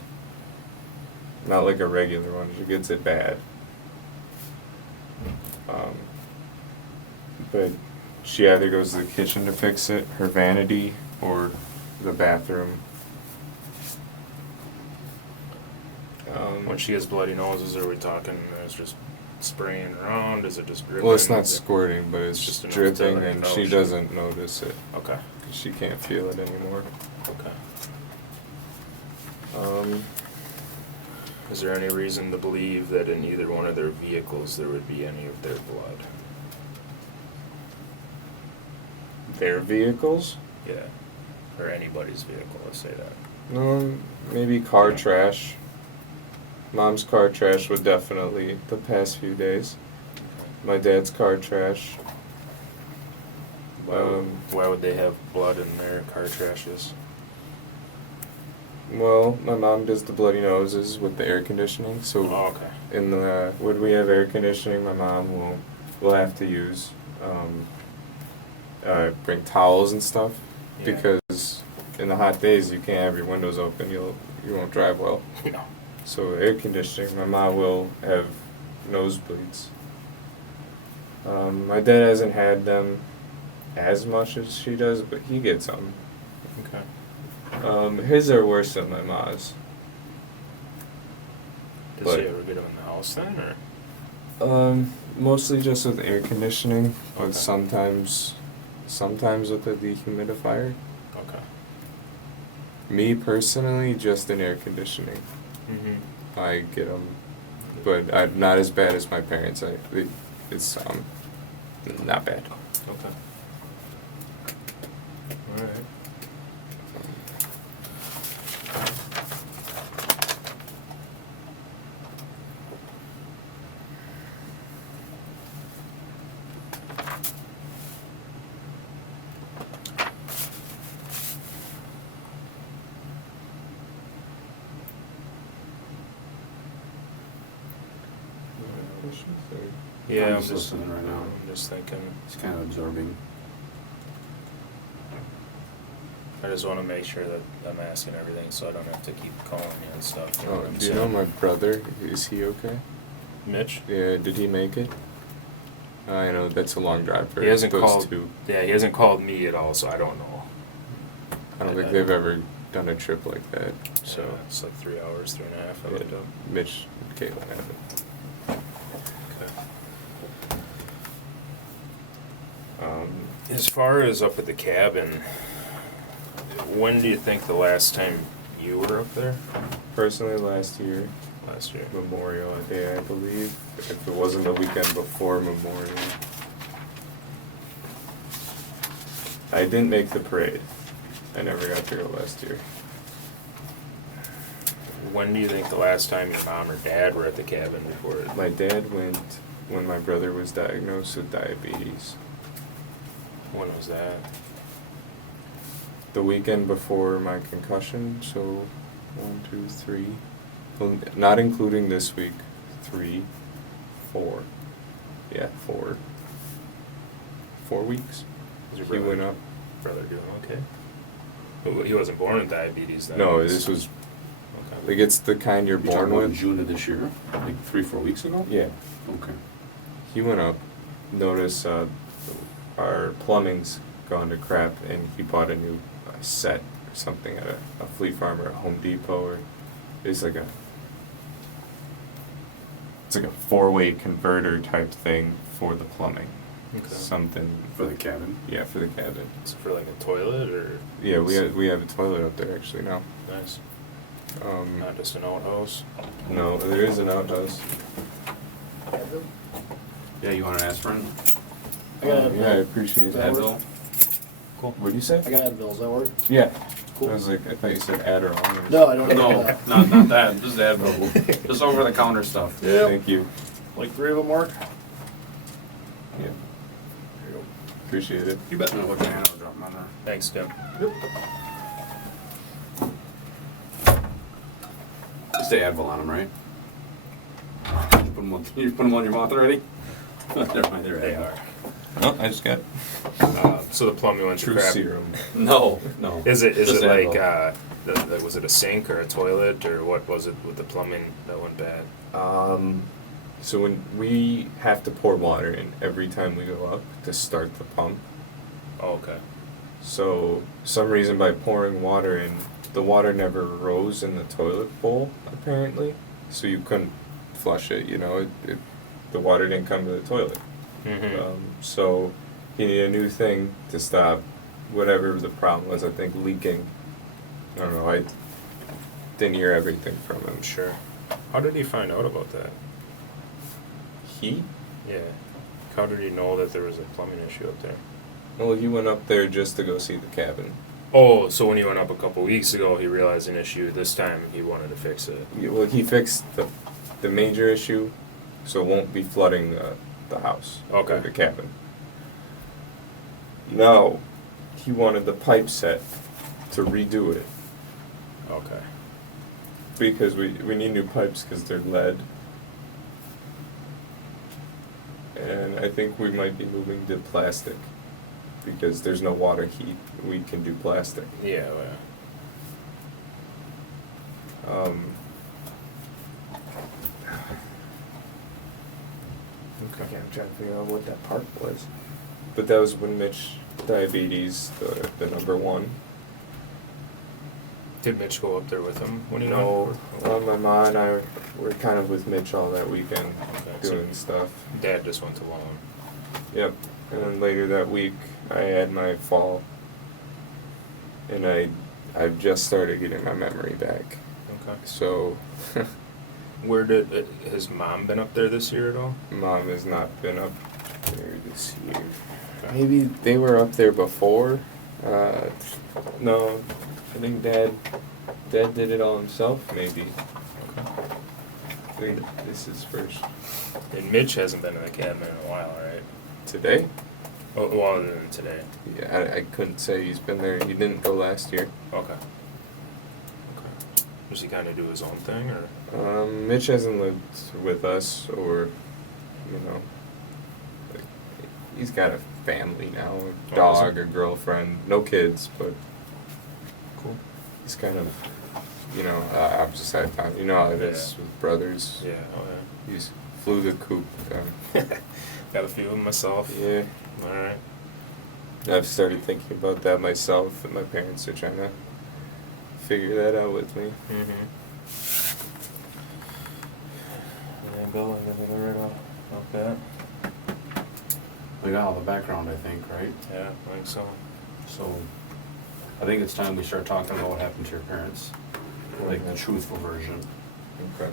Not like a regular one. She gets it bad. But she either goes to the kitchen to fix it, her vanity, or the bathroom. When she has bloody noses, are we talking it's just spraying around? Is it just dripping? Well, it's not squirting, but it's just enough dripping, to and know she doesn't notice it. Okay. 'Cause she can't feel it anymore. Okay. Is there any reason to believe that in either one of their vehicles there would be any of their blood? Their vehicles? Yeah. Or anybody's vehicle, let's say that. Maybe car trash. Mom's car trash would definitely the past few days. My dad's car trash. Why would they have blood in their car trashes? Well, my mom does the bloody noses with the air conditioning, so okay. When we have air conditioning, my mom will have to use bring towels and stuff because in the hot days you can't have your windows open. You won't drive well. No. So air conditioning, my mom will have nosebleeds. My dad hasn't had them as much as she does, but he gets them. Okay. His are worse than my ma's. Does he ever get them in the house then, or? Mostly just with air conditioning, but Okay. sometimes with a dehumidifier. Okay. Me personally, just in air conditioning. Mm-hmm. I get them, but not as bad as my parents. It's not bad. Okay. All right. Yeah, I'm I'm just just listening right now. I'm just thinking. It's kind of absorbing. I just want to make sure that I'm asking everything, so I don't have to keep calling you and stuff. You know what I'm Do you know saying? my brother? Is he okay? Mitch? Yeah, did he make it? I know that's a long drive for He hasn't those called. two. Yeah, he hasn't called me at all, so I don't know. I don't think they've ever done a trip like that. So Yeah, it's like 3 hours, 3.5. I looked up. Mitch and Caitlin have it. As far as up at the cabin, when do you think the last time you were up there? Personally, last year, last year? Memorial Day, I believe. If it wasn't the weekend before Memorial. I didn't make the parade. I never got to go last year. When do you think the last time your mom or dad were at the cabin before it? My dad went when my brother was diagnosed with diabetes. When was that? The weekend before my concussion, so 1, 2, 3. Well, not including this week. 3, 4. Yeah, 4. 4 weeks. Was your He brother, went up. brother doing okay? But he wasn't born with diabetes then? No, this was Okay. like it's the kind you're You born talking about in with. June of this year, like 3-4 weeks ago? Yeah. Okay. He went up, noticed our plumbing's gone to crap, and he bought a new set or something at a Fleet Farm or a Home Depot, or it's like a 4-way converter type thing for the plumbing. Okay. Something For the cabin? Yeah, for the cabin. So for like a toilet or? Yeah, we have a toilet up there actually now. Nice. Not just an outhouse? No, there is an outhouse. Yeah, you want an aspirin? I got Yeah, I appreciate that. Advil? Cool. What'd you say? I got Advil. Does that work? Yeah. Cool. I was like, I thought you said Adderall. No, I don't have No, that. not that, just Advil. Just over the counter stuff. Yeah. Thank you. Like 3 of them work? Yeah. Appreciate it. You bet. No, what your hand, I'll drop mine there. Thanks, Tim. Just say Advil on them, right? You put them on your mouth already? Never mind, they're They Advil. are. No, I just got So the plumbing went to true crap. serum. No. Is it Just like Advil. was it a sink or a toilet or what was it with the plumbing that went bad? So when we have to pour water in every time we go up to start the pump. Oh, okay. So some reason by pouring water in, the water never rose in the toilet bowl apparently. So you couldn't flush it. You know, the water didn't come to the toilet. Mm-hmm. So he needed a new thing to stop whatever the problem was. I think leaking. I don't know. I didn't hear everything from him. Sure. How did he find out about that? He? Yeah. How did he know that there was a plumbing issue up there? Well, he went up there just to go see the cabin. Oh, so when he went up a couple weeks ago, he realized an issue. This time, he wanted to fix it. Yeah, well, he fixed the major issue, so it won't be flooding the house. Okay. Or the cabin. No, he wanted the pipe set to redo it Okay. because we need new pipes because they're lead. And I think we might be moving to plastic because there's no water heat. We can do plastic. Yeah. Well, Okay, I'm trying to figure out what that part was. But that was when Mitch diabetes, the number one. did Mitch go up there with him when he No, went? my mom and I were kind of with Mitch all that weekend Okay, doing stuff. Dad just went alone. Yep. And then later that week, I had my fall, and I've just started getting my memory back. Okay. So, Where did has Mom been up there this year at all? Mom has not been up there this year. Okay. Maybe they were up there before. No, I think Dad did it all himself. Maybe. Okay. I think this is first. And Mitch hasn't been in the cabin in a while, right? Today? Oh, well, other than today. Yeah, I couldn't say he's been there. He didn't go last year. Okay. Does he kind of do his own thing, or? Mitch hasn't lived with us, or, like, he's got a family now, a dog, a girlfriend, no kids, but Cool. he's kind of, opposite side of town. You know how it is with brothers. Yeah. Oh yeah. He's flew the coop. Got a few of them myself. Yeah. All right. I've started thinking about that myself, and my parents are trying to figure that out with me. Mm-hmm. Yeah, Bill, I gotta go right off that. We got all the background, I think, right? Yeah, I think so. So, I think it's time we start talking about what happened to your parents. Like the truthful version. Okay.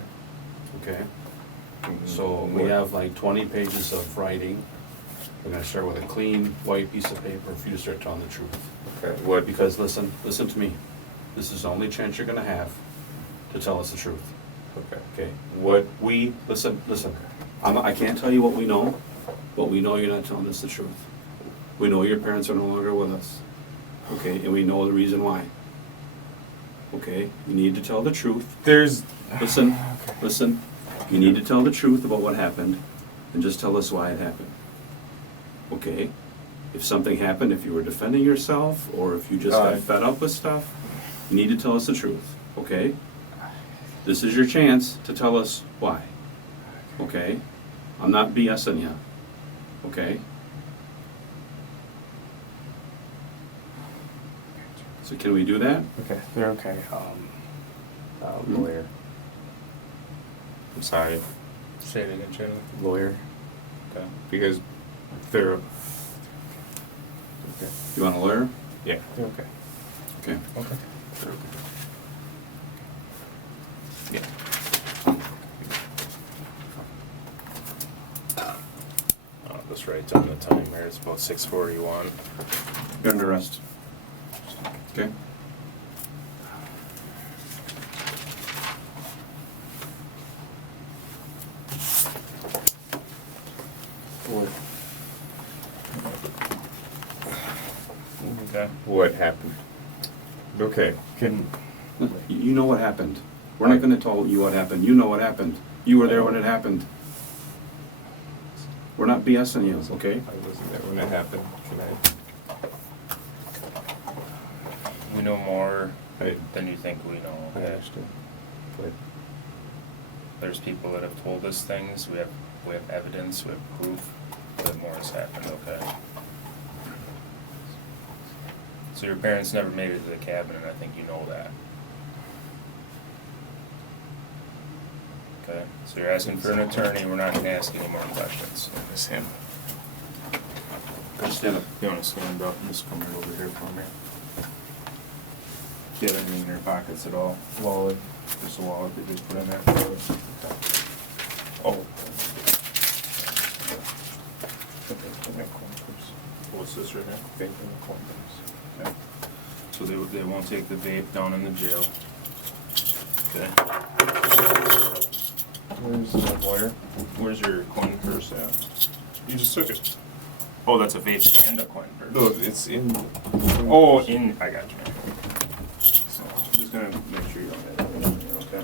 okay? So we have like 20 pages of writing. We're gonna start with a clean white piece of paper for you to start telling the truth. Okay, what, Because listen to me. This is the only chance you're gonna have to tell us the truth. okay, Okay? what, Listen. I can't tell you what we know, but we know you're not telling us the truth. We know your parents are no longer with us. Okay, and we know the reason why. Okay, you need to tell the truth. there's, Listen. You need to tell the truth about what happened, and just tell us why it happened. Okay? If something happened, if you were defending yourself, or if you just got fed up with stuff, you need to tell us the truth. Okay? This is your chance to tell us why. Okay? I'm not BSing you. Okay? So can we do that? Okay, they're okay. Lawyer. I'm sorry, Say it again, Chandler. lawyer, Okay. because they're, Okay. You want a lawyer? yeah, They're okay. Okay. Okay. they're okay. Yeah. I'll just write down the time here. It's about 6:41. You're under arrest. Okay? Okay. What happened? Okay, Can You know what happened. We're not gonna tell you what happened. You know what happened. You were there when it happened. We're not BSing you, okay? I wasn't there when it happened. we know more I than you think we know? I Okay. understand. But There's people that have told us things. We have evidence. We have proof that more has happened. Okay. So your parents never made it to the cabin, and I think you know that. Okay. So you're asking for an attorney. We're not going to ask any more questions. it's him. Go stand up. You want to stand up and just come right over here for me? Do you have anything in your pockets at all? Wallet? Just a wallet that you just put in there? Oh. What's this right here? Vape in the corners. Okay. So they won't take the vape down in the jail. Okay. Where's the lawyer? Where's your coin purse at? You just took it. Oh, that's a vape and a coin purse. No, it's in. Oh, I got you. So I'm just gonna make sure you don't hit anything, okay?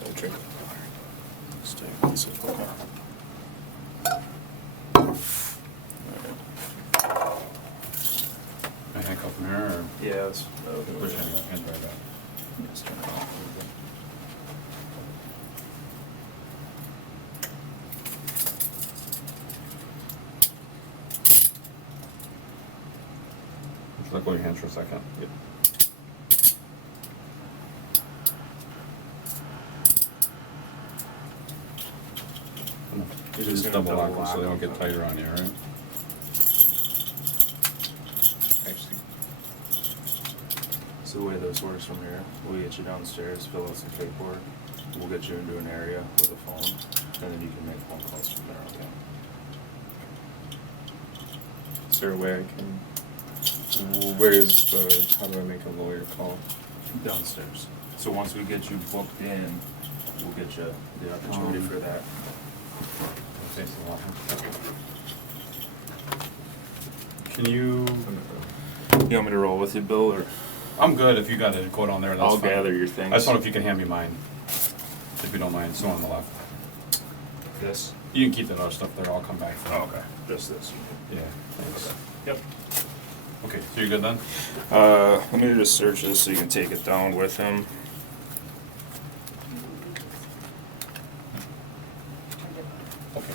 Don't drink. Stay with this, okay? I handcuff him here, or Yeah, that's. push him in right up? Yes, turn it off a little bit. Just let go of your hands for a second. Yep. You Just just gonna double lock them so double they lock don't get them. tighter on you, all right? Actually, So the way this works from here, we get you downstairs, fill out some paperwork, we'll get you into an area with a phone, and then you can make phone calls from there, okay? is there a way I can? Where's the? How do I make a lawyer call? Downstairs. So once we get you booked in, we'll get you the opportunity for that. Face the locker. Can you? You want me to roll with you, Bill, or I'm good if you got to go down there, that's I'll fine. gather your things? I just wonder if you can hand me mine, if you don't mind, it's the one on the left. This? You can keep the other stuff there, I'll come back for it. Oh, okay. Just this. Yeah, thanks. Yep. Okay, so you're good then? Let me just search this so you can take it down with him. Okay.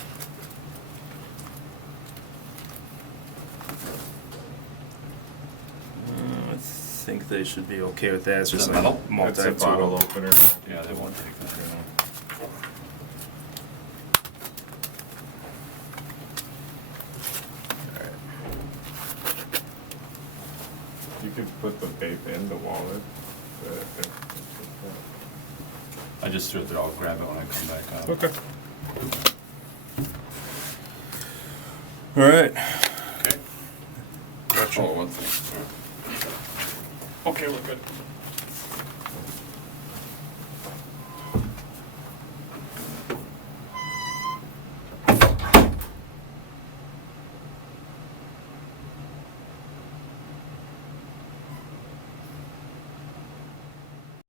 I think they should be okay with that. It's just Is like that metal? multi-tool. That's a bottle opener. Yeah, they won't take that. put the vape in the wallet. I just threw it there. I'll grab it when I come back up. Okay. All right. Okay. Gotcha. Oh, one thing. Okay, we're good.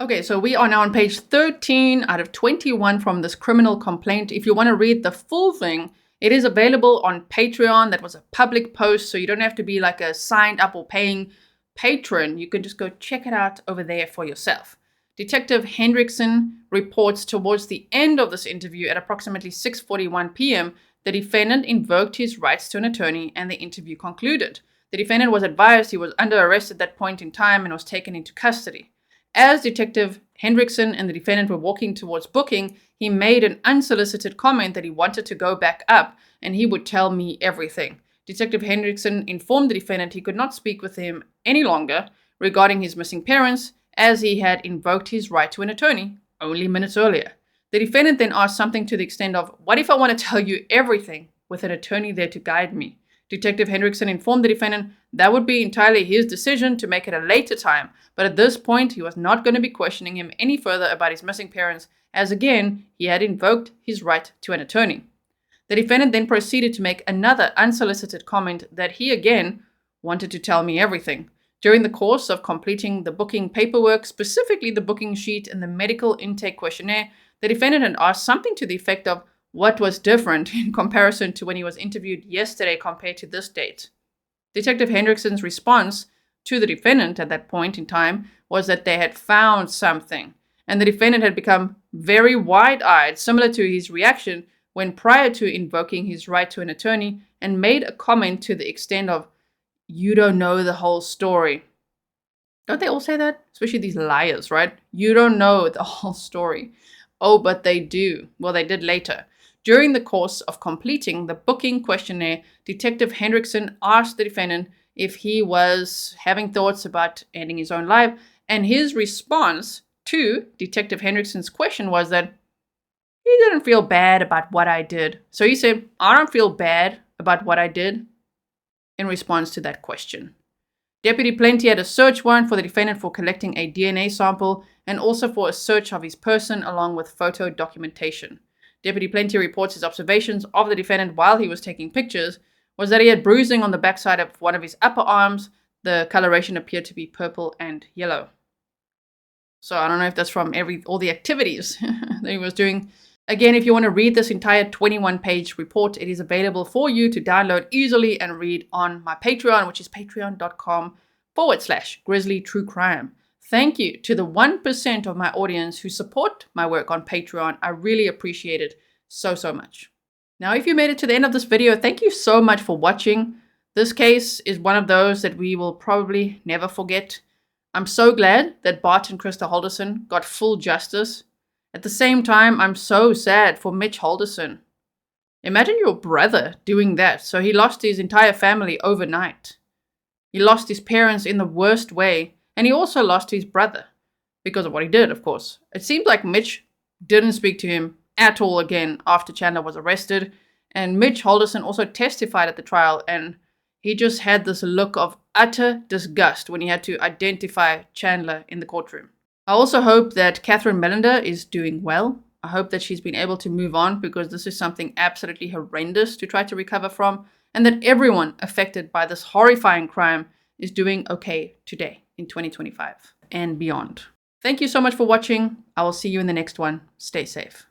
Okay, so we are now on page 13 out of 21 from this criminal complaint. If you want to read the full thing, it is available on Patreon. That was a public post, so you don't have to be like a signed up or paying patron. You can just go check it out over there for yourself. Detective Hendrickson reports towards the end of this interview at approximately 6:41 p.m. the defendant invoked his rights to an attorney and the interview concluded. The defendant was advised he was under arrest at that point in time and was taken into custody. As Detective Hendrickson and the defendant were walking towards booking, he made an unsolicited comment that he wanted to go back up and he would tell me everything. Detective Hendrickson informed the defendant he could not speak with him any longer regarding his missing parents, as he had invoked his right to an attorney only minutes earlier. The defendant then asked something to the extent of, "What if I want to tell you everything with an attorney there to guide me?" Detective Hendrickson informed the defendant that would be entirely his decision to make it a later time, but at this point he was not going to be questioning him any further about his missing parents, as again he had invoked his right to an attorney. The defendant then proceeded to make another unsolicited comment that he again wanted to tell me everything. During the course of completing the booking paperwork, specifically the booking sheet and the medical intake questionnaire, the defendant had asked something to the effect of what was different in comparison to when he was interviewed yesterday compared to this date. Detective Hendrickson's response to the defendant at that point in time was that they had found something, and the defendant had become very wide-eyed, similar to his reaction when prior to invoking his right to an attorney, and made a comment to the extent of, "You don't know the whole story." Don't they all say that? Especially these liars, right? You don't know the whole story. Oh, but they do. Well, they did later. During the course of completing the booking questionnaire, Detective Hendrickson asked the defendant if he was having thoughts about ending his own life, and his response to Detective Hendrickson's question was that he didn't feel bad about what I did. So he said, "I don't feel bad about what I did," in response to that question. Deputy Plenty had a search warrant for the defendant for collecting a DNA sample and also for a search of his person along with photo documentation. Deputy Plenty reports his observations of the defendant while he was taking pictures was that he had bruising on the backside of one of his upper arms. The coloration appeared to be purple and yellow. So I don't know if that's from all the activities that he was doing. Again, if you want to read this entire 21-page report, it is available for you to download easily and read on my Patreon, which is patreon.com/Grizzly True Crime. Thank you to the 1% of my audience who support my work on Patreon. I really appreciate it so much. Now, if you made it to the end of this video, thank you so much for watching. This case is one of those that we will probably never forget. I'm so glad that Bart and Krista Halderson got full justice. At the same time, I'm so sad for Mitch Halderson. Imagine your brother doing that. So he lost his entire family overnight. He lost his parents in the worst way, and he also lost his brother because of what he did, of course. It seems like Mitch didn't speak to him at all again after Chandler was arrested, and Mitch Halderson also testified at the trial, and he just had this look of utter disgust when he had to identify Chandler in the courtroom. I also hope that Catherine Melander is doing well. I hope that she's been able to move on, because this is something absolutely horrendous to try to recover from, and that everyone affected by this horrifying crime is doing okay today in 2025 and beyond. Thank you so much for watching. I will see you in the next one. Stay safe.